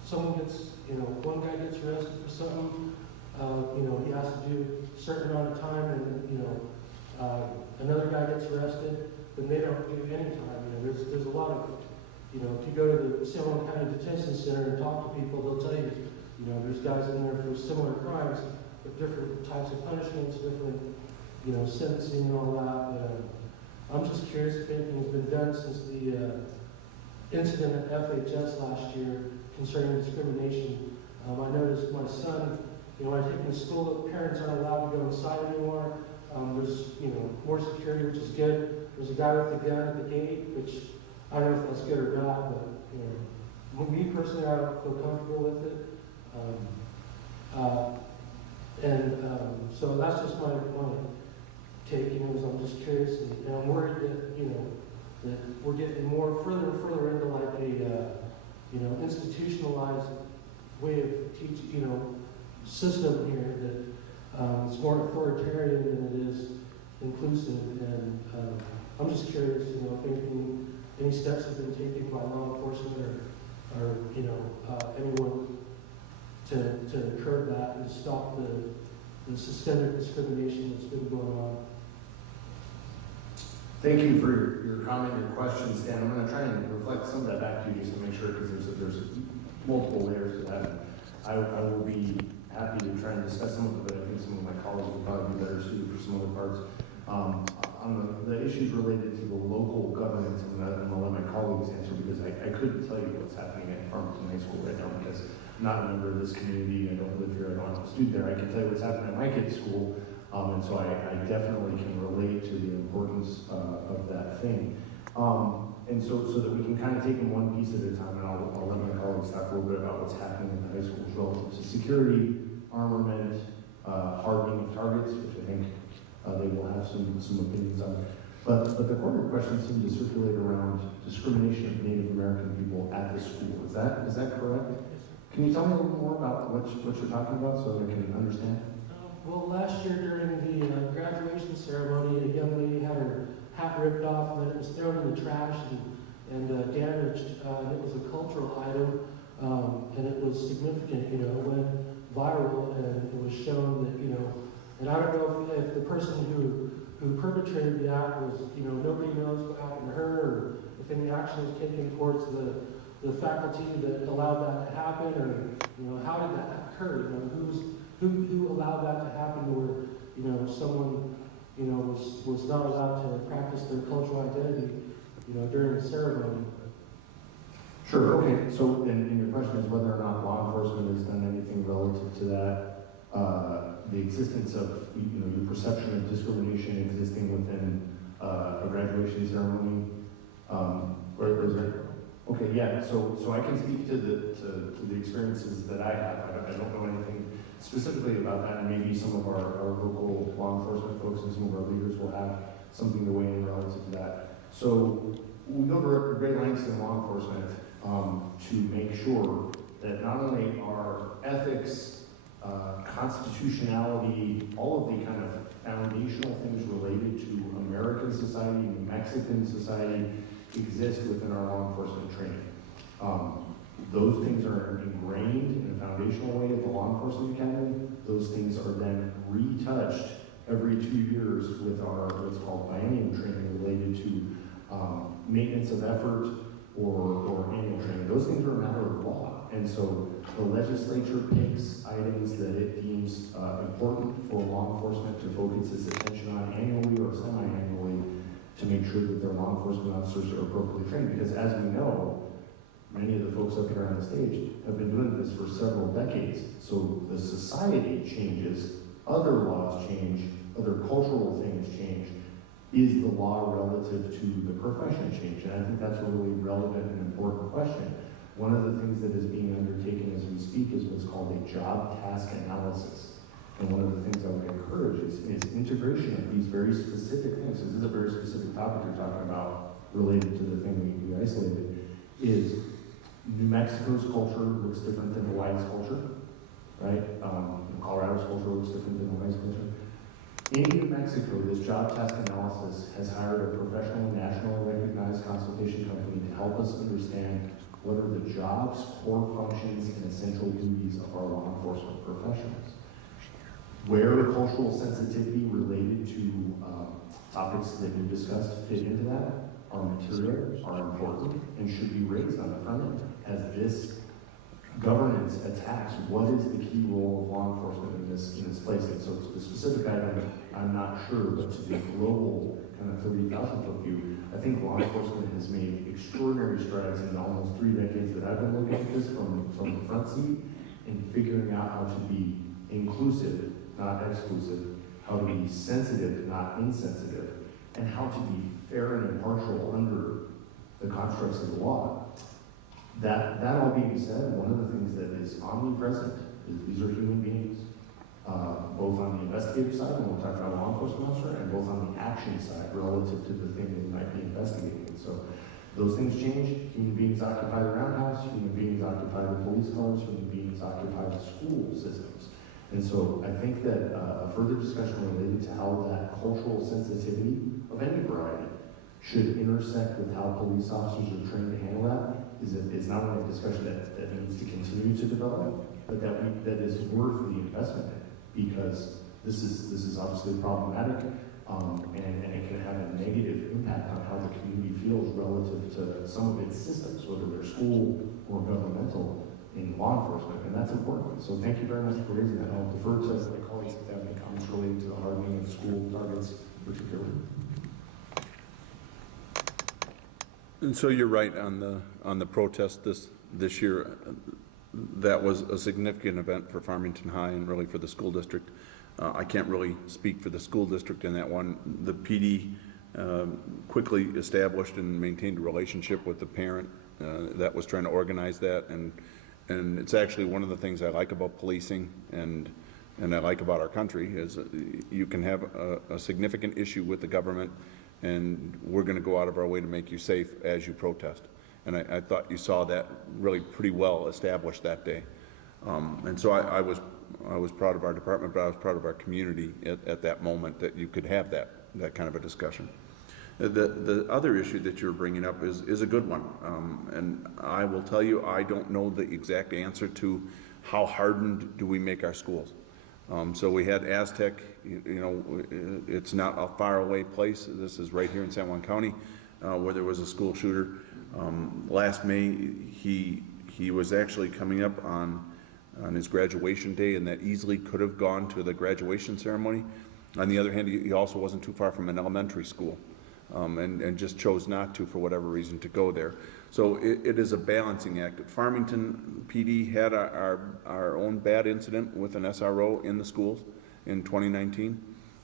someone gets, one guy gets arrested for something, he has to do a certain amount of time, and another guy gets arrested, then they don't do any time. There's a lot of You know, if you go to the San Juan County Detention Center and talk to people, they'll tell you, you know, there's guys in there for similar crimes, but different types of punishments, different, you know, sentencing and all that. But I'm just curious if anything has been done since the incident at FHS last year concerning discrimination. I noticed my son, you know, when I take him to school, parents aren't allowed to go inside anymore. There's, you know, more security, which is good. There's a guy with a gun at the gate, which I don't know if that's good or not, but, you know, me personally, I don't feel comfortable with it. So that's just my take, you know, is I'm just curious, and I'm worried that, you know, that we're getting further and further into like a, you know, institutionalized way of teaching, you know, system here that it's more authoritarian than it is inclusive. And I'm just curious, you know, if any steps have been taken by law enforcement or you know, anyone to curb that and stop the systemic discrimination that's been going on. Thank you for your comment, your questions, Dan. I'm going to try and reflect some of that back to you just to make sure, because there's multiple layers to that. I will be happy to try and discuss some of it, but I think some of my colleagues will probably be better suited for some other parts. On the issues related to the local governance, I'm going to let my colleagues answer, because I couldn't tell you what's happening at Farmington High School right now, because I'm not a member of this community, I don't live here, I don't have a student there. I can tell you what's happening at my kid's school, and so I definitely can relate to the importance of that thing. And so that we can kind of take them one piece at a time, and I'll let my colleagues talk a little bit about what's happening in the high schools relative to security, armament, hardening of targets, which I think they will have some opinions on. But the core of your question seemed to circulate around discrimination of Native American people at the school. Is that correct? Can you tell me a little more about what you're talking about so that I can understand? Well, last year during the graduation ceremony, a young lady had her hat ripped off and then it was thrown in the trash and damaged. It was a cultural item, and it was significant. You know, it went viral, and it was shown that, you know, and I don't know if the person who perpetrated the act was, you know, nobody knows what happened to her, or if any action was taken towards the faculty that allowed that to happen, or, you know, how did that occur? You know, who allowed that to happen, where, you know, someone, you know, was not allowed to practice their cultural identity, you know, during the ceremony. Sure, okay. So, and your question is whether or not law enforcement has done anything relative to that, the existence of, you know, your perception of discrimination existing within a graduation ceremony, or is there? Okay, yeah. So I can speak to the experiences that I have. I don't know anything specifically about that, and maybe some of our local law enforcement folks and some of our leaders will have something to weigh in relative to that. So we go to great lengths in law enforcement to make sure that not only our ethics, constitutionality, all of the kind of foundational things related to American society, Mexican society, exist within our law enforcement training. Those things are ingrained in a foundational way at the law enforcement academy. Those things are then retouched every 2 years with our what's called biennial training related to maintenance of effort or annual training. Those things are a matter of law. And so the legislature picks items that it deems important for law enforcement to focus its attention on annually or semi-annually to make sure that their law enforcement officers are appropriately trained. Because as we know, many of the folks up here on the stage have been doing this for several decades. So the society changes, other laws change, other cultural things change. Is the law relative to the profession change? And I think that's a really relevant and important question. One of the things that is being undertaken as we speak is what's called a job task analysis. And one of the things I would encourage is integration of these very specific things. This is a very specific topic you're talking about related to the thing we isolated. Is New Mexico's culture looks different than Hawaii's culture, right? Colorado's culture looks different than Hawaii's culture. In New Mexico, this job task analysis has hired a professional, nationally recognized consultation company to help us understand what are the jobs, core functions, and essential duties of our law enforcement professionals. Where cultural sensitivity related to topics that we discussed fit into that, are material, are important, and should be raised on the front end. As this governance attacks, what is the key role of law enforcement in this place? And so to the specific item, I'm not sure, but to the global kind of 30,000 foot view, I think law enforcement has made extraordinary strides in the almost 3 decades that I've been looking at this from the front seat in figuring out how to be inclusive, not exclusive, how to be sensitive, not insensitive, and how to be fair and impartial under the constructs of the law. That all being said, one of the things that is omnipresent is these are human beings, both on the investigative side, when we're talking about law enforcement officer, and both on the action side relative to the thing that we might be investigating. And so those things change. Human beings occupy the roundhouse, human beings occupy the police cars, human beings occupy the school systems. And so I think that a further discussion related to how that cultural sensitivity of any variety should intersect with how police officers are trained to handle that is not only a discussion that needs to continue to develop, but that is worth the investment in, because this is obviously problematic, and it can have a negative impact on how the community feels relative to some of its systems, whether they're school or governmental in law enforcement, and that's important. So thank you very much for raising that. I'll defer to my colleagues if they have any comments related to the hardening of school targets particularly. And so you're right on the protest this year. That was a significant event for Farmington High and really for the school district. I can't really speak for the school district in that one. The PD quickly established and maintained a relationship with the parent that was trying to organize that, and it's actually one of the things I like about policing and I like about our country is you can have a significant issue with the government, and we're going to go out of our way to make you safe as you protest. And I thought you saw that really pretty well established that day. And so I was proud of our department, but I was proud of our community at that moment that you could have that kind of a discussion. The other issue that you're bringing up is a good one. And I will tell you, I don't know the exact answer to how hardened do we make our schools. So we had Aztec, it's not a far away place. This is right here in San Juan County, where there was a school shooter. Last May, he was actually coming up on his graduation day, and that easily could have gone to the graduation ceremony. On the other hand, he also wasn't too far from an elementary school, and just chose not to, for whatever reason, to go there. So it is a balancing act. Farmington PD had our own bad incident with an SRO in the schools in 2019,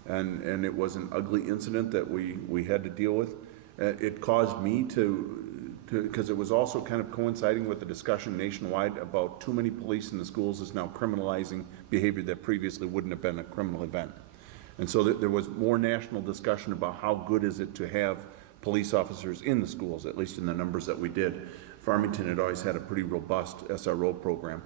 and it was an ugly incident that we had to deal with. It caused me because it was also kind of coinciding with the discussion nationwide about too many police in the schools is now criminalizing behavior that previously wouldn't have been a criminal event. And so there was more national discussion about how good is it to have police officers in the schools, at least in the numbers that we did. Farmington had always had a pretty robust SRO program,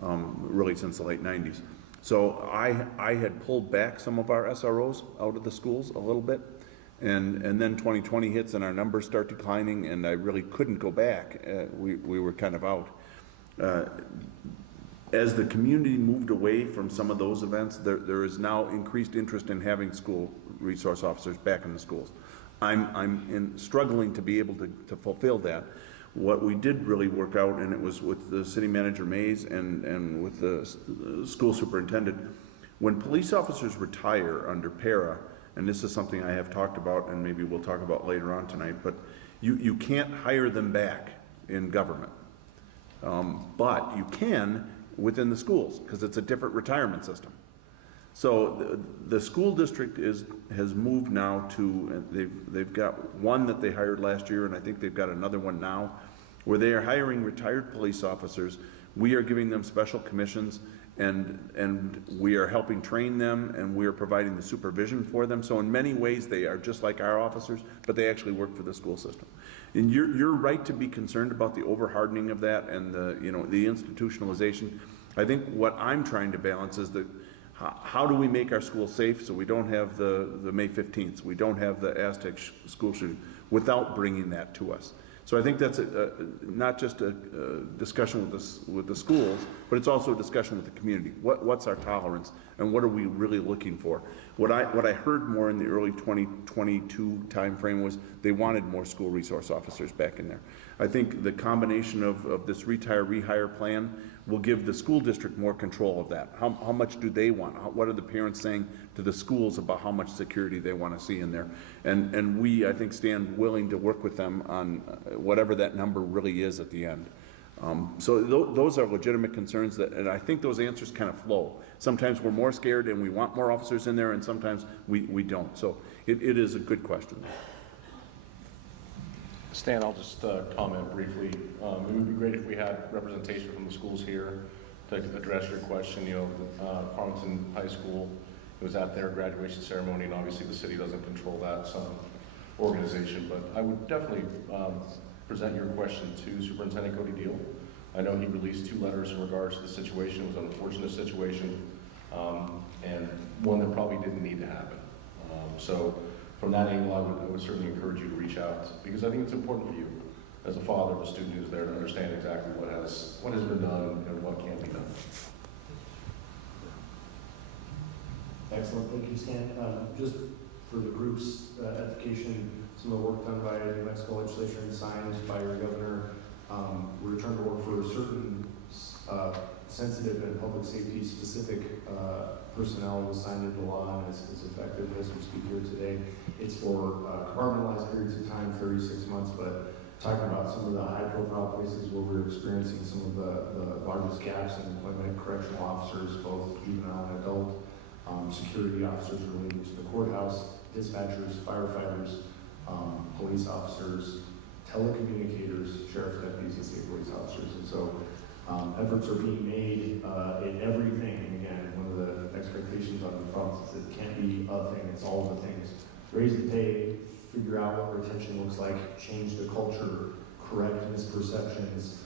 really since the late 90s. So I had pulled back some of our SROs out of the schools a little bit, and then 2020 hits and our numbers start declining, and I really couldn't go back. We were kind of out. As the community moved away from some of those events, there is now increased interest in having school resource officers back in the schools. I'm struggling to be able to fulfill that. What we did really work out, and it was with the city manager Mays and with the school superintendent, when police officers retire under para, and this is something I have talked about and maybe we'll talk about later on tonight, but you can't hire them back in government. But you can within the schools, because it's a different retirement system. So the school district has moved now to, they've got one that they hired last year, and I think they've got another one now, where they are hiring retired police officers. We are giving them special commissions, and we are helping train them, and we are providing the supervision for them. So in many ways, they are just like our officers, but they actually work for the school system. And you're right to be concerned about the over-hardening of that and the institutionalization. I think what I'm trying to balance is how do we make our schools safe so we don't have the May 15th, we don't have the Aztec school shooting, without bringing that to us. So I think that's not just a discussion with the schools, but it's also a discussion with the community. What's our tolerance and what are we really looking for? What I heard more in the early 2022 timeframe was they wanted more school resource officers back in there. I think the combination of this retire-rehire plan will give the school district more control of that. How much do they want? What are the parents saying to the schools about how much security they want to see in there? And we, I think, stand willing to work with them on whatever that number really is at the end. So those are legitimate concerns and I think those answers kind of flow. Sometimes we're more scared and we want more officers in there, and sometimes we don't. So it is a good question. Stan, I'll just comment briefly. It would be great if we had representation from the schools here to address your question. Farmington High School, it was at their graduation ceremony, and obviously the city doesn't control that, some organization, but I would definitely present your question to Superintendent Cody Deal. I know he released 2 letters in regards to the situation. It was an unfortunate situation, and one that probably didn't need to happen. So from that angle, I would certainly encourage you to reach out, because I think it's important for you as a father of a student who's there to understand exactly what has been done and what can be done. Excellent, thank you, Stan. Just for the group's edification, some of the work done by New Mexico legislature and signed by your governor, we're trying to work for certain sensitive and public safety specific personnel was signed into law and is effective as we speak here today. It's for compartmentalized periods of time, 36 months, but talking about some of the high profile places where we're experiencing some of the largest gaps in employment, correctional officers, both juvenile and adult, security officers related to the courthouse, dispatchers, firefighters, police officers, telecommunicators, sheriff's deputies, and state police officers. And so efforts are being made in everything. Again, one of the expectations on the process is it can't be a thing, it's all the things. Raise the pay, figure out what retention looks like, change the culture, correct misperceptions,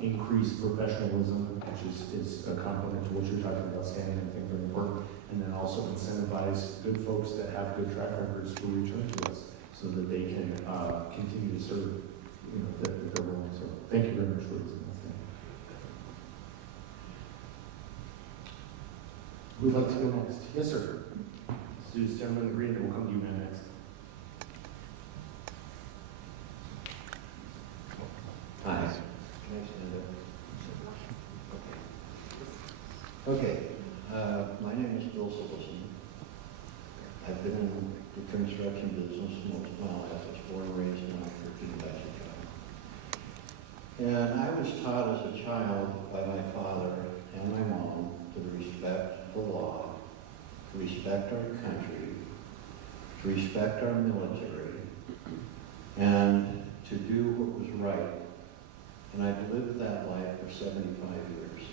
increase professionalism, which is a complement to what you're talking about, Stan, and I think very important, and then also incentivize good folks that have good track records to return to us so that they can continue to serve their role. So thank you very much for listening. Who'd like to go next? Yes, sir. Let's do this gentleman in the green, and we'll come to you, man, next. Hi. Can I stand up? Okay. My name is Bill Silverson. I've been in the construction business most of my life. I was born and raised in Albuquerque, New Mexico. And I was taught as a child by my father and my mom to respect the law, to respect our country, to respect our military, and to do what was right. And I've lived that life for 75 years.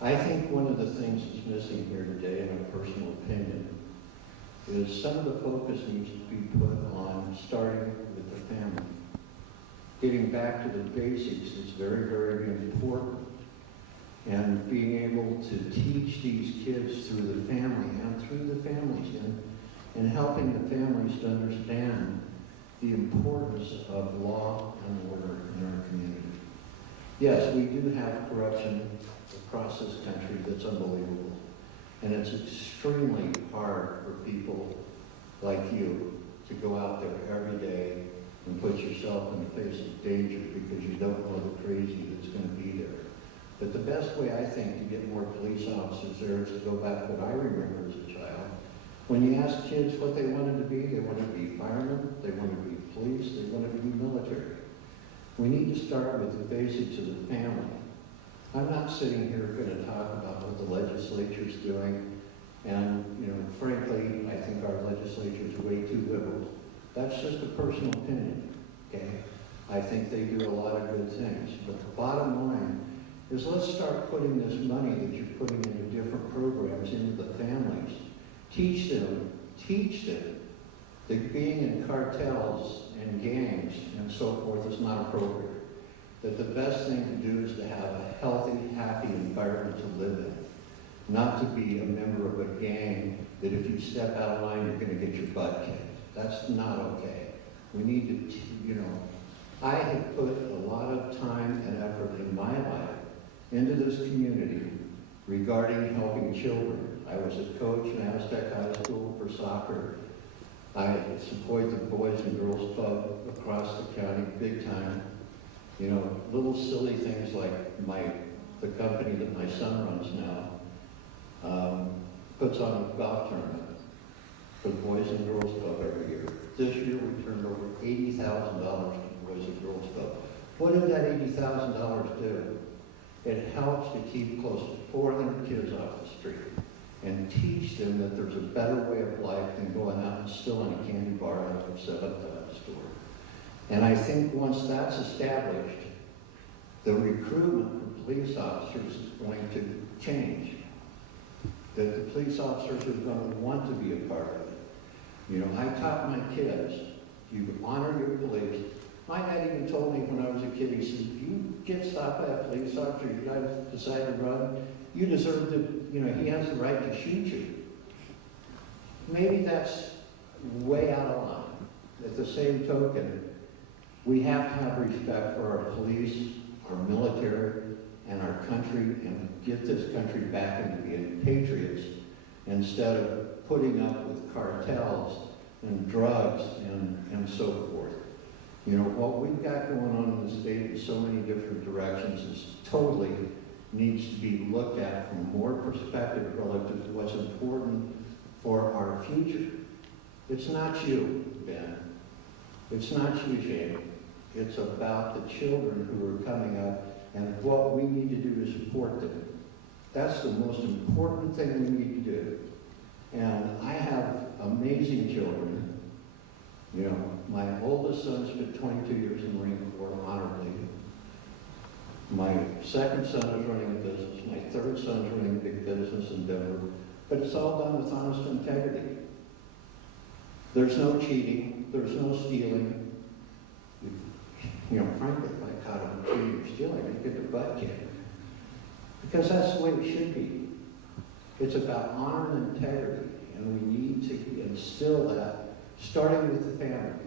I think one of the things that's missing here today, in my personal opinion, is some of the focus needs to be put on starting with the family. Getting back to the basics is very, very important. And being able to teach these kids through the family and through the families, and helping the families to understand the importance of law and order in our community. Yes, we do have corruption across this country that's unbelievable. And it's extremely hard for people like you to go out there every day and put yourself in the face of danger because you don't know the crazy that's going to be there. But the best way, I think, to get more police officers there is to go back to what I remember as a child. When you ask kids what they wanted to be, they wanted to be firemen, they wanted to be police, they wanted to be military. We need to start with the basics of the family. I'm not sitting here going to talk about what the legislature's doing, and frankly, I think our legislature's way too liberal. That's just a personal opinion, okay? I think they do a lot of good things, but the bottom line is let's start putting this money that you're putting into different programs into the families. Teach them that being in cartels and gangs and so forth is not appropriate. That the best thing to do is to have a healthy, happy environment to live in. Not to be a member of a gang that if you step out of line, you're going to get your butt kicked. That's not okay. We need to, I have put a lot of time and effort in my life into this community regarding helping children. I was a coach in Aztec High School for soccer. I support the Boys and Girls Club across the county big time. Little silly things like the company that my son runs now puts on a golf tournament for the Boys and Girls Club every year. This year we turned over $80,000 to the Boys and Girls Club. What did that $80,000 do? It helps to keep close to 400 kids off the street and teach them that there's a better way of life than going out and stealing a candy bar out of a 7-Eleven store. And I think once that's established, the recruitment for police officers is going to change. That the police officers are going to want to be a part of it. I taught my kids, you honor your police. My dad even told me when I was a kid, he said, if you get stopped by a police officer, you guys decide to run, you deserve to, he has the right to shoot you. Maybe that's way out of line. At the same token, we have to have respect for our police, our military, and our country, and get this country back into being patriots instead of putting up with cartels and drugs and so forth. What we've got going on in the state in so many different directions is totally needs to be looked at from more perspective relative to what's important for our future. It's not you, Ben. It's not you, Shane. It's about the children who are coming up and what we need to do to support them. That's the most important thing we need to do. And I have amazing children. My oldest son spent 22 years in the Marine Corps honorably. My second son is running a business. My third son is running a big business in Denver. But it's all done with honest integrity. There's no cheating. There's no stealing. Frankly, if I caught him cheating or stealing, I'd get the butt kicked. Because that's the way it should be. It's about honor and integrity. And we need to instill that, starting with the family.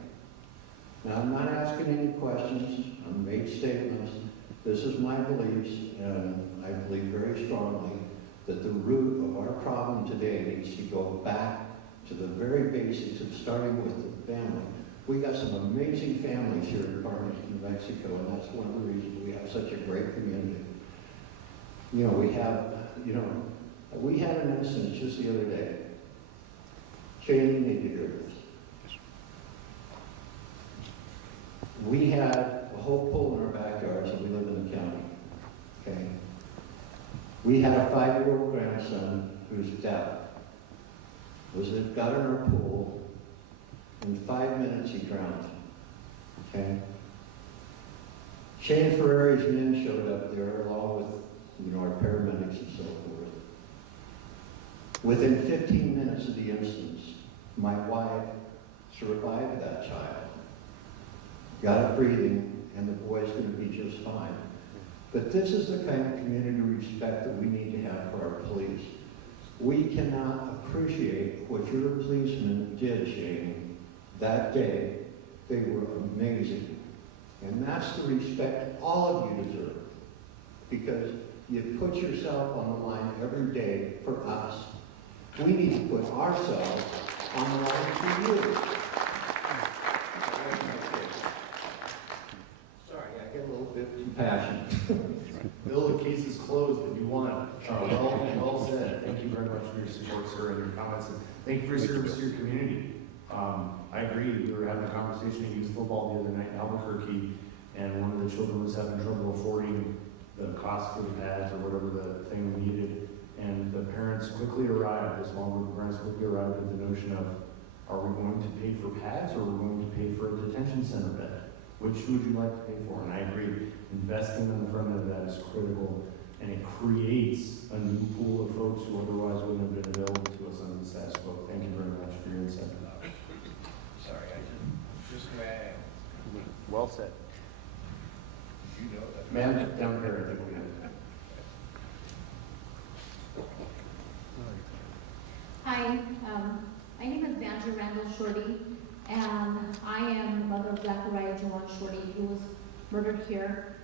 Now, I'm not asking any questions. I've made statements. This is my beliefs, and I believe very strongly that the root of our problem today needs to go back to the very basics of starting with the family. We got some amazing families here in Farmington, New Mexico, and that's one of the reasons we have such a great community. We had an incident just the other day. Shane, you need to hear this. We had a whole pool in our backyard, so we live in the county, okay? We had a 5-year-old grandson who's deaf. Got in our pool, in 5 minutes he drowned, okay? Shane Ferrari's men showed up there along with, our paramedics and so forth. Within 15 minutes of the instance, my wife survived that child. Got it breathing, and the boy's going to be just fine. But this is the kind of community respect that we need to have for our police. We cannot appreciate what your policemen did, Shane, that day. They were amazing. And that's the respect all of you deserve. Because you put yourself on the line every day for us. We need to put ourselves on the line for you. Sorry, I get a little bit impassioned. Bill, the case is closed if you want. Well said. Thank you very much for your support, sir, and your comments. And thank you for your service to your community. I agree. We were having a conversation in youth football the other night in Albuquerque, and one of the children was having trouble affording the cost for the pads or whatever the thing we needed. And the parents quickly arrived, the small group of parents quickly arrived at the notion of, are we going to pay for pads or are we going to pay for a detention center bed? Which would you like to pay for? And I agree, investing in the front end of that is critical, and it creates a new pool of folks who otherwise wouldn't have been available to us under the status quo. Thank you very much for your insight. Sorry, I just Well said. you know that. Man, down here, I think we have. Hi, my name is Vandra Randall Shorty. and I am the mother of Zachariah Jawan Shorty, who was murdered here.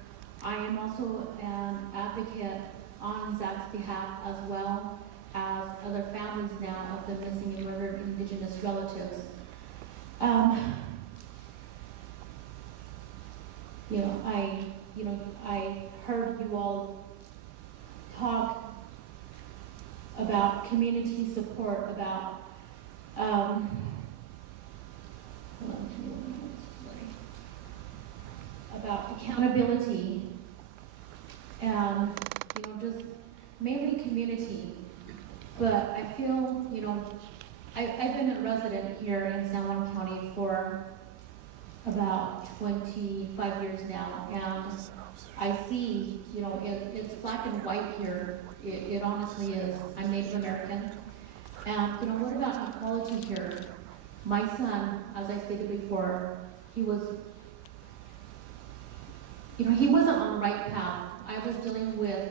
I am also an advocate on Zach's behalf, as well as other families now of the missing and murdered Indigenous relatives. I heard you all talk about community support, about about accountability, and just mainly community. But I feel, I've been a resident here in San Juan County for about 25 years now, and I see, it's black and white here. It honestly is. I'm Native American. And, what about equality here? My son, as I stated before, he wasn't on the right path. I was dealing with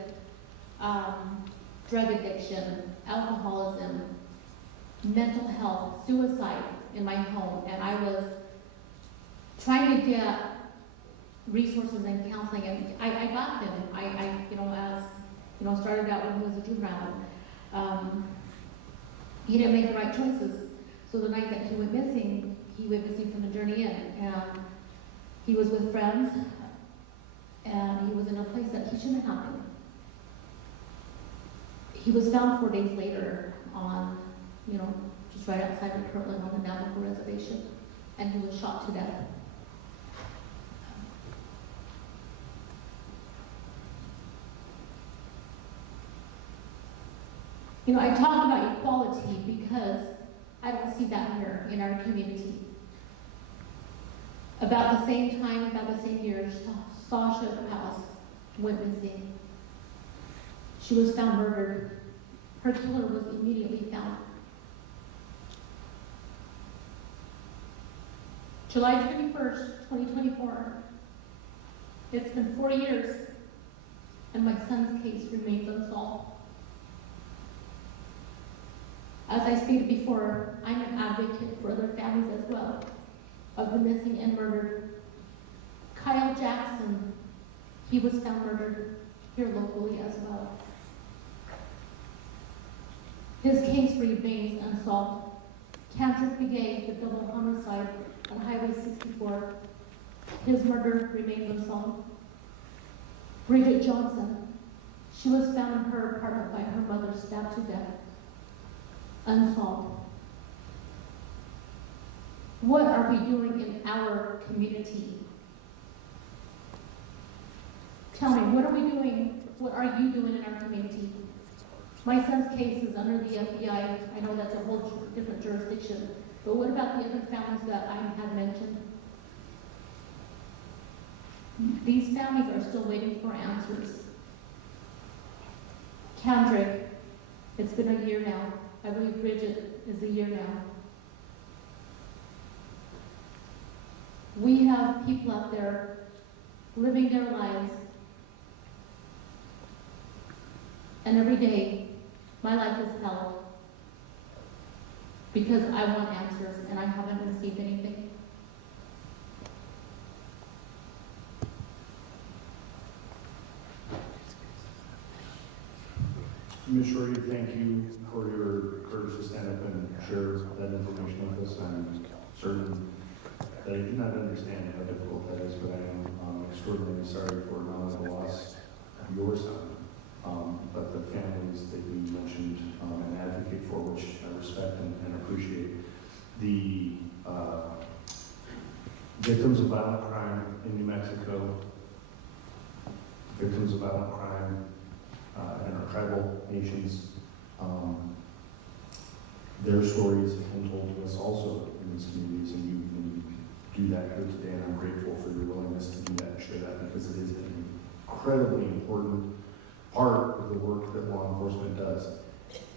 drug addiction, alcoholism, mental health, suicide in my home, and I was trying to get resources and counseling, and I got them. Started out when he was a juvenile. He didn't make the right choices. So the night that he went missing from the journey in, and he was with friends, and he was in a place that he shouldn't have been. He was found 4 days later on, just right outside of Kirtland on the Navajo reservation, and he was shot to death. I talk about equality because I don't see that here in our community. About the same time, about the same year, Sasha House went missing. She was found murdered. Her killer was immediately found. July 21st, 2024. It's been 4 years, and my son's case remains unsolved. As I stated before, I'm an advocate for other families as well of the missing and murdered. Kyle Jackson, he was found murdered here locally as well. His case remains unsolved. Kendrick Begay, the double homicide on Highway 64, his murder remains unsolved. Bridget Johnson, she was found in her apartment by her mother, stabbed to death. Unsolved. What are we doing in our community? Tell me, what are we doing? What are you doing in our community? My son's case is under the FBI. I know that's a whole different jurisdiction. But what about the other families that I have mentioned? These families are still waiting for answers. Kendrick, it's been a year now. I believe Bridget is a year now. We have people out there living their lives, and every day my life is hell because I want answers and I haven't received anything. Ms. Shorty, thank you for your courage to stand up and share that information with us. I'm certain that I do not understand how difficult that is, but I am extraordinarily sorry for not only the loss of your son, but the families that you mentioned and advocate for, which I respect and appreciate. The victims of violent crime in New Mexico, victims of violent crime in our tribal nations, their stories have been told to us also in these communities, and you do that here today, and I'm grateful for your willingness to do that and share that, because it is an incredibly important part of the work that law enforcement does,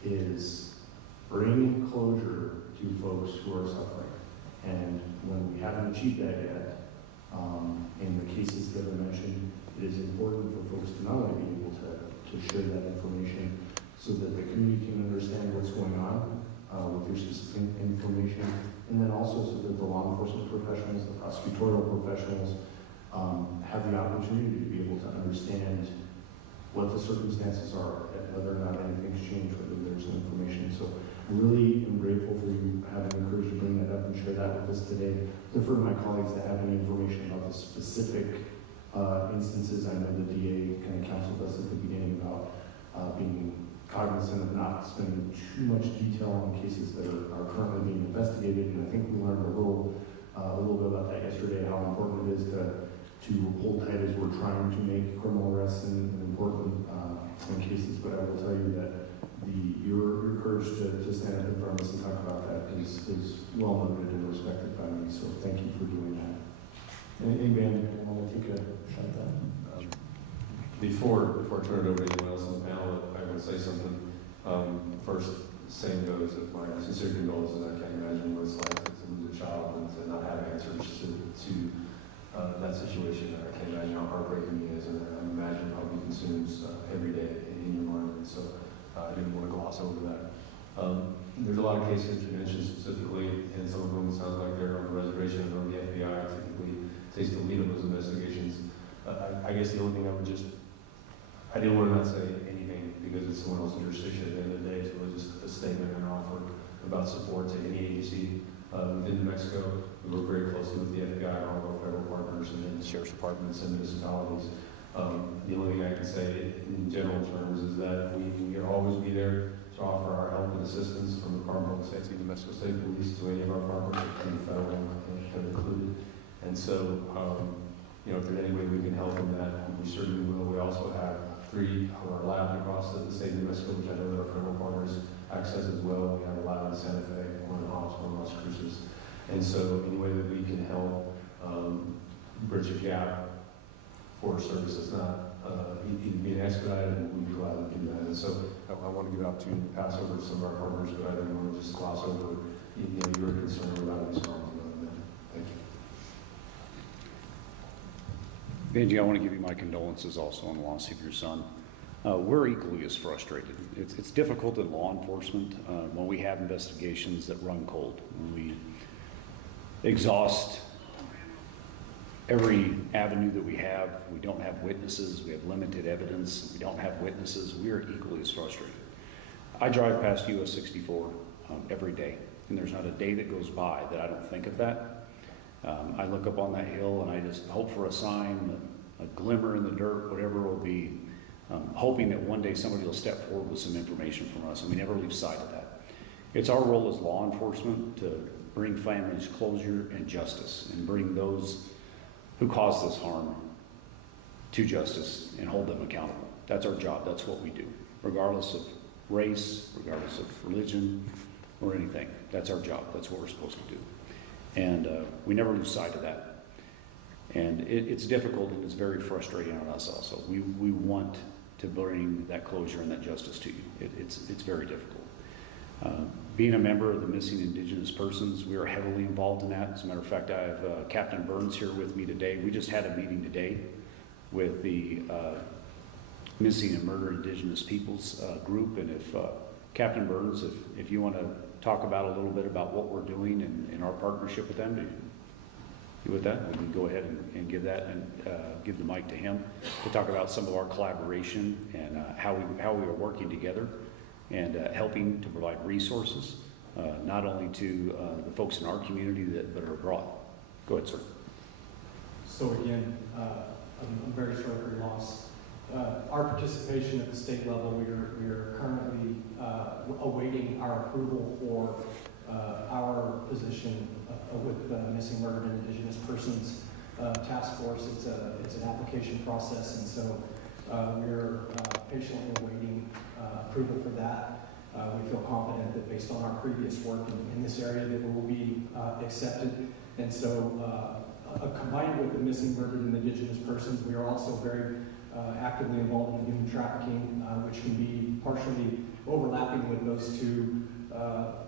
is bring closure to folks who are suffering. And when we haven't achieved that yet, in the cases that are mentioned, it is important for folks to not only be able to share that information so that the community can understand what's going on with your specific information, and then also so that the law enforcement professionals, the prosecutorial professionals, have the opportunity to be able to understand what the circumstances are, and whether or not anything's changed, whether there's some information. So I really am grateful for you having the courage to bring that up and share that with us today. For my colleagues that have any information about the specific instances, I know the DA kind of counseled us at the beginning about being cognizant of not spending too much detail on cases that are currently being investigated. And I think we learned a little bit about that yesterday, how important it is to hold tight as we're trying to make criminal arrests in important cases. But I will tell you that your courage to stand up in front of us and talk about that is well noted and respected by me. So thank you for doing that. Anybody want to take a shot at that? Before I turn it over to anyone else on the panel, I want to say something. First, same goes with my sincere condolences. I can't imagine what it's like to lose a child and to not have answers to that situation. I can't imagine how heartbreaking it is, and I imagine how it consumes every day in your mind. And so I didn't want to gloss over that. There's a lot of cases you mentioned specifically, and some of them sound like they're on the reservation or the FBI typically takes the lead on those investigations. I guess the only thing I didn't want to not say anything because it's someone else's jurisdiction at the end of the day, so it was just a statement and an offer about support to any agency within New Mexico. We work very closely with the FBI and all of our federal partners and then the sheriff's departments and municipalities. The only thing I can say in general terms is that we will always be there to offer our help and assistance from the Department of Public Safety, New Mexico State Police, to any of our partners, and the federal have included. And so, if there's any way we can help in that, we certainly will. We also have 3 of our labs across the state of New Mexico, which I know that our federal partners access as well. We have a lab in Santa Fe, one in Hobbs, one in Las Cruces. And so any way that we can help bridge a gap for a service that's not being expedited, we'd be glad to do that. And so I want to give an opportunity to pass over to some of our partners, but I didn't want to just gloss over your concern about these harms. Thank you. Benji, I want to give you my condolences also on the loss of your son. We're equally as frustrated. It's difficult in law enforcement when we have investigations that run cold, when we exhaust every avenue that we have. We don't have witnesses. We have limited evidence. We don't have witnesses. We are equally as frustrated. I drive past US 64 every day, and there's not a day that goes by that I don't think of that. I look up on that hill and I just hope for a sign, a glimmer in the dirt, whatever it will be, hoping that one day somebody will step forward with some information from us, and we never lose sight of that. It's our role as law enforcement to bring families closure and justice, and bring those who caused this harm to justice and hold them accountable. That's our job. That's what we do, regardless of race, regardless of religion or anything. That's our job. That's what we're supposed to do. And we never lose sight of that. And it's difficult, and it's very frustrating on us also. We want to bring that closure and that justice to you. It's very difficult. Being a member of the Missing Indigenous Persons, we are heavily involved in that. As a matter of fact, I have Captain Burns here with me today. We just had a meeting today with the Missing and Murdered Indigenous Peoples group. And if Captain Burns, if you want to talk about a little bit about what we're doing in our partnership with them, you with that? We can go ahead and give that and give the mic to him to talk about some of our collaboration and how we are working together and helping to provide resources, not only to the folks in our community but are abroad. Go ahead, sir. So again, I'm very sorry for your loss. Our participation at the state level, we are currently awaiting our approval for our position with the Missing, Murdered, and Indigenous Persons Task Force. It's an application process, and so we're patiently awaiting approval for that. We feel confident that based on our previous work in this area that we will be accepted. And so combined with the Missing, Murdered, and Indigenous Persons, we are also very actively involved in human trafficking, which can be partially overlapping with those two,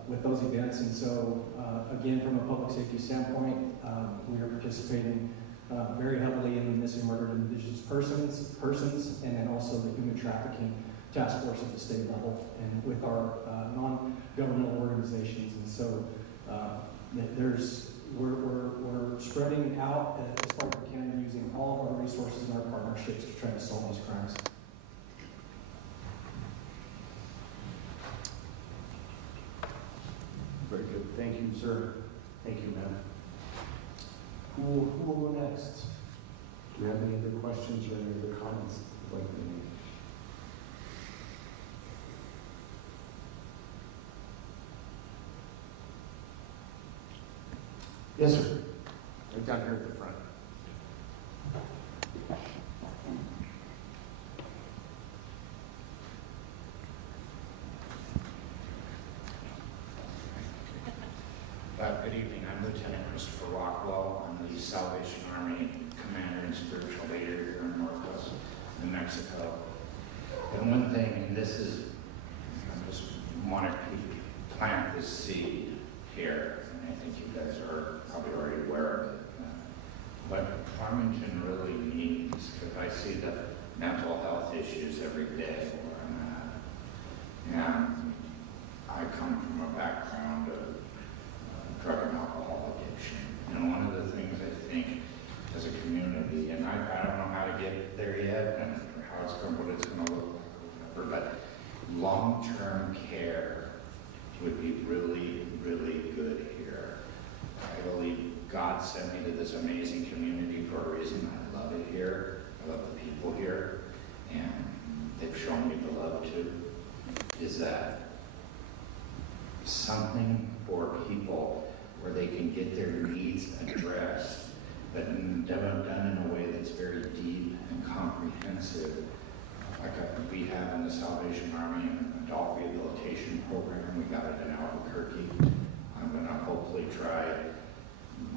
with those events. And so, again, from a public safety standpoint, we are participating very heavily in the Missing, Murdered, and Indigenous persons, and then also the human trafficking task force at the state level, and with our non-governmental organizations. And so, We're spreading out as far as we can, using all of our resources and our partnerships to try to solve these crimes. Very good. Thank you, sir. Thank you, ma'am. Who will go next? Do we have any other questions or any other comments you'd like to make? Yes, sir. Right down here at the front. Good evening. I'm Lieutenant Christopher Rockwell. I'm the Salvation Army Commander and Spiritual Leader here in Northwest New Mexico. And one thing, and this is, I just want to plant this seed here, and I think you guys are probably already aware of it. What Farmington really needs, because I see the mental health issues every day where I'm at. And I come from a background of drug and alcohol addiction. And one of the things I think as a community, and I don't know how to get there yet, and how it's going, what it's going to look like, or whatever, but long-term care would be really, really good here. I believe God sent me to this amazing community for a reason. I love it here. I love the people here. And they've shown me the love too. Is that something for people where they can get their needs addressed, but done in a way that's very deep and comprehensive. Like we have in the Salvation Army an adult rehabilitation program. We got it in Albuquerque. I'm going to hopefully try,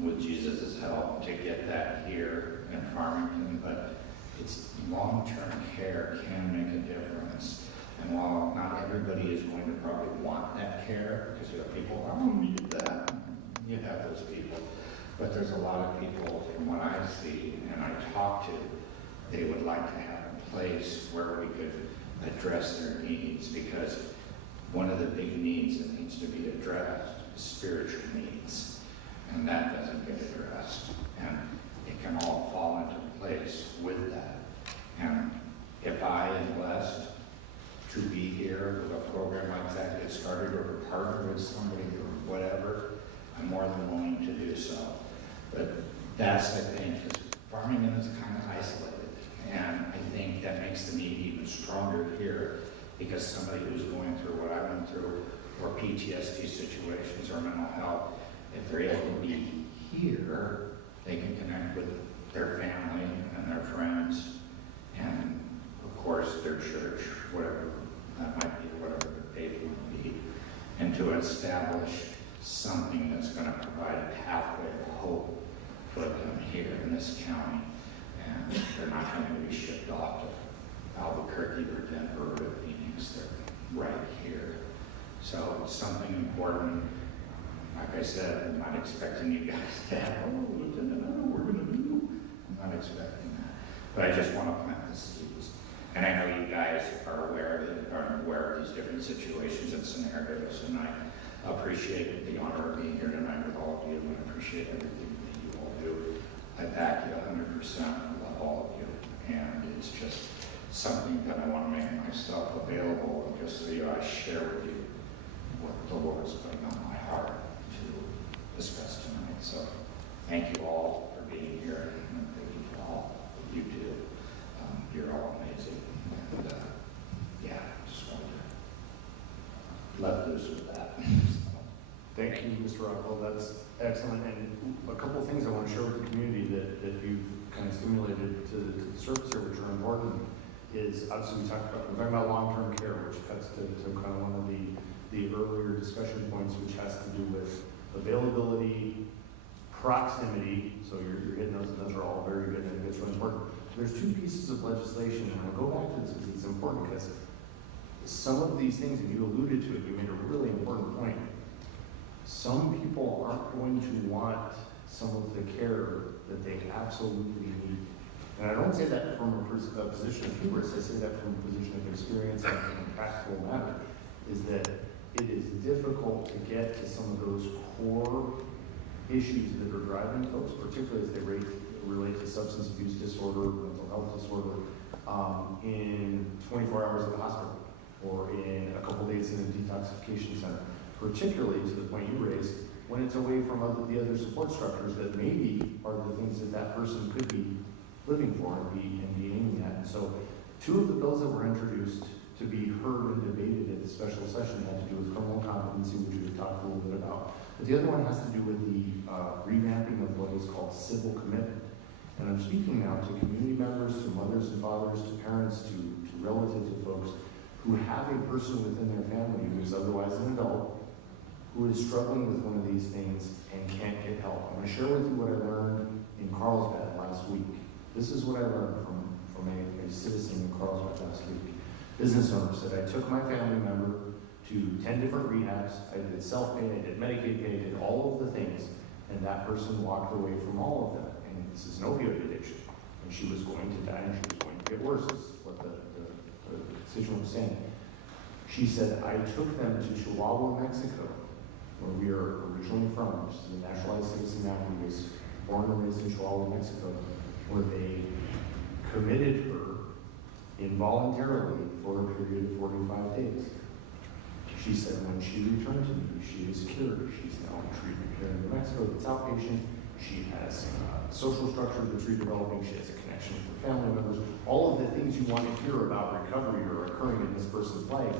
with Jesus' help, to get that here in Farmington. But it's long-term care can make a difference. And while not everybody is going to probably want that care, because you have people, I don't need that. You have those people. But there's a lot of people, from what I see and I talk to, they would like to have a place where we could address their needs, because one of the big needs that needs to be addressed is spiritual needs. And that doesn't get addressed. And it can all fall into place with that. And if I am blessed to be here with a program like that get started, or to partner with somebody or whatever, I'm more than willing to do so. But that's, I think, because Farmington is kind of isolated. And I think that makes the need even stronger here, because somebody who's going through what I went through, or PTSD situations or mental health, if they're able to be here, they can connect with their family and their friends, and of course their church, whatever that might be, whatever the faith might be, and to establish something that's going to provide a pathway of hope for them here in this county. And they're not having to be shipped off to Albuquerque or Denver or Phoenix. They're right here. So it's something important. Like I said, I'm not expecting you guys to have, oh, Lieutenant, I know what we're going to do. I'm not expecting that. But I just want to plant the seeds. And I know you guys are aware of these different situations and scenarios, and I appreciate the honor of being here tonight with all of you, and I appreciate everything that you all do. I back you 100%. I love all of you, and it's just something that I want to make myself available, and just so I share with you what the Lord's putting on my heart to discuss tonight. So thank you all for being here, and thank you for all of you too. You're all amazing, and yeah, just wanted to let loose with that. Thank you, Mr. Rockwell. That's excellent. And a couple of things I want to share with the community that you've kind of stimulated to the surface here, which are important, is obviously we're talking about long-term care, which cuts to kind of one of the earlier discussion points, which has to do with availability, proximity. So you're hitting those, and those are all very good, and it's really important. There's two pieces of legislation, and I'll go back to this because it's important, because some of these things, and you alluded to it, you made a really important point. Some people aren't going to want some of the care that they absolutely need. And I don't say that from a position of hubris, I say that from a position of experience and from a practical matter, is that it is difficult to get to some of those core issues that are driving folks, particularly as they relate to substance abuse disorder, mental health disorder, in 24 hours at the hospital or in a couple days in a detoxification center, particularly to the point you raised, when it's away from the other support structures that maybe are the things that that person could be living for and be aiming at. And so 2 of the bills that were introduced to be heard and debated at the special session had to do with criminal competency, which we've talked a little bit about. But the other one has to do with the revamping of what is called civil commitment. And I'm speaking now to community members, to mothers and fathers, to parents, to relatives of folks who have a person within their family who is otherwise an adult, who is struggling with one of these things and can't get help. I'm going to share with you what I learned in Carlsbad last week. This is what I learned from a citizen in Carlsbad last week. Business owner said, I took my family member to 10 different rehabs. I did self-pay, I did Medicaid pay, I did all of the things, and that person walked away from all of them. And this is an opioid addiction. And she was going to die and she was going to get worse, is what the constituent was saying. She said, I took them to Chihuahua, Mexico, where we are originally from, which is a naturalized citizen now, who was born and raised in Chihuahua, Mexico, where they committed her involuntarily for a period of 45 days. She said when she returned to me, she is cured. She's now in treatment here in New Mexico. It's outpatient. She has social structure that's redeveloping. She has a connection with her family members. All of the things you want to hear about recovery are occurring in this person's life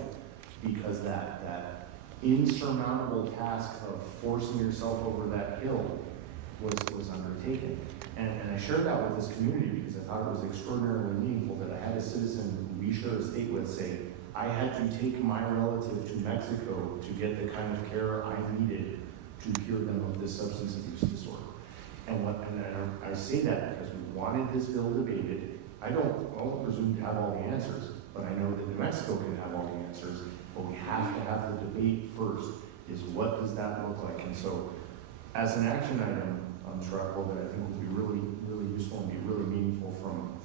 because that insurmountable task of forcing yourself over that hill was undertaken. And I shared that with this community because I thought it was extraordinarily meaningful that I had a citizen who we share a state with say, I had to take my relative to Mexico to get the kind of care I needed to cure them of this substance abuse disorder. And I say that because we wanted this bill debated. I don't presume to have all the answers, but I know that New Mexico can have all the answers. But we have to have the debate first, is what does that look like? And so, as an action item, Shrapple, that I think will be really, really useful and be really meaningful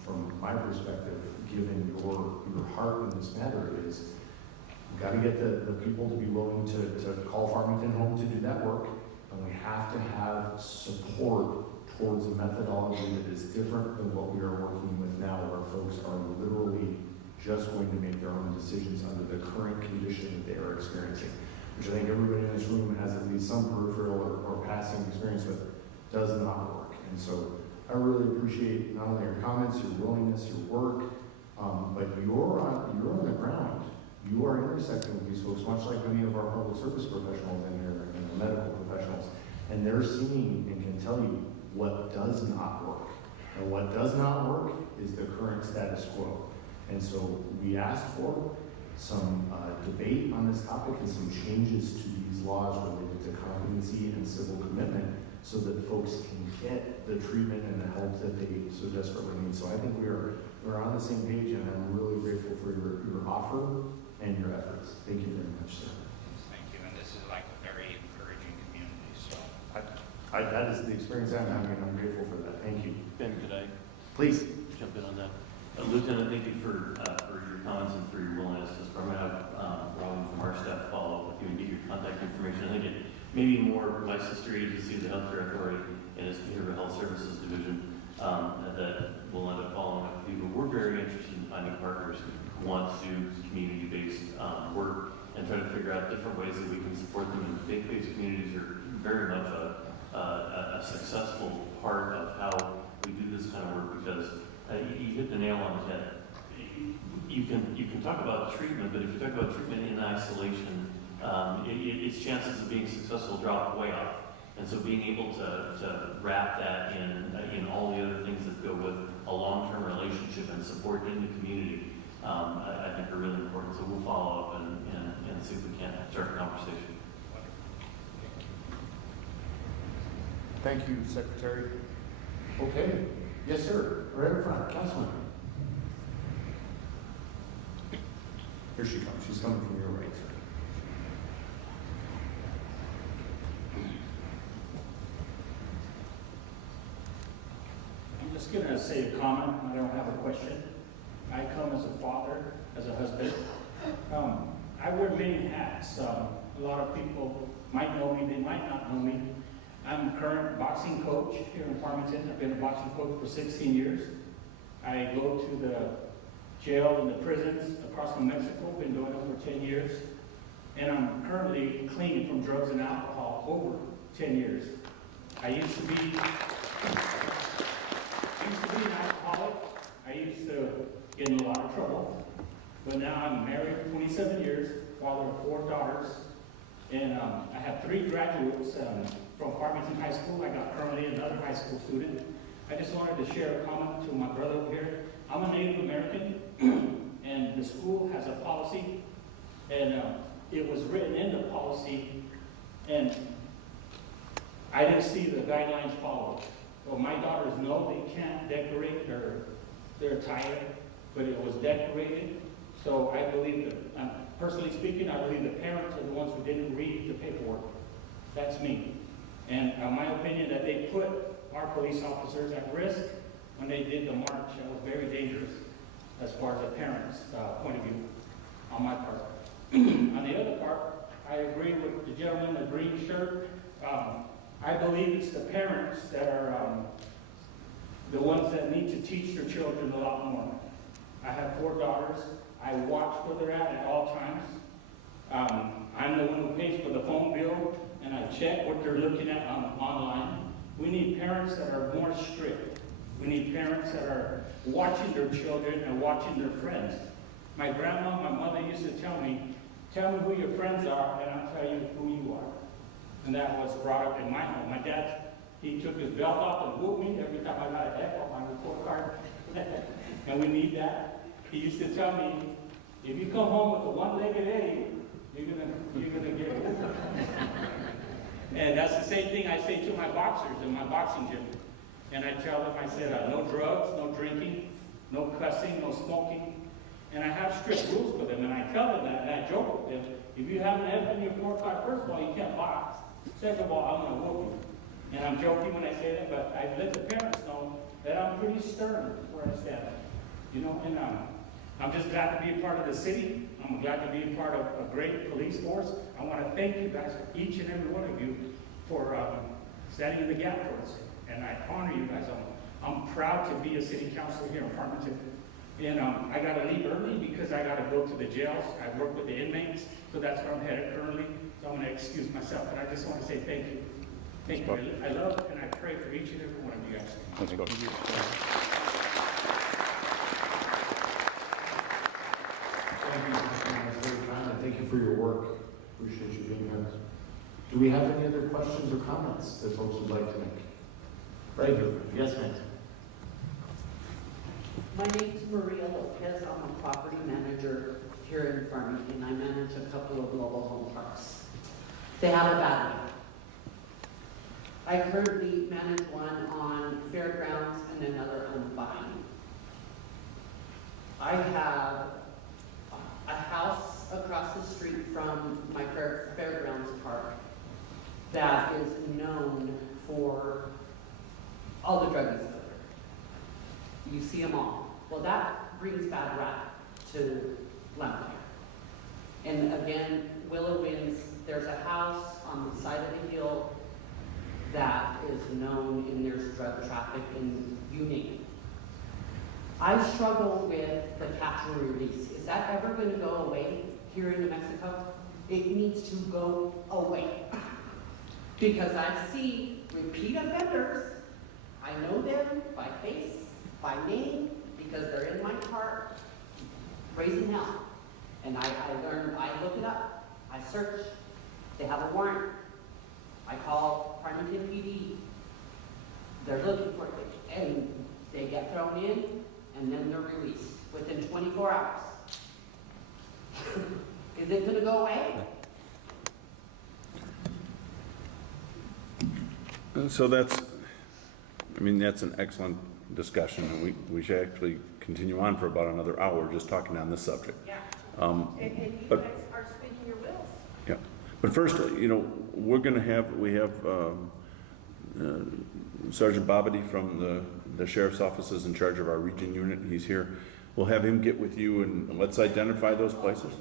from my perspective, given your heart in this matter, is we've got to get the people to be willing to call Farmington home to do that work, and we have to have support towards a methodology that is different than what we are working with now, where folks are literally just going to make their own decisions under the current condition that they are experiencing, which I think everybody in this room has at least some peripheral or passing experience with, does not work. And so I really appreciate not only your comments, your willingness, your work, but you're on the ground. You are intersecting with these folks, much like many of our public service professionals in here and the medical professionals. And they're seeing and can tell you what does not work. And what does not work is the current status quo. And so we asked for some debate on this topic and some changes to these laws related to competency and civil commitment so that folks can get the treatment and the help that they so desperately need. So I think we're on the same page, and I'm really grateful for your offer and your efforts. Thank you very much, sir. Thank you, and this is like a very encouraging community, so. That is the experience I'm having, and I'm grateful for that. Thank you. Ben, could I Please. jump in on that? Lieutenant, thank you for your comments and for your willingness to speak. I'm going to have Robin from our staff follow up with you and get your contact information. I think it may be more my sister agency, the Healthcare Authority, and its Behavioral Health Services Division that will end up following up with you. But we're very interested in finding partners who want to do community-based work and try to figure out different ways that we can support them. And faith-based communities are very much a successful part of how we do this kind of work because you hit the nail on the head. You can talk about treatment, but if you talk about treatment in isolation, its chances of being successful drop way off. And so being able to wrap that in all the other things that go with a long-term relationship and support in the community, I think are really important. So we'll follow up and see if we can start a conversation. Thank you, Secretary. Okay. Yes, sir. Right up front. Councilman. Here she comes. She's coming from your right, sir. I'm just going to say a comment. I don't have a question. I come as a father, as a husband. I wear many hats. A lot of people might know me, they might not know me. I'm a current boxing coach here in Farmington. I've been a boxing coach for 16 years. I go to the jail and the prisons across from Mexico, been doing it for 10 years. And I'm currently clean from drugs and alcohol over 10 years. I used to be an alcoholic. I used to get in a lot of trouble. But now I'm married 27 years, father of 4 daughters. And I have 3 graduates from Farmington High School. I got currently another high school student. I just wanted to share a comment to my brother over here. I'm a Native American, and the school has a policy, and it was written in the policy, and I didn't see the guidelines followed. Well, my daughters know they can't decorate their attire, but it was decorated. So I believe that, personally speaking, I believe the parents are the ones who didn't read the paperwork. That's me. And my opinion that they put our police officers at risk when they did the march. It was very dangerous as far as the parents' point of view on my part. On the other part, I agree with the gentleman in the green shirt. I believe it's the parents that are the ones that need to teach their children a lot more. I have 4 daughters. I watch where they're at all times. I'm the one who pays for the phone bill, and I check what they're looking at online. We need parents that are more strict. We need parents that are watching their children and watching their friends. My grandma, my mother used to tell me who your friends are, and I'll tell you who you are. And that was brought up in my home. My dad, he took his belt off and whooped me every time I got a F on my report card. And we need that. He used to tell me, if you come home with a one-legged Eddie, you're gonna get it. And that's the same thing I say to my boxers in my boxing gym. And I tell them, I said, no drugs, no drinking, no cussing, no smoking. And I have strict rules for them, and I tell them that, and I joke with them. If you have an F in your report card, first of all, you can't box. Second of all, I'm gonna whoop you. And I'm joking when I say that, but I let the parents know that I'm pretty stern where I stand. You know, and I'm just glad to be a part of the city. I'm glad to be a part of a great police force. I want to thank you guys, for each and every one of you, for standing in the gap for us. And I honor you guys. I'm proud to be a city councilor here in Farmington. And I got to leave early because I got to go to the jails. I work with the inmates, so that's where I'm headed currently. So I'm going to excuse myself, but I just want to say thank you. Thank you. I love and I pray for each and every one of you guys. Let's go. Thank you, Mr. Mann. That's very kind, and thank you for your work. Appreciate you being here. Do we have any other questions or comments that folks would like to make? Right here. Yes, ma'am. My name's Maria Lopez. I'm a property manager here in Farmington. I manage a couple of mobile home parks. They have a battery. I currently manage one on Fairgrounds and another on Vine. I have a house across the street from my Fairgrounds park that is known for all the drug use over there. You see them all. Well, that brings bad rap to Lamplighter. And again, Willow Winds, there's a house on the side of the hill that is known and there's drug traffic and you name it. I struggle with the catch and release. Is that ever going to go away here in New Mexico? It needs to go away. Because I see repeat offenders. I know them by face, by name, because they're in my cart, raising hell. And I learned, I look it up, I search, they have a warrant. I call Farmington PD. They're looking for it, and they get thrown in, and then they're released within 24 hours. Is it going to go away? So that's an excellent discussion, and we should actually continue on for about another hour just talking on this subject. Yeah. And you guys are speaking your wills. Yeah, but first, we have Sergeant Bobbity from the Sheriff's Office is in charge of our region unit. He's here. We'll have him get with you and let's identify those places.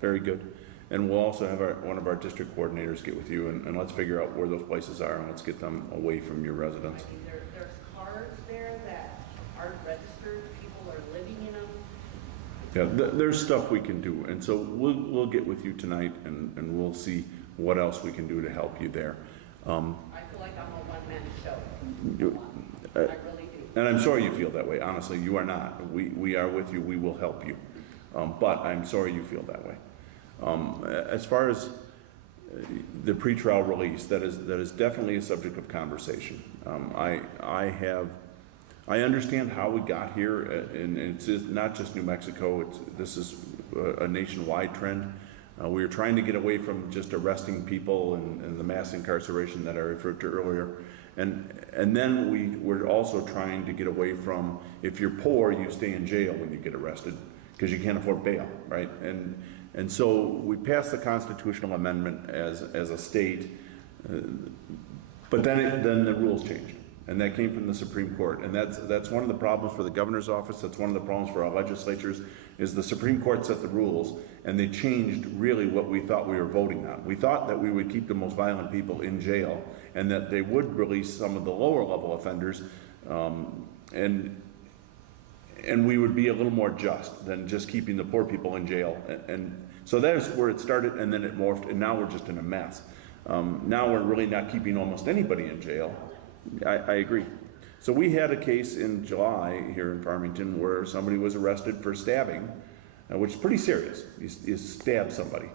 Very good. And we'll also have one of our district coordinators get with you, and let's figure out where those places are, and let's get them away from your residence. I mean, there's cars there that aren't registered, people are living in them. Yeah, there's stuff we can do, and so we'll get with you tonight, and we'll see what else we can do to help you there. I feel like I'm a one-man show. I really do. And I'm sorry you feel that way. Honestly, you are not. We are with you. We will help you. But I'm sorry you feel that way. As far as the pretrial release, that is definitely a subject of conversation. I understand how we got here, and it's not just New Mexico. This is a nationwide trend. We are trying to get away from just arresting people and the mass incarceration that I referred to earlier. And then we're also trying to get away from, if you're poor, you stay in jail when you get arrested because you can't afford bail, right? And so we passed the constitutional amendment as a state, but then the rules changed. And that came from the Supreme Court. And that's one of the problems for the governor's office. That's one of the problems for our legislatures, is the Supreme Court set the rules and they changed really what we thought we were voting on. We thought that we would keep the most violent people in jail and that they would release some of the lower level offenders, and we would be a little more just than just keeping the poor people in jail. And so that's where it started, and then it morphed, and now we're just in a mess. Now we're really not keeping almost anybody in jail. I agree. So we had a case in July here in Farmington where somebody was arrested for stabbing, which is pretty serious. You stab somebody.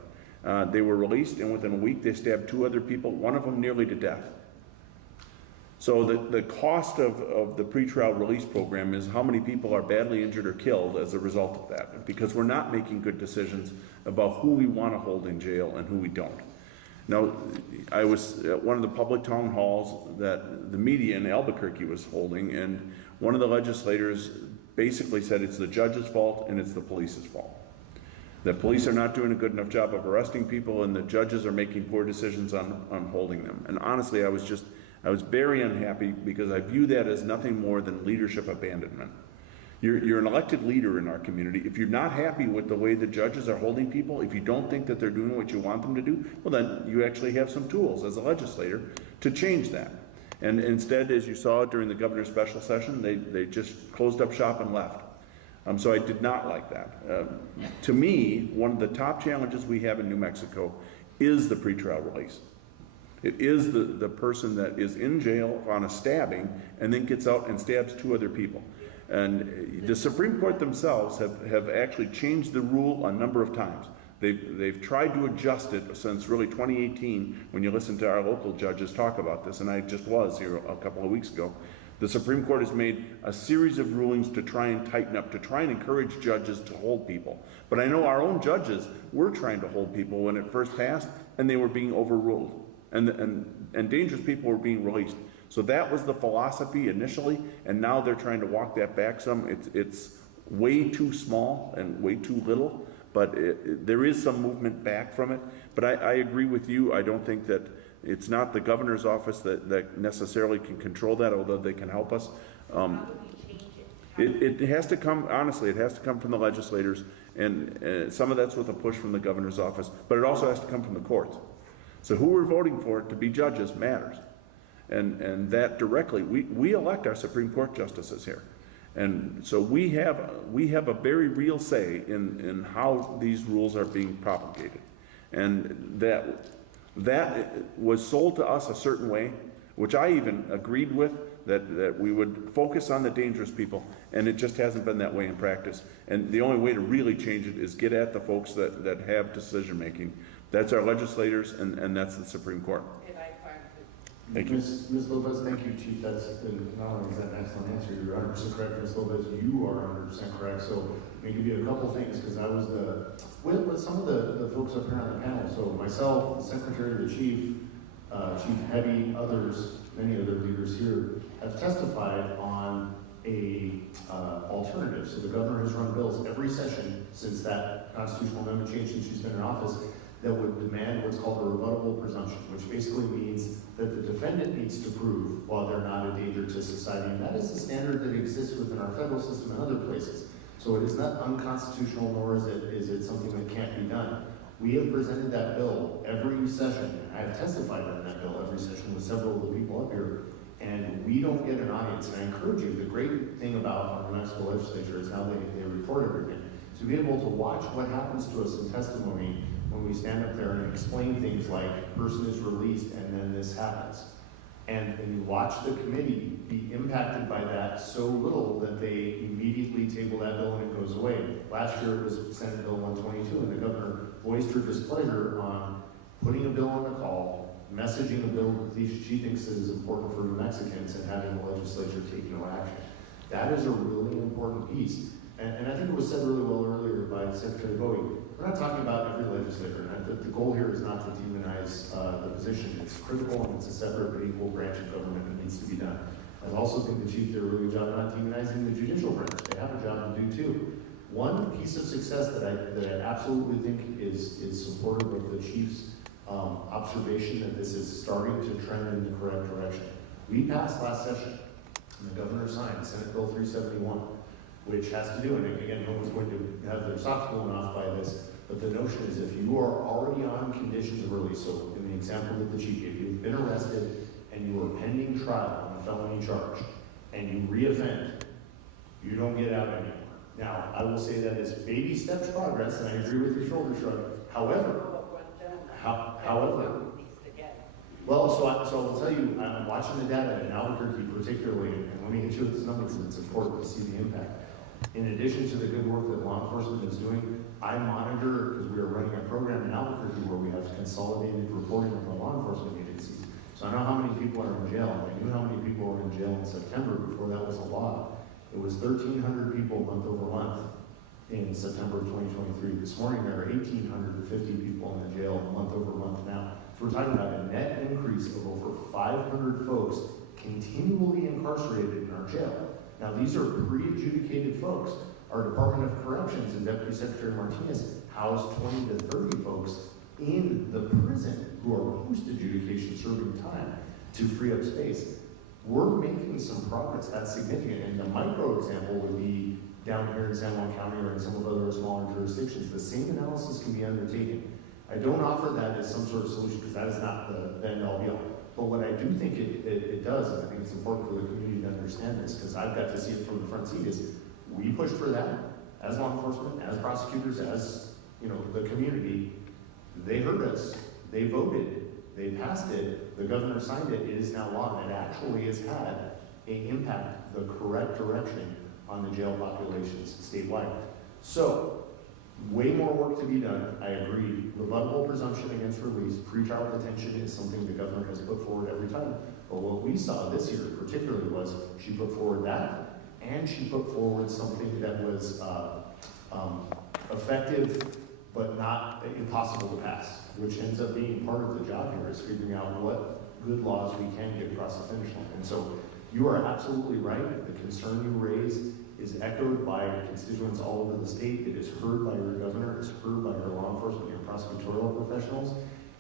They were released, and within a week they stabbed 2 other people, one of them nearly to death. So the cost of the pretrial release program is how many people are badly injured or killed as a result of that, because we're not making good decisions about who we want to hold in jail and who we don't. Now, I was at one of the public town halls that the media in Albuquerque was holding, and one of the legislators basically said it's the judge's fault and it's the police's fault. The police are not doing a good enough job of arresting people, and the judges are making poor decisions on holding them. And honestly, I was very unhappy, because I view that as nothing more than leadership abandonment. You're an elected leader in our community. If you're not happy with the way the judges are holding people, if you don't think that they're doing what you want them to do, well, then you actually have some tools as a legislator to change that. And instead, as you saw during the governor's special session, they just closed up shop and left. So I did not like that. To me, one of the top challenges we have in New Mexico is the pretrial release. It is the person that is in jail on a stabbing and then gets out and stabs 2 other people. And the Supreme Court themselves have actually changed the rule a number of times. They've tried to adjust it since really 2018, when you listen to our local judges talk about this, and I just was here a couple of weeks ago. The Supreme Court has made a series of rulings to try and tighten up, to try and encourage judges to hold people. But I know our own judges were trying to hold people when it first passed, and they were being overruled. And dangerous people were being released. So that was the philosophy initially, and now they're trying to walk that back some. It's way too small and way too little, but there is some movement back from it. But I agree with you. I don't think that it's not the governor's office that necessarily can control that, although they can help us. It has to come, honestly, it has to come from the legislators, and some of that's with a push from the governor's office, but it also has to come from the courts. So who we're voting for to be judges matters. And that directly, we elect our Supreme Court justices here. And so we have a very real say in how these rules are being propagated. And that was sold to us a certain way, which I even agreed with, that we would focus on the dangerous people, and it just hasn't been that way in practice. And the only way to really change it is get at the folks that have decision making. That's our legislators, and that's the Supreme Court. Thank you. Ms. Lopez, thank you, Chief. Not only is that an excellent answer, you're 100% correct, Ms. Lopez. You are 100% correct. So let me give you a couple things, because I was with some of the folks up here on the panel. So myself, the Secretary, the Chief, Chief Heavy, others, many other leaders here have testified on a alternative. So the governor has run bills every session since that constitutional amendment changed, since she's been in office, that would demand what's called a rebuttable presumption, which basically means that the defendant needs to prove while they're not a danger to society. And that is the standard that exists within our federal system and other places. So it is not unconstitutional, nor is it something that can't be done. We have presented that bill every session, and I have testified on that bill every session with several of the people up here, and we don't get an audience. And I encourage you, the great thing about our municipal legislature is how they record everything. To be able to watch what happens to us in testimony when we stand up there and explain things like, person is released and then this happens. And you watch the committee be impacted by that so little that they immediately table that bill and it goes away. Last year it was Senate Bill 122, and the governor voiced her displeasure on putting a bill on the call, messaging a bill that she thinks is important for New Mexicans, and having the legislature take no action. That is a really important piece. And I think it was said really well earlier by Secretary Bowie. We're not talking about every legislator. And the goal here is not to demonize the position. It's critical, and it's a separate but equal branch of government that needs to be done. I also think the chief did a really good job not demonizing the judicial branch. They have a job to do too. One piece of success that I absolutely think is supportive of the chief's observation that this is starting to trend in the correct direction. We passed last session, and the governor signed Senate Bill 371. Which has to do, and again, no one's going to have their socks blown off by this, but the notion is if you are already on conditions of release, so in the example that the chief gave, you've been arrested and you are pending trial on a felony charge, and you reoffend, you don't get out anymore. Now, I will say that is baby steps progress, and I agree with your shoulder shrug. However, well, so I will tell you, I'm watching the data in Albuquerque particularly, and let me hit you with this number because it's important to see the impact. In addition to the good work that law enforcement is doing, I monitor, because we are running a program in Albuquerque where we have consolidated reporting of the law enforcement agencies. So I know how many people are in jail. I knew how many people were in jail in September before that was a law. It was 1,300 people month over month in September of 2023. This morning there are 1,850 people in the jail month over month now. So we're talking about a net increase of over 500 folks continually incarcerated in our jail. Now, these are pre-adjudicated folks. Our Department of Corrections and Deputy Secretary Martinez housed 20 to 30 folks in the prison who are post-adjudication serving time to free up space. We're making some progress. That's significant. And the micro example would be down here in San Juan County or in some of other smaller jurisdictions. The same analysis can be undertaken. I don't offer that as some sort of solution because that is not the end all be all. But what I do think it does, and I think it's important for the community to understand this, because I've got to see it from the front seat, is we pushed for that as law enforcement, as prosecutors, as the community. They heard us. They voted. They passed it. The governor signed it. It is now law, and it actually has had an impact the correct direction on the jail populations statewide. So, way more work to be done, I agree. Rebuttable presumption against release, pretrial detention is something the governor has put forward every time. But what we saw this year particularly was she put forward that, and she put forward something that was effective but not impossible to pass, which ends up being part of the job here is figuring out what good laws we can get across the finish line. And so you are absolutely right. The concern you raise is echoed by constituents all over the state. It is heard by your governor. It's heard by your law enforcement, your prosecutorial professionals.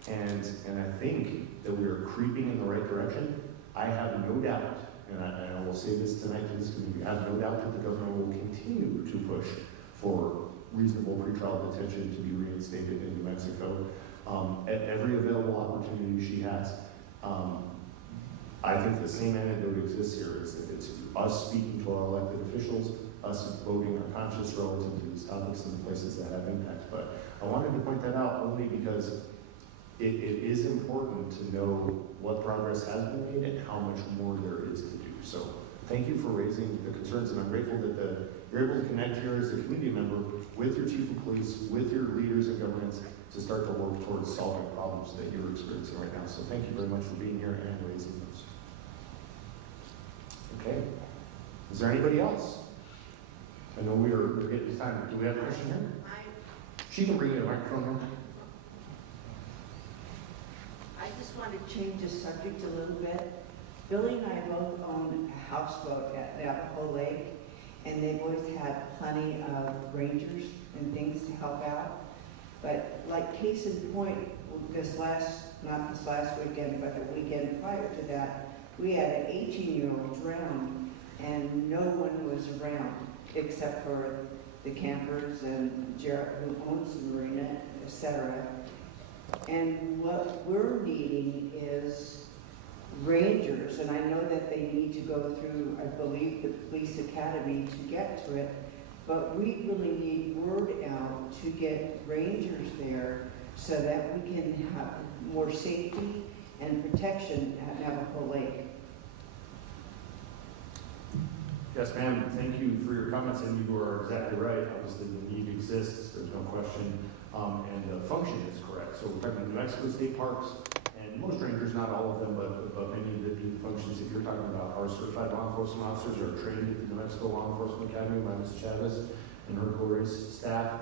And I think that we are creeping in the right direction. I have no doubt, and I will say this tonight to this community, I have no doubt that the governor will continue to push for reasonable pretrial detention to be reinstated in New Mexico at every available opportunity she has. I think the same anecdote exists here, is that it's us speaking to our elected officials, us voting our conscience relative to these topics and the places that have impact. But I wanted to point that out only because it is important to know what progress has been made and how much more there is to do. So thank you for raising the concerns, and I'm grateful that you're able to connect here as a community member with your chief of police, with your leaders and governments to start to work towards solving problems that you're experiencing right now. So thank you very much for being here and raising those. Okay. Is there anybody else? I know we're getting to time. Do we have a question here? She can bring you a microphone here. I just want to change the subject a little bit. Billy and I both own a houseboat at Navajo Lake, and they've always had plenty of rangers and things to help out. But like case in point, not this last weekend, but the weekend prior to that, we had an 18-year-old drowned, and no one was around except for the campers and Jarrett who owns the marina, etc. And what we're needing is rangers, and I know that they need to go through, I believe, the police academy to get to it, but we really need word out to get rangers there so that we can have more safety and protection at Navajo Lake. Yes, ma'am, thank you for your comments, and you are exactly right. Obviously, the need exists, there's no question, and the function is correct. So we're talking about New Mexico state parks, and most rangers, not all of them, but many of the functions that you're talking about are certified law enforcement officers or trained at the New Mexico Law Enforcement Academy by Ms. Chavez and her glorious staff.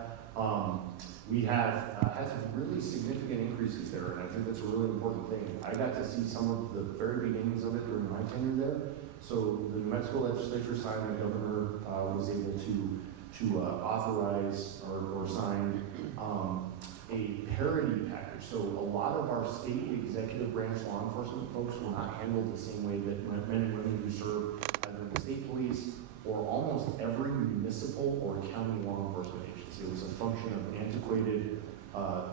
We have had some really significant increases there, and I think that's a really important thing. I got to see some of the very beginnings of it during my tenure there. So the New Mexico legislature signed, the governor was able to authorize or sign a parity package. So a lot of our state executive branch law enforcement folks were not handled the same way that men and women who serve either in the state police or almost every municipal or county law enforcement agency. It was a function of antiquated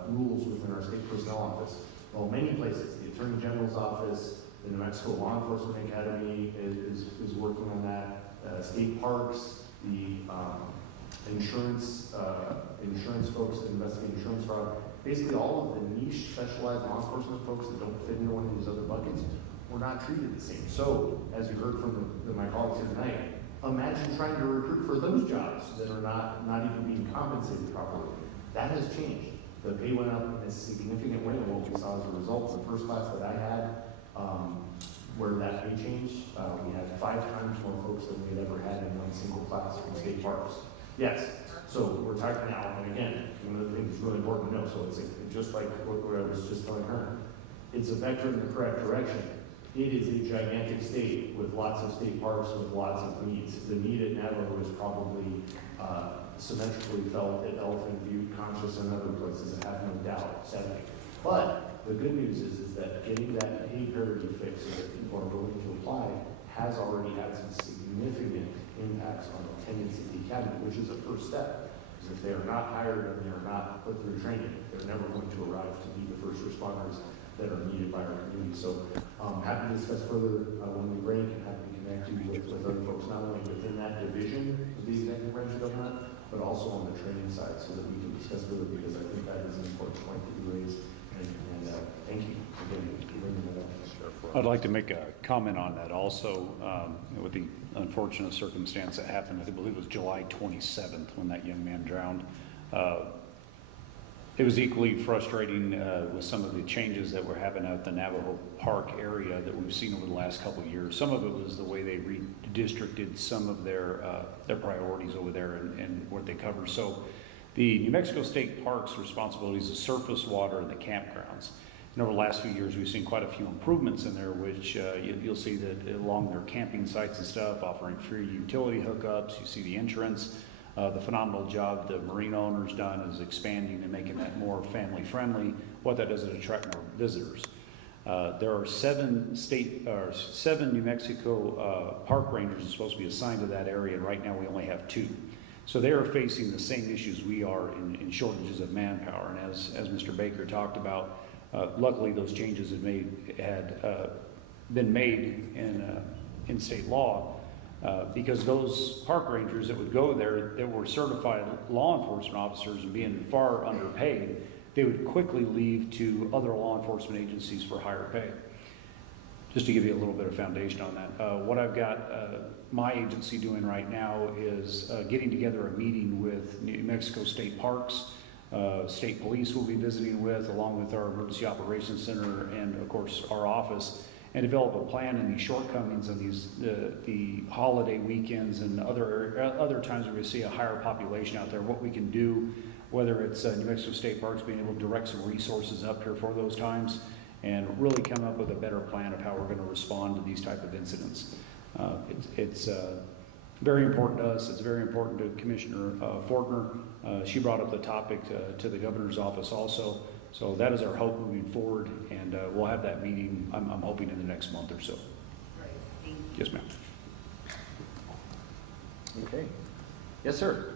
rules within our state personnel office. Well, many places, the Attorney General's office, the New Mexico Law Enforcement Academy is working on that. State parks, the insurance folks that investigate insurance fraud, basically all of the niche specialized law enforcement folks that don't fit into one of these other buckets were not treated the same. So, as you heard from my colleagues here tonight, imagine trying to recruit for those jobs that are not even being compensated properly. That has changed. The pay went up in a significant way, and what we saw as a result, the first class that I had, where that pay changed, we had 5 times more folks than we had ever had in one single class from state parks. Yes, so we're talking now, and again, one of the things that's really important to know, so it's just like what I was just telling her, it's a vector in the correct direction. It is a gigantic state with lots of state parks with lots of needs. The need at Navajo is probably symmetrically felt at Elephant Butte, Conscious, and other places, I have no doubt, sadly. But the good news is that getting that pay parity fix so that people are willing to apply has already had some significant impacts on attendance at the academy, which is a first step. Because if they are not hired and they are not put through training, they're never going to arrive to be the first responders that are needed by our community. So happy to discuss further when we break, and happy to connect you with other folks, not only within that division of the executive branch of government, but also on the training side, so that we can discuss further, because I think that is an important point that you raised. And thank you again for bringing that up. I'd like to make a comment on that also, with the unfortunate circumstance that happened. I believe it was July 27th when that young man drowned. It was equally frustrating with some of the changes that were happening at the Navajo Park area that we've seen over the last couple of years. Some of it was the way they redistricted some of their priorities over there and what they cover. So the New Mexico State Parks responsibilities is surface water and the campgrounds. And over the last few years, we've seen quite a few improvements in there, which you'll see that along their camping sites and stuff, offering free utility hookups. You see the entrance. The phenomenal job the marina owner's done is expanding and making that more family friendly. What that does is attract more visitors. There are 7 New Mexico park rangers supposed to be assigned to that area, and right now we only have 2. So they are facing the same issues we are in shortages of manpower. And as Mr. Baker talked about, luckily those changes had been made in state law. Because those park rangers that would go there that were certified law enforcement officers and being far underpaid, they would quickly leave to other law enforcement agencies for higher pay. Just to give you a little bit of foundation on that. What I've got my agency doing right now is getting together a meeting with New Mexico State Parks. State Police will be visiting with, along with our Emergency Operations Center and of course our office, and develop a plan in these shortcomings of the holiday weekends and other times where we see a higher population out there, what we can do, whether it's New Mexico State Parks being able to direct some resources up here for those times, and really come up with a better plan of how we're going to respond to these type of incidents. It's very important to us. It's very important to Commissioner Fortner. She brought up the topic to the governor's office also. So that is our hope moving forward, and we'll have that meeting, I'm hoping, in the next month or so. Right. Thank you. Yes, ma'am. Okay. Yes, sir.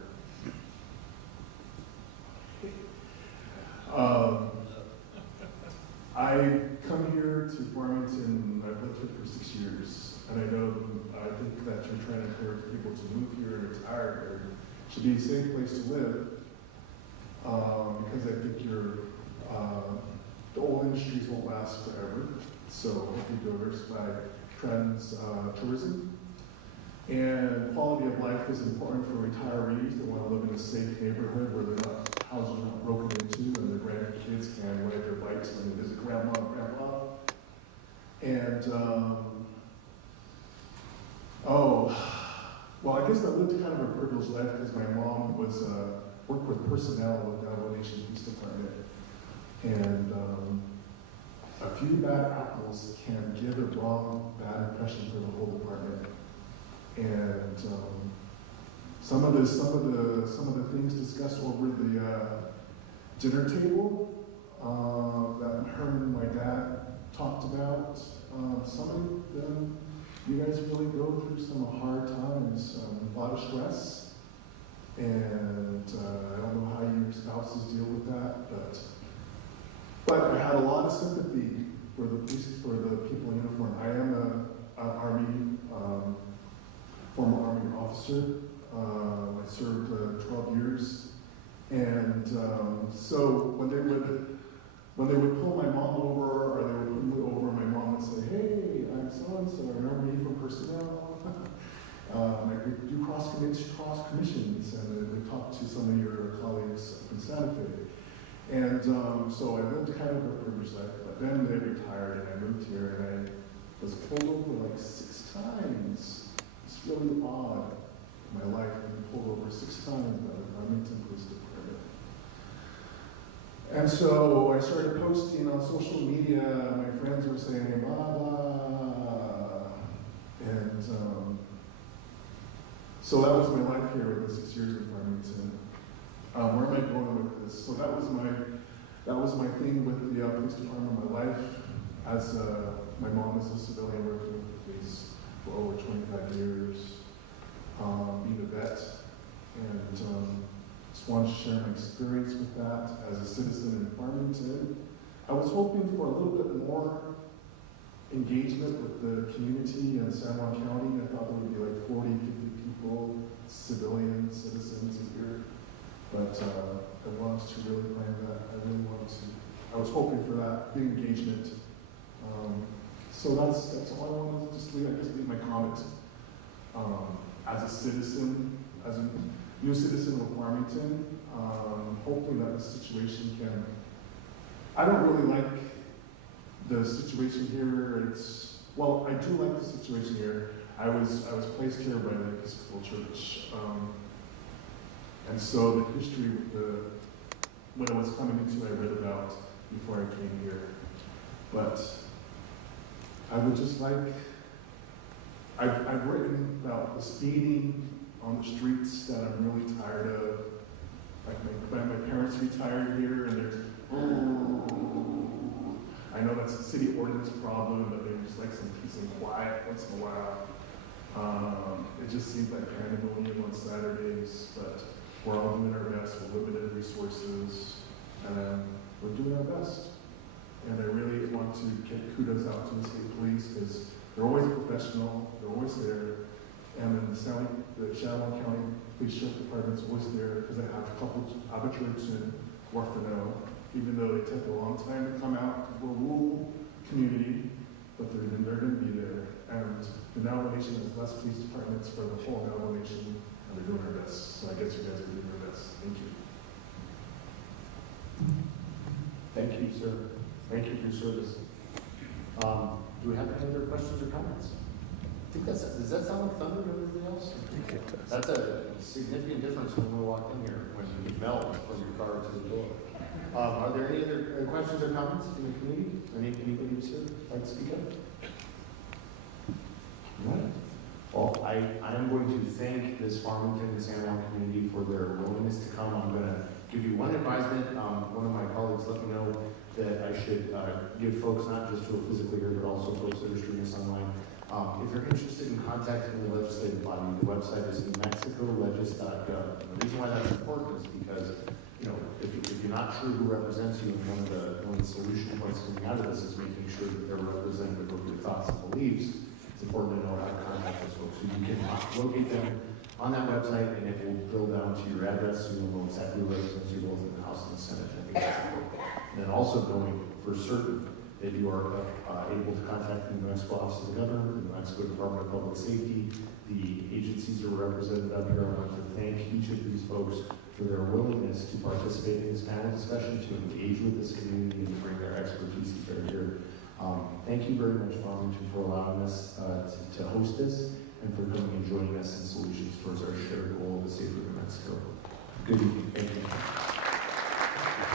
be a safe place to live, because I think the old industries won't last forever. So hopefully diversify trends, tourism. And quality of life is important for retirees that want to live in a safe neighborhood where their houses are not broken into and their grandkids can ride their bikes when they visit grandma and grandpa. And, well, I guess I lived kind of a privileged life because my mom was worked with personnel with the Alamo Nation Police Department. And a few bad apples can give a wrong, bad impression for the whole department. And some of the things discussed over the dinner table that her and my dad talked about, some of them, you guys really go through some hard times, a lot of stress, and I don't know how your spouses deal with that, but I had a lot of sympathy for the police, for the people in uniform. I am an Army, former Army officer. I served 12 years, and so when they would pull my mom over, or they would put me over, my mom would say, "Hey, I'm so-and-so, I remember you from personnel." We do cross commissions, and we talk to some of your colleagues up in Santa Fe. And so I lived kind of a privileged life, but then they retired, and I moved here, and I was pulled over like 6 times. It's really odd, my life, being pulled over 6 times by the Farmington Police Department. And so I started posting on social media. My friends were saying, blah, blah. And so that was my life here with the 6 years in Farmington. Where am I going with this? So that was my thing with the police department. My life as my mom is a civilian working with the police for over 25 years, being a vet, and just wanted to share my experience with that as a citizen in Farmington. I was hoping for a little bit more engagement with the community in San Juan County. I thought there would be like 40, 50 people, civilians, citizens here. But I wanted to really plan that. I was hoping for that, big engagement. So that's all I wanted to just leave my comment. As a citizen, as a new citizen of Farmington, hopefully that the situation can, I don't really like the situation here. Well, I do like the situation here. I was placed here by the Episcopal Church. And so the history with what I was coming into, I read about before I came here. But I would just like, I've written about the speeding on the streets that I'm really tired of. Like my parents retired here, and there's, I know that's a city ordinance problem, but they just like some peace and quiet once in a while. It just seems like pandemonium on Saturdays, but we're all doing our best with limited resources, and we're doing our best. And I really want to give kudos out to the state police because they're always professional, they're always there, and then the Juvenile County Police Sheriff Department's always there because they have a couple arbitraries in Orfano, even though they take a long time to come out to a rural community, but they're going to be there. And the Navajo Nation has less police departments for the whole Navajo Nation, and they're doing their best. So I guess you guys are doing your best. Thank you. Thank you, sir. Thank you for your service. Do we have any other questions or comments? I think does that sound like thunder to everybody else? I think it does. That's a significant difference when we walk in here, when you melt from your car to the door. Are there any other questions or comments in the community? Anybody who's here like to speak up? All right. Well, I am going to thank this Farmington and San Juan community for their willingness to come. I'm going to give you one advisement. One of my colleagues let me know that I should give folks, not just who are physically here, but also folks that are streaming us online. If you're interested in contacting the legislative body, the website is newmexicolegis.gov. And the reason why that's important is because, you know, if you're not sure who represents you, and one of the solution points coming out of this is making sure that they're representative of your thoughts and beliefs, it's important to know how to contact those folks. So you can locate them on that website, and it will drill down to your address, so you'll know exactly where it represents you both in the House and the Senate. I think that's important. And then also knowing for certain that you are able to contact the New Mexico Office of the Governor, the New Mexico Department of Public Safety, the agencies that are represented up here. I want to thank each of these folks for their willingness to participate in this panel discussion, to engage with this community, and to bring their expertise to bear here. Thank you very much, Farmington, for allowing us to host this, and for coming and joining us in solutions towards our shared goal of a safer New Mexico. Good evening. Thank you.